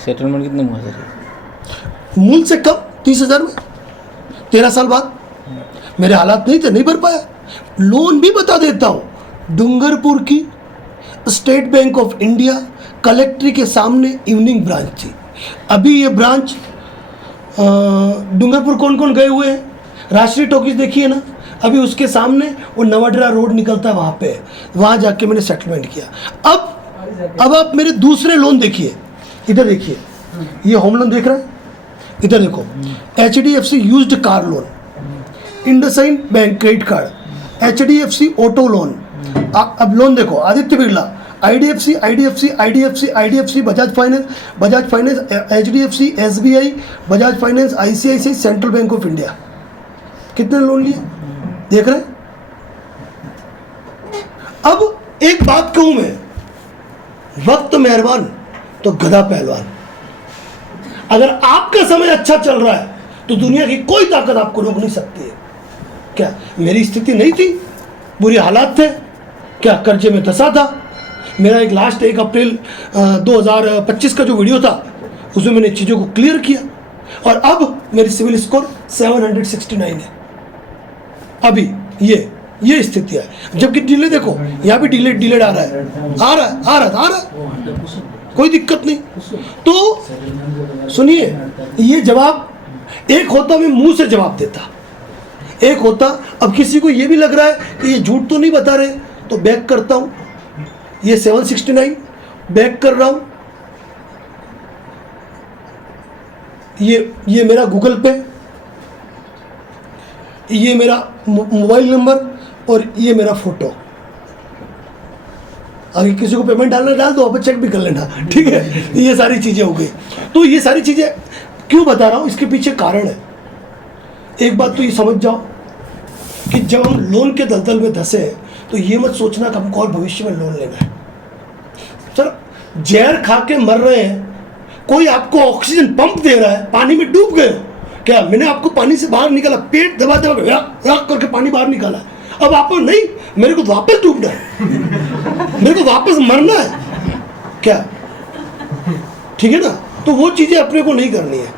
सेटलमेंट कितने में हुआ? मूल से कम 30,000 में, 13 साल बाद। मेरे हालात नहीं थे, नहीं भर पाया। लोन भी बता देता हूँ, डूंगरपुर की स्टेट बैंक ऑफ इंडिया कलेक्ट्री के सामने इवनिंग ब्रांच थी। अभी ये ब्रांच डूंगरपुर कौन कौन गए हुए हैं? राष्ट्रीय टॉकीज देखी है ना, अभी उसके सामने वो नवाडरा रोड निकलता है, वहाँ पे, वहाँ जाके मैंने सेटलमेंट किया। अब आप मेरे दूसरे लोन देखिए, इधर देखिए, ये होम लोन देख रहे हैं, इधर देखो, HDFC used car loan, IndusInd bank credit card, HDFC auto loan. अब लोन देखो, Aditya Birla, IDFC, Bajaj finance, HDFC, SBI, Bajaj finance, ICICI, central bank of India. कितने लोन लिए देख रहे हैं? अब एक बात कहूं मैं, वक्त मेहरबान तो गधा पहलवान। अगर आपका समय अच्छा चल रहा है तो दुनिया की कोई ताकत आपको रोक नहीं सकती है। क्या मेरी स्थिति नहीं थी? बुरे हालात थे, क्या कर्जे में धंसा था। मेरा एक लास्ट 1 अप्रैल 2025 का जो वीडियो था उसमें मैंने चीज़ों को क्लियर किया, और अब मेरी सिविल स्कोर 769 है। अभी ये स्थिति है। जबकि डिले देखो, यहाँ भी डिलेड आ रहा है, आ रहा है, कोई दिक्कत नहीं। तो सुनिए, ये जवाब एक होता मैं मुंह से जवाब देता, एक होता अब किसी को ये भी लग रहा है कि ये झूठ तो नहीं बता रहे, तो बैक करता हूँ। ये 769 बैक कर रहा हूँ। ये मेरा गूगल पे, ये मेरा मोबाइल नंबर, और ये मेरा फोटो। अगर किसी को पेमेंट डालना डाल दो, आप चेक भी कर लेना, ठीक है। ये सारी चीज़ें हो गई। तो ये सारी चीज़ें क्यों बता रहा हूँ, इसके पीछे कारण है। एक बात तो ये समझ जाओ कि जब हम लोन के दलदल में धंसे हैं तो ये मत सोचना कि हमको और भविष्य में लोन लेना है। सर, जहर खा के मर रहे हैं, कोई आपको ऑक्सीजन पंप दे रहा है, पानी में डूब गए हो क्या? मैंने आपको पानी से बाहर निकाला, पेट दबा करके पानी बाहर निकाला। अब आपको नहीं, मेरे को वापस डूबना है, मेरे को वापस मरना है क्या? ठीक है ना? तो वो चीज़ें अपने को नहीं करनी है,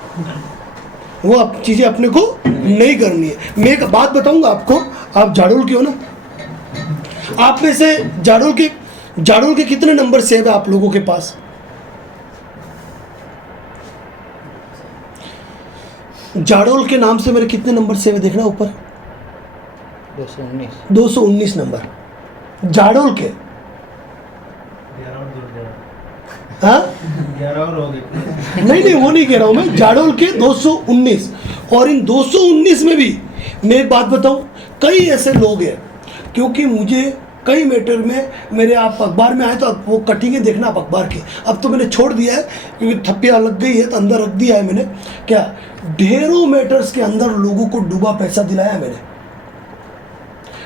वो चीज़ें अपने को नहीं करनी है। मैं एक बात बताऊंगा आपको, आप जाडोल के हो ना, आप में से जाडोल के कितने नंबर सेव है आप लोगों के पास? जाडोल के नाम से मेरे कितने नंबर सेव है देखना ऊपर, 219 नंबर जाडोल के। हाँ, नहीं वो नहीं कह रहा हूं मैं, जाडोल के 219। और इन 219 में भी मैं एक बात बताऊं, कई ऐसे लोग हैं, क्योंकि मुझे कई मैटर में मेरे आप अखबार में आए तो वो कटिंगें देखना आप अखबार की। अब तो मैंने छोड़ दिया है क्योंकि थप्पियाँ लग गई है तो अंदर रख दिया है मैंने। क्या ढेरों मैटर्स के अंदर लोगों को डूबा पैसा दिलाया मैंने,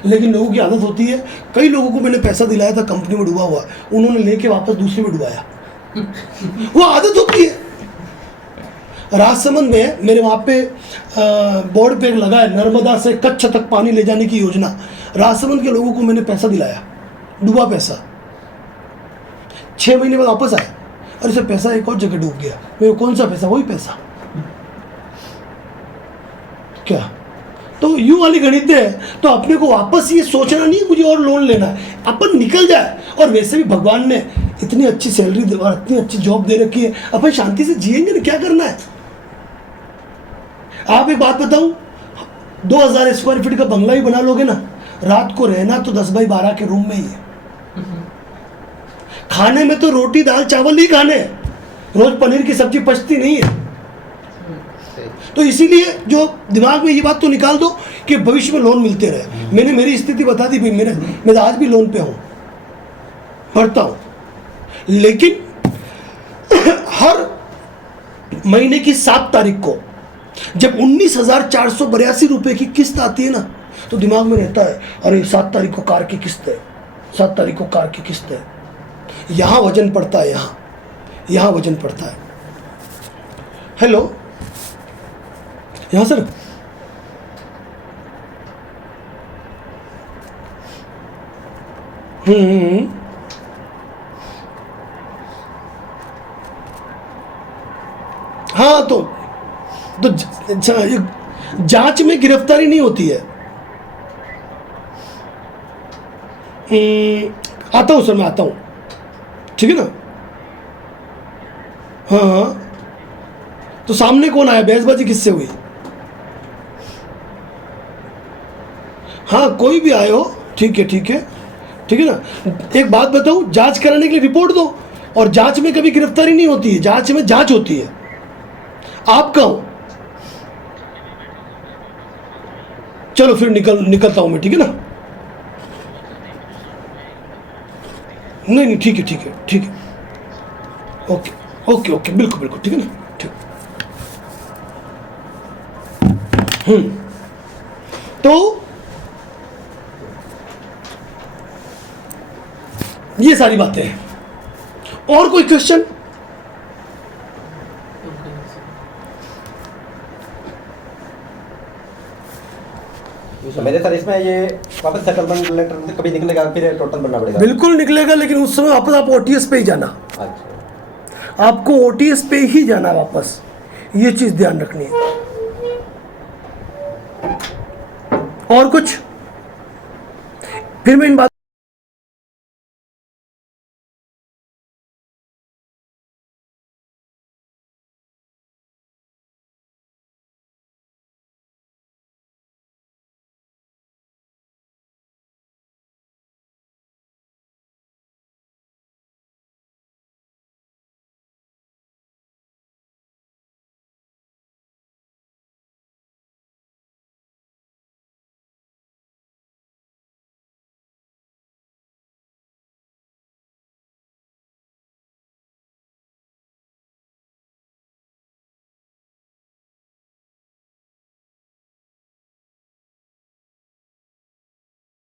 लेकिन लोगों की आदत होती है, कई लोगों को मैंने पैसा दिलाया था कंपनी में डूबा हुआ, उन्होंने लेके वापस दूसरी में डुबाया। वो आदत होती है। राजसमंद में मेरे वहाँ पे बोर्ड पे लगा है, नर्मदा से कच्छ तक पानी ले जाने की योजना। राजसमंद के लोगों को मैंने पैसा दिलाया, डूबा पैसा, 6 महीने बाद वापस आया, और इसे पैसा एक और जगह डूब गया। मेरे कौन सा पैसा? वही पैसा। क्या तो यूं वाली गणित है। तो अपने को वापस ये सोचना नहीं मुझे और लोन लेना है, अपन निकल जाए। और वैसे भी भगवान ने इतनी अच्छी सैलरी और इतनी अच्छी जॉब दे रखी है, अपन शांति से जिएंगे ना, क्या करना है। आप एक बात बताऊं, 2000 स्क्वायर फीट का बंगला ही बना लोगे ना, रात को रहना तो 10 बाई 12 के रूम में ही है। खाने में तो रोटी दाल चावल ही खाने, रोज पनीर की सब्जी पचती नहीं है। तो इसीलिए जो दिमाग में ये बात तो निकाल दो कि भविष्य में लोन मिलते रहे। मैंने मेरी स्थिति बता दी भाई, मैं आज भी लोन पे हूँ, भरता हूँ, लेकिन हर महीने की 7 तारीख को जब 19,482 रुपये की किस्त आती है ना, तो दिमाग में रहता है अरे 7 तारीख को कार की किस्त है, 7 तारीख को कार की किस्त है। यहाँ वजन पड़ता है, यहाँ वजन पड़ता है। हेलो, यहाँ सर, हाँ तो जांच में गिरफ्तारी नहीं होती है। आता हूँ सर, मैं आता हूँ, ठीक है ना। हाँ, तो सामने कौन आया, बहसबाजी किससे हुई? हाँ, कोई भी आए हो, ठीक है, ठीक है, ठीक है ना। एक बात बताऊँ, जांच कराने के लिए रिपोर्ट दो, और जांच में कभी गिरफ्तारी नहीं होती है, जांच में जांच होती है। आप कहो, चलो फिर निकलता हूं मैं, ठीक है ना। नहीं नहीं, ठीक है ठीक है ठीक है, ओके ओके ओके, बिल्कुल बिल्कुल, ठीक है ना, ठीक। तो ये सारी बातें हैं। और कोई क्वेश्चन? तो मेरे सर इसमें ये वापस सेटलमेंट लेटर कभी निकलेगा, फिर टोटल बनना पड़ेगा? बिल्कुल निकलेगा, लेकिन उस समय वापस आप ओटीएस पे ही जाना, अच्छा, आपको ओटीएस पे ही जाना वापस, ये चीज ध्यान रखनी है। और कुछ? फिर मैं इन बात